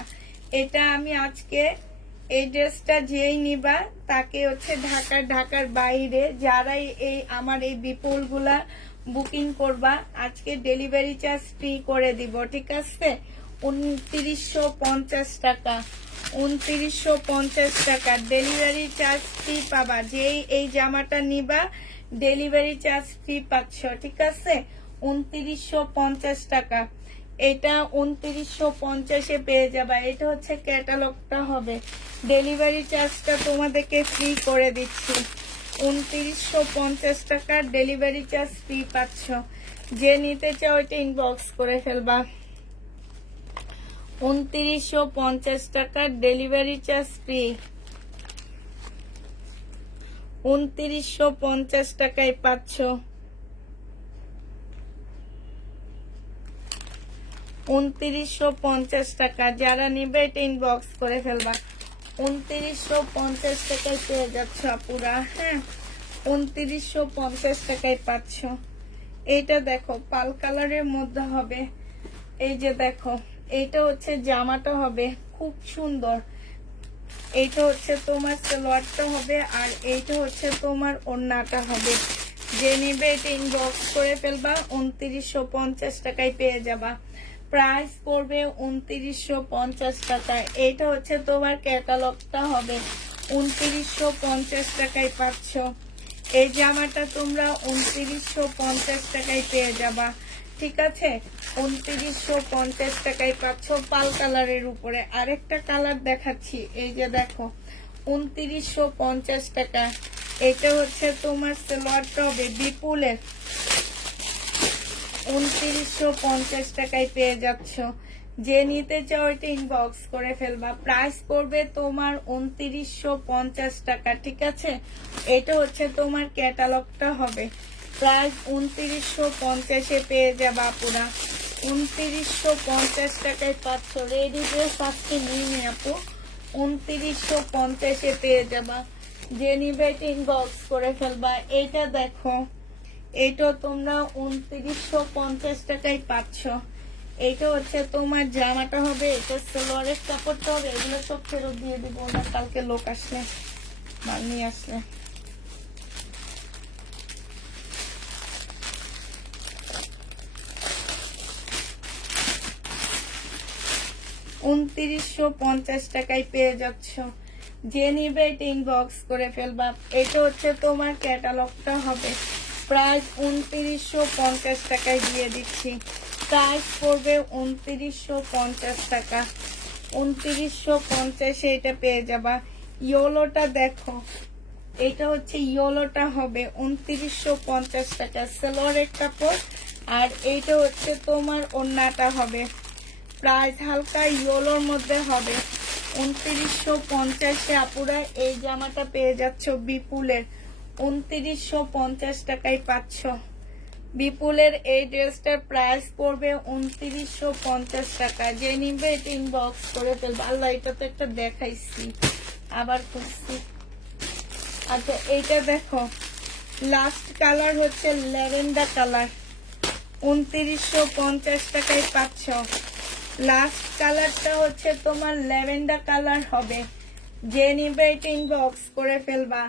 এটা আমি আজকে এই ড্রেসটা যেই নিবা তাকে হচ্ছে ঢাকার বাইরে যারাই এই আমার এই বিপুলগুলা বুকিং করবা, আজকে ডেলিভারি চার্জ ফ্রি করে দিব, ঠিক আছে। 2950 টাকা, 2950 টাকা ডেলিভারি চার্জ ফ্রি পাবা। যেই এই জামাটা নিবা ডেলিভারি চার্জ ফ্রি পাচ্ছ, ঠিক আছে। 2950 টাকা, এটা 2950-এ পেয়ে যাবা। এটা হচ্ছে ক্যাটালগটা হবে, ডেলিভারি চার্জটা তোমাদেরকে ফ্রি করে দিচ্ছি। 2950 টাকা ডেলিভারি চার্জ ফ্রি পাচ্ছ। যে নিতে চাও এটা ইনবক্স করে ফেলবা। 2950 টাকা ডেলিভারি চার্জ ফ্রি। 2950 টাকায় পাচ্ছ। 2950 টাকা, যারা নিবে এটা ইনবক্স করে ফেলবা। 2950 টাকায় পেয়ে যাচ্ছ আপুরা, হ্যাঁ 2950 টাকায় পাচ্ছ। এইটা দেখো, পাল কালারের মধ্যে হবে। এই যে দেখো, এইটা হচ্ছে জামাটা হবে, খুব সুন্দর। এইটা হচ্ছে তোমার সালোয়ারটা হবে, আর এইটা হচ্ছে তোমার ওড়নাটা হবে। যে নিবে এটা ইনবক্স করে ফেলবা। 2950 টাকায় পেয়ে যাবা। প্রাইস পড়বে 2950 টাকা। এইটা হচ্ছে তোমার ক্যাটালগটা হবে, 2950 টাকায় পাচ্ছ। এই জামাটা তোমরা 2950 টাকায় পেয়ে যাবা, ঠিক আছে। 2950 টাকায় পাচ্ছ পাল কালারের উপরে। আরেকটা কালার দেখাচ্ছি, এই যে দেখো 2950 টাকা। এটা হচ্ছে তোমার সালোয়ারটা হবে বিপুলের, 2950 টাকায় পেয়ে যাচ্ছ। যে নিতে চাও এটা ইনবক্স করে ফেলবা। প্রাইস পড়বে তোমার 2950 টাকা, ঠিক আছে। এটা হচ্ছে তোমার ক্যাটালগটা হবে। প্রাইস 2950-এ পেয়ে যাবা আপুরা। 2950 টাকায় পাচ্ছ। রেডি ড্রেস আজকে নিয়ে আপু 2950-এ পেয়ে যাবা। যে নিবে এটা ইনবক্স করে ফেলবা। এটা দেখো, এটা তোমরা 2950 টাকায় পাচ্ছ। এইটা হচ্ছে তোমার জামাটা হবে, এটা সালোয়ারের কাপড়টা হবে। এগুলো সব ফেরত দিয়ে দিব না, কালকে লোক আসলে মাল নিয়ে আসলে। টাকায় পেয়ে যাচ্ছ। যে নিবে এটা ইনবক্স করে ফেলবা। এটা হচ্ছে তোমার ক্যাটালগটা হবে, প্রাইস 2950 টাকায় দিয়ে দিচ্ছি। প্রাইস পড়বে 2950 টাকা। 2950 এটা পেয়ে যাবা। ইয়োলোটা দেখো, এটা হচ্ছে ইয়োলোটা হবে 2950 টাকা, সালোয়ারের কাপড়। আর এইটা হচ্ছে তোমার ওড়নাটা হবে, প্রাইস হালকা ইয়োলোর মধ্যে হবে 2950। আপুরা এই জামাটা পেয়ে যাচ্ছ বিপুলের, 2950 টাকায় পাচ্ছ। বিপুলের এই ড্রেসটার প্রাইস পড়বে 2950 টাকা। যে নিবে এটা ইনবক্স করে ফেলবে। আল্লাহ, এটা তো একটা দেখাইছি, আবার করছি। আচ্ছা, এইটা দেখো, লাস্ট কালার হচ্ছে ল্যাভেন্ডার কালার, 2950 টাকায় পাচ্ছ। লাস্ট কালারটা হচ্ছে তোমার ল্যাভেন্ডার কালার হবে। যে নিবে এটা ইনবক্স করে ফেলবা।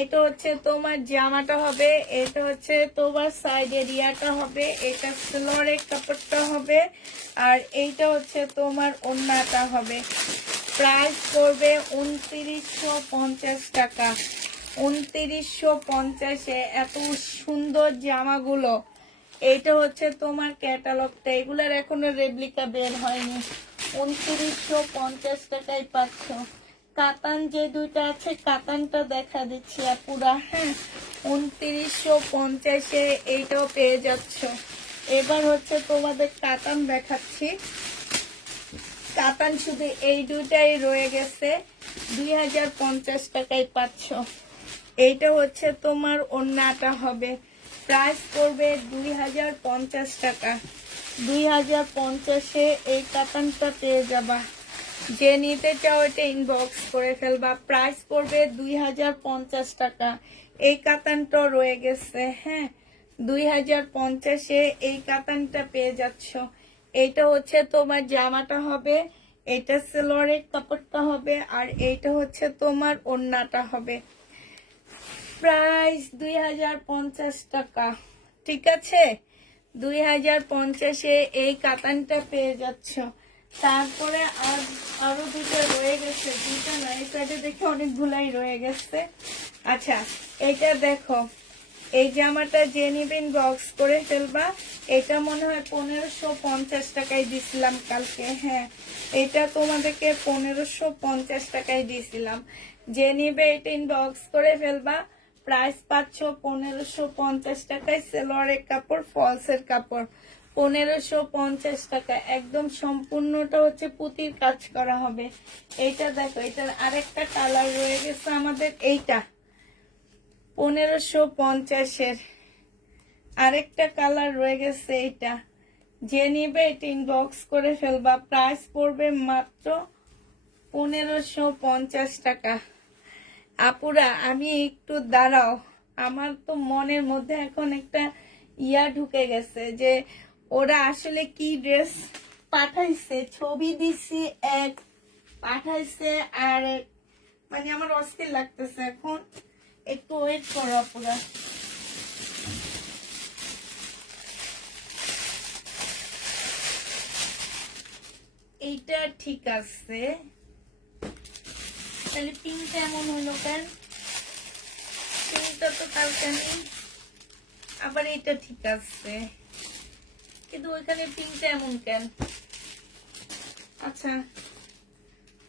এটা হচ্ছে তোমার জামাটা হবে, এটা হচ্ছে তোমার সাইড এরিয়াটা হবে, এটা ফ্লোরের কাপড়টা হবে, আর এইটা হচ্ছে তোমার ওড়নাটা হবে। প্রাইস পড়বে 2950 টাকা। 2950-এ এত সুন্দর জামাগুলো। এইটা হচ্ছে তোমার ক্যাটালগটা, এগুলার এখনো রেপ্লিকা বের হয়নি। 2950 টাকায় পাচ্ছ। কাতান যে দুইটা আছে, কাতানটা দেখা দিচ্ছি আপুরা। হ্যাঁ, 2950-এ এইটাও পেয়ে যাচ্ছ। এবার হচ্ছে তোমাদের কাতান দেখাচ্ছি। কাতান শুধু এই দুইটাই রয়ে গেছে, 2050 টাকায় পাচ্ছ। এইটা হচ্ছে তোমার ওড়নাটা হবে, প্রাইস পড়বে 2050 টাকা। 2050-এ এই কাতানটা পেয়ে যাবা। যে নিতে চাও এটা ইনবক্স করে ফেলবা। প্রাইস পড়বে 2050 টাকা। এই কাতানটা রয়ে গেছে। হ্যাঁ, 2050-এ এই কাতানটা পেয়ে যাচ্ছ। এইটা হচ্ছে তোমার জামাটা হবে, এটা সালোয়ারের কাপড়টা হবে, আর এইটা হচ্ছে তোমার ওড়নাটা হবে। প্রাইস 2050 টাকা। ঠিক আছে, 2050-এ এই কাতানটা পেয়ে যাচ্ছ। তারপরে আরো দুটো রয়ে গেছে, দুটো না, এই সাইডে দেখে অনেকগুলাই রয়ে গেছে। আচ্ছা, এটা দেখো, এই জামাটা যে নিবেন বক্স করে ফেলবা। এটা মনে হয় 1550 টাকায় দিছিলাম কালকে। হ্যাঁ, এটা তোমাদেরকে 1550 টাকায় দিছিলাম। যে নিবে এটা ইনবক্স করে ফেলবা। প্রাইস পাচ্ছ 1550 টাকায়। সালোয়ারের কাপড়, ফলসের কাপড়, 1550 টাকা। একদম সম্পূর্ণটা হচ্ছে পুঁতির কাজ করা হবে। এইটা দেখো, এটার আরেকটা কালার রয়ে গেছে আমাদের, এইটা 1550-এর আরেকটা কালার রয়ে গেছে, এইটা। যে নিবে এটা ইনবক্স করে ফেলবা। প্রাইস পড়বে মাত্র 1550 টাকা। আপুরা, আমি একটু দাঁড়াও, আমার তো মনের মধ্যে এখন একটা ঢুকে গেছে যে ওরা আসলে কি ড্রেস পাঠাইছে। ছবি দিছি এক, পাঠাইছে আর এক, মানে আমার অস্থির লাগতেছে এখন। একটু ওয়েট করো আপুরা। এইটা ঠিক আছে, তাহলে পিঙ্কটা এমন হলো কেন? পিঙ্কটা তো কালকে নেই। আবার এটা ঠিক আছে, কিন্তু ওইখানে পিঙ্কটা এমন কেন? আচ্ছা,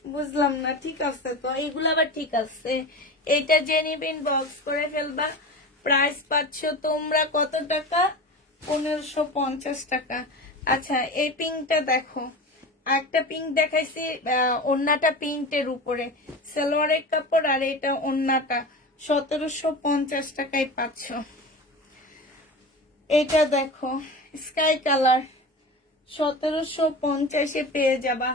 বুঝলাম না। ঠিক আছে, তো এইগুলো আবার ঠিক আছে। এইটা যে নিবেন বক্স করে ফেলবা। প্রাইস পাচ্ছ তোমরা কত টাকা? 1550 টাকা। আচ্ছা, এই পিঙ্কটা দেখো, একটা পিঙ্ক দেখাইছি, ওড়নাটা পিঙ্কের উপরে, সালোয়ারের কাপড়, আর এটা ওড়নাটা 1750 টাকায় পাচ্ছ। এটা দেখো, স্কাই কালার, 1750-এ পেয়ে যাবা।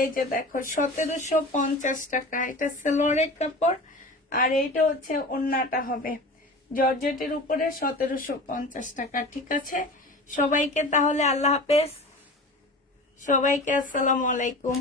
এই যে দেখো, 1750 টাকা। এটা সালোয়ারের কাপড়, আর এইটা হচ্ছে ওড়নাটা হবে জর্জেটের উপরে, 1750 টাকা। ঠিক আছে, সবাইকে তাহলে আল্লাহ হাফেজ। সবাইকে আসসালামু আলাইকুম।